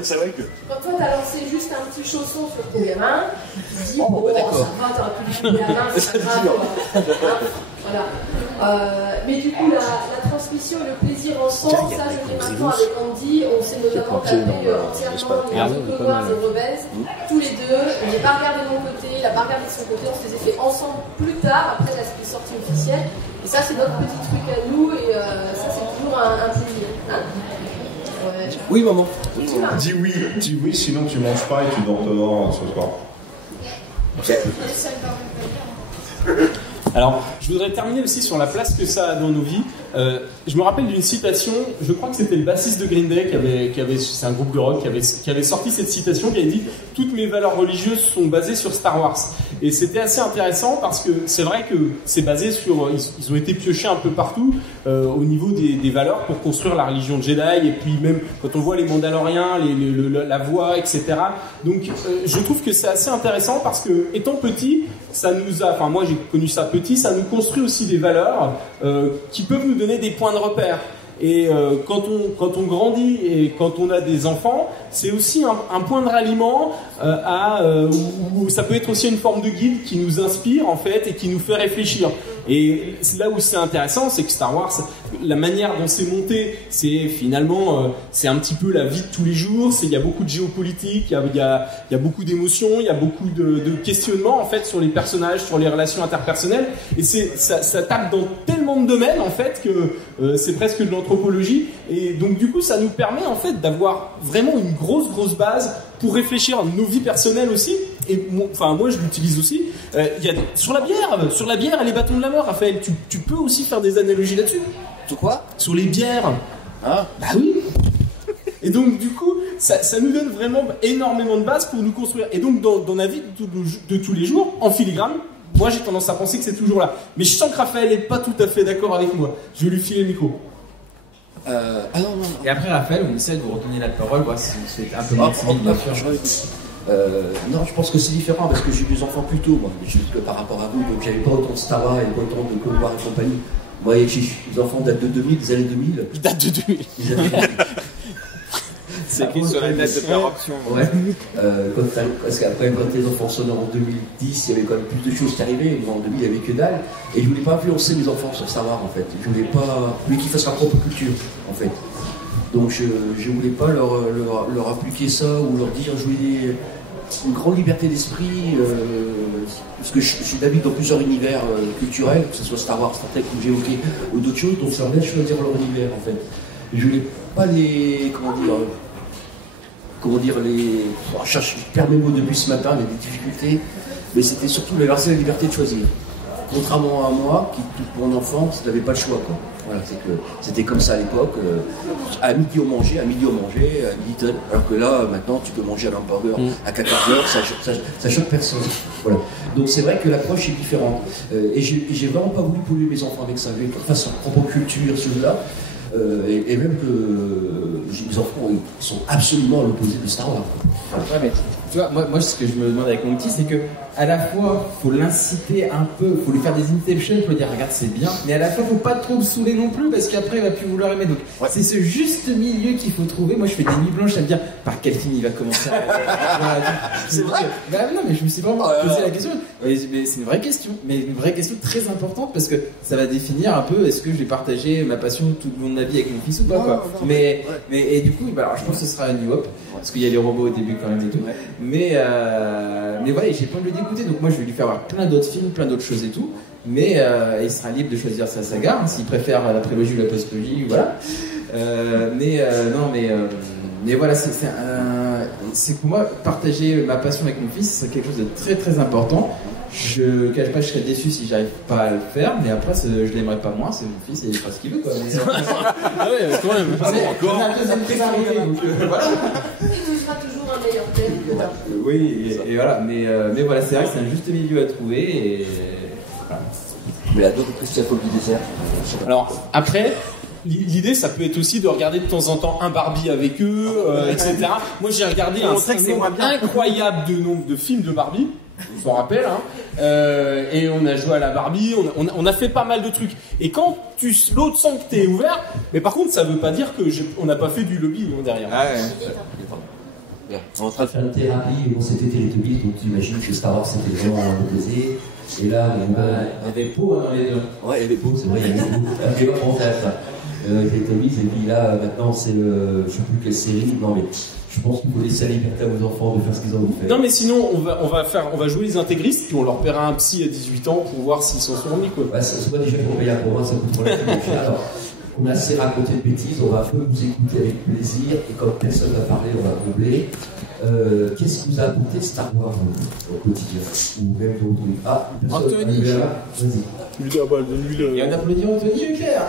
C'est vrai que. Quand toi t'as lancé juste un petit chausson sur ton gamin, tu dis bon, ça va, t'aurais pu lui couper la main, c'est pas grave. Voilà. Mais du coup, la transmission et le plaisir ensemble, ça je le fais maintenant avec Andy. On s'est notamment tapé entièrement les Clonoirs et Rebels, tous les deux. J'ai pas regardé de mon côté, il a pas regardé de son côté. On se les a fait ensemble plus tard, après la sortie officielle. Et ça, c'est notre petit truc à nous, et ça, c'est toujours un plaisir. Hein? Ouais. Oui, maman. Dis oui, sinon tu manges pas et tu dors dehors ce soir. Alors, je voudrais terminer aussi sur la place que ça a dans nos vies. Je me rappelle d'une citation, je crois que c'était le bassiste de Green Day c'est un groupe de rock qui avait sorti cette citation, qui avait dit « Toutes mes valeurs religieuses sont basées sur Star Wars ». Et c'était assez intéressant parce que c'est vrai que c'est basé sur... Ils ont été piochés un peu partout au niveau des valeurs pour construire la religion de Jedi, et puis même quand on voit les Mandaloriens, la voix, etc. Donc, je trouve que c'est assez intéressant parce que, étant petit, ça nous a... Enfin, moi, j'ai connu ça petit, ça nous construit aussi des valeurs qui peuvent nous donner des points de repère. Et quand on grandit et quand on a des enfants, c'est aussi un point de ralliement où ça peut être aussi une forme de guide qui nous inspire en fait et qui nous fait réfléchir. Et là où c'est intéressant, c'est que Star Wars, la manière dont c'est monté, c'est finalement c'est un petit peu la vie de tous les jours. Il y a beaucoup de géopolitique, il y a beaucoup d'émotions, il y a beaucoup de questionnements en fait sur les personnages, sur les relations interpersonnelles. Et ça tape dans tellement de domaines en fait que c'est presque de l'anthropologie. Et donc du coup, ça nous permet en fait d'avoir vraiment une grosse base pour réfléchir à nos vies personnelles aussi. Et moi je l'utilise aussi. Sur la bière et les bâtons de la mort, Raphaël, tu peux aussi faire des analogies là-dessus. Sur quoi? Sur les bières. Ah, bah oui. Et donc du coup, ça nous donne vraiment énormément de bases pour nous construire. Et donc dans la vie de tous les jours, en filigrane, moi j'ai tendance à penser que c'est toujours là. Mais je sens que Raphaël n'est pas tout à fait d'accord avec moi. Je vais lui filer le micro. Non. Et après Raphaël, on essaie de vous redonner la parole, voir si c'est un peu bien sûr. Non, je pense que c'est différent parce que j'ai eu des enfants plus tôt, moi, par rapport à vous, donc j'avais pas autant de Star Wars et pas autant de Clone Wars et compagnie. Moi, les enfants datent de 2000, des années 2000. Ils datent de 2000. C'est écrit sur la date de péremption. Ouais. Parce qu'après, quand les enfants sont nés en 2010, il y avait quand même plus de choses qui arrivaient. Moi, en 2000, il n'y avait que dalle. Et je voulais pas influencer mes enfants sur Star Wars, en fait. Je voulais pas... Lui qu'ils fassent leur propre culture, en fait. Donc, je voulais pas leur appliquer ça ou leur dire jouer une grande liberté d'esprit. Parce que je suis d'habitude dans plusieurs univers culturels, que ce soit Star Wars, Star Trek, comme j'ai évoqué, ou d'autres choses. Donc, ça me laisse choisir leur univers, en fait. Je voulais pas les... je perds mes mots depuis ce matin, il y a des difficultés, mais c'était surtout leur laisser la liberté de choisir. Contrairement à moi, qui, mon enfance, n'avais pas le choix, quoi. Voilà, c'était comme ça à l'époque. À midi on mangeait, à midi tonnes. Alors que là, maintenant, tu peux manger un hamburger à 14h, ça choque personne. Voilà. Donc c'est vrai que l'approche est différente. Et j'ai vraiment pas voulu polluer mes enfants avec ça. Je voulais qu'ils fassent leur propre culture, celui-là. Et même que les enfants ils sont absolument à l'opposé de Star Wars. Ouais, mais tu vois, moi ce que je me demande avec mon petit, c'est que à la fois faut l'inciter un peu, faut lui faire des inceptions, faut lui dire regarde c'est bien, mais à la fois faut pas trop le saouler non plus parce qu'après il va plus vouloir aimer. Donc c'est ce juste milieu qu'il faut trouver. Moi je fais des nuits blanches à me dire par quel film il va commencer à... C'est vrai. Bah non mais je me suis vraiment posé la question. Mais c'est une vraie question, mais une vraie question très importante parce que ça va définir un peu est-ce que je vais partager ma passion tout le long de ma vie avec mon fils ou pas quoi. Mais et du coup alors je pense que ce sera un New Hope parce qu'il y a les robots au début quand même et tout. Mais voilà, j'ai pas envie d'écouter, donc moi je vais lui faire voir plein d'autres films, plein d'autres choses et tout. Mais il sera libre de choisir sa saga, hein, s'il préfère la prélogie ou la postlogie, voilà. Mais voilà, c'est pour moi partager ma passion avec mon fils, c'est quelque chose de très très important. Je cache pas que je serais déçu si j'arrive pas à le faire, mais après je l'aimerais pas moins, c'est mon fils et il fera ce qu'il veut quoi. Ah ouais, quand même. On a la deuxième priorité, donc voilà. Tu seras toujours un meilleur thème. Oui, et voilà, mais voilà, c'est vrai que c'est un juste milieu à trouver et voilà. Mais la d'autres Christophe du désert. Alors après. L'idée, ça peut être aussi de regarder de temps en temps un Barbie avec eux, etc. Moi, j'ai regardé un nombre incroyable de films de Barbie, je m'en rappelle, hein. Et on a joué à la Barbie, on a fait pas mal de trucs. Et quand l'autre sent que t'es ouvert, mais par contre, ça veut pas dire que on n'a pas fait du lobby derrière. Ah ouais. On est en train de faire une thérapie, bon, c'était Télétobies, donc tu imagines que Star Wars c'était vraiment opposé. Et là, il y avait Pau dans les deux. Ouais, il y avait Pau, c'est vrai, il y avait Pau. Je vais pas penser à ça. Télétobies, et puis là, maintenant, c'est je sais plus quelle série, non mais je pense qu'il faut laisser la liberté à vos enfants de faire ce qu'ils ont envie de faire. Non mais sinon, on va jouer les intégristes, puis on leur paiera un psy à 18 ans pour voir s'ils s'en sont remis, quoi. Ouais, soit déjà pour payer un programme, ça coûte trop la tête. Alors, on a assez raconté de bêtises, on va un peu vous écouter avec plaisir, et comme personne va parler, on va combler. Qu'est-ce que vous a apporté Star Wars au quotidien? Ou même d'autres? Ah, Anthony. Vas-y. Et on applaudit Anthony Leclerc.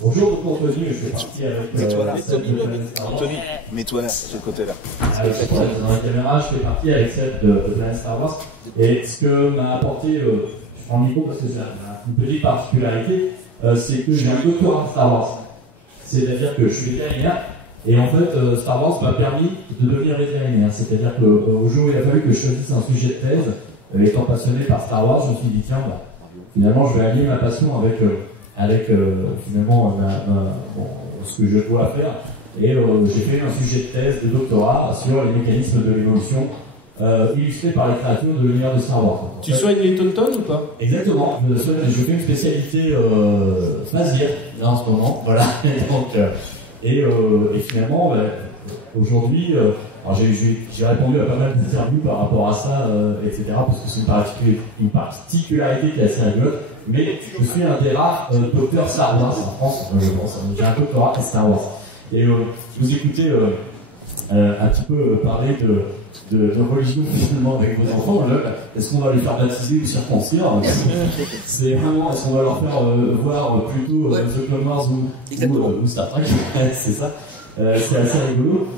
Bonjour, donc Anthony, je fais partie avec... Mets-toi là. Anthony, mets-toi là, sur le côté là. Dans la caméra, je fais partie avec celle de Planet Star Wars. Et ce que m'a apporté, je prends le micro parce que j'ai une petite particularité, c'est que j'ai un doctorat en Star Wars. C'est-à-dire que je suis vétérinaire, et en fait, Star Wars m'a permis de devenir vétérinaire. C'est-à-dire qu'au jour où il a fallu que je choisisse un sujet de thèse, étant passionné par Star Wars, je me suis dit, tiens, bah, finalement, je vais allier ma passion avec finalement ce que je dois faire. Et j'ai fait un sujet de thèse de doctorat sur les mécanismes de l'évolution illustrés par les créatures de l'univers de Star Wars. Tu soignes les tontons ou pas? Exactement, je fais une spécialité phasière là en ce moment, voilà. Donc, et finalement, aujourd'hui, j'ai répondu à pas mal d'interviews par rapport à ça, etc., parce que c'est une particularité qui est assez rigolote, mais je suis un des rares docteurs Star Wars en France, je pense. J'ai un doctorat à Star Wars. Et vous écoutez un petit peu parler de religion finalement avec vos enfants, est-ce qu'on va les faire baptiser ou circoncire? C'est vraiment, est-ce qu'on va leur faire voir plutôt The Clone Wars ou Star Trek? C'est ça. C'est assez rigolo.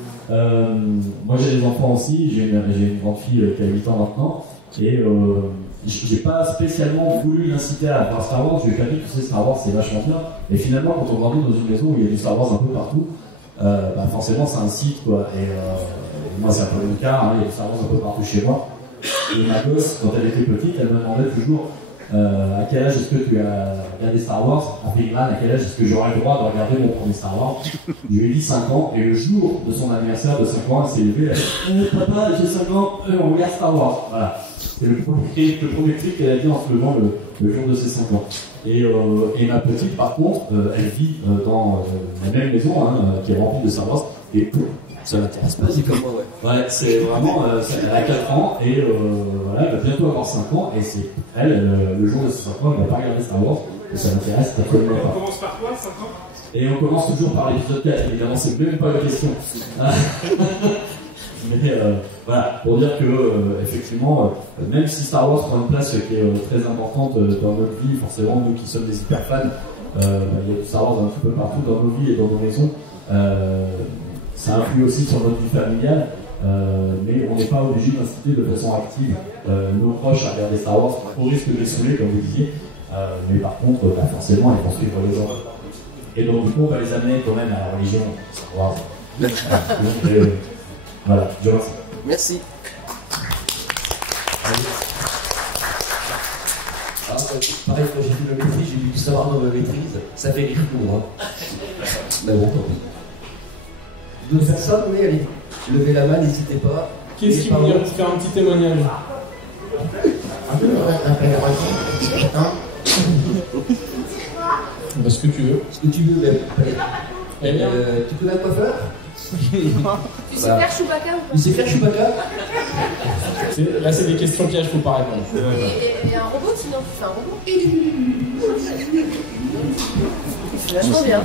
Moi j'ai des enfants aussi, j'ai une grande fille qui a 8 ans maintenant, et j'ai pas spécialement voulu l'inciter à voir Star Wars. Je lui ai pas dit, tu sais, Star Wars c'est vachement bien, et finalement quand on grandit dans une maison où il y a du Star Wars un peu partout, forcément ça incite quoi. Et moi c'est un peu le cas, hein, il y a du Star Wars un peu partout chez moi. Et ma gosse, quand elle était petite, elle me demandait toujours à quel âge est-ce que tu as regardé Star Wars? En filigrane, à quel âge est-ce que j'aurais le droit de regarder mon premier Star Wars? Je lui ai dit 5 ans, et le jour de son anniversaire de 5 ans, elle s'est levée, elle a dit papa, j'ai 5 ans, on regarde Star Wars. Voilà. C'est le premier truc qu'elle a dit en se levant le jour de ses 5 ans. Et ma petite, par contre, elle vit dans la même maison qui est remplie de Star Wars, et ça m'intéresse pas, c'est comme moi, ouais. Ouais, c'est vraiment, elle a 4 ans, et voilà, elle va bientôt avoir 5 ans, et c'est elle, le jour de ses 5 ans, elle va pas regarder Star Wars, et ça m'intéresse absolument pas. On commence par quoi, 5 ans? Et on commence toujours par l'épisode 4, évidemment, c'est même pas la question. Mais voilà, pour dire que effectivement, même si Star Wars prend une place qui est très importante dans notre vie, forcément, nous qui sommes des hyper fans, il y a du Star Wars un petit peu partout dans nos vies et dans nos maisons. Ça influe aussi sur notre vie familiale, mais on n'est pas obligé d'inciter de façon active nos proches à regarder Star Wars au risque de les saouler, comme vous disiez. Mais par contre, forcément, ils vont suivre les autres. Et donc, du coup, on va les amener quand même à la religion Star Wars. Voilà, je remercie. Merci. Pareil, quand j'ai vu le maîtrise, j'ai dû savoir dans ma maîtrise, ça fait rire pour moi. Mais bon, tant pis. D'autres personnes, oui, allez, levez la main, n'hésitez pas. Qu'est-ce qui veut faire un petit témoignage? Ce que tu veux. Ce que tu veux, même. Allez. Tu connais un coiffeur? Tu sais faire Chewbacca ou pas? Tu sais faire Chewbacca? Là, c'est des questions pièges, faut pas répondre. Et un robot, sinon tu fais un robot. C'est vachement bien.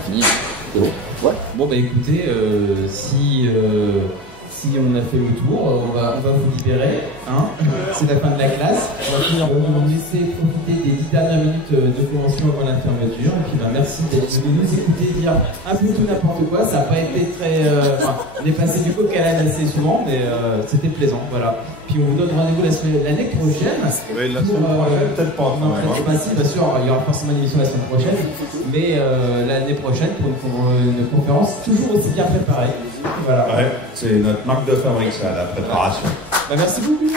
Ouais. Bon bah écoutez, si on a fait le tour, on va vous libérer, hein. C'est la fin de la classe. On va finir, vous laisser profiter des 10 dernières minutes de convention avant la fermeture. Et puis merci de nous écouter dire un peu tout n'importe quoi. Ça n'a pas été très... on est passé du coq à l'âne assez souvent, mais c'était plaisant, voilà. Puis on vous donne rendez-vous l'année prochaine. Oui, la semaine prochaine, peut-être pas. Si, bien sûr, il y aura forcément une émission la semaine prochaine, mais l'année prochaine pour une conférence toujours aussi bien préparée. Voilà. Ouais, c'est notre marque de fabrique, ça, la préparation. Merci beaucoup.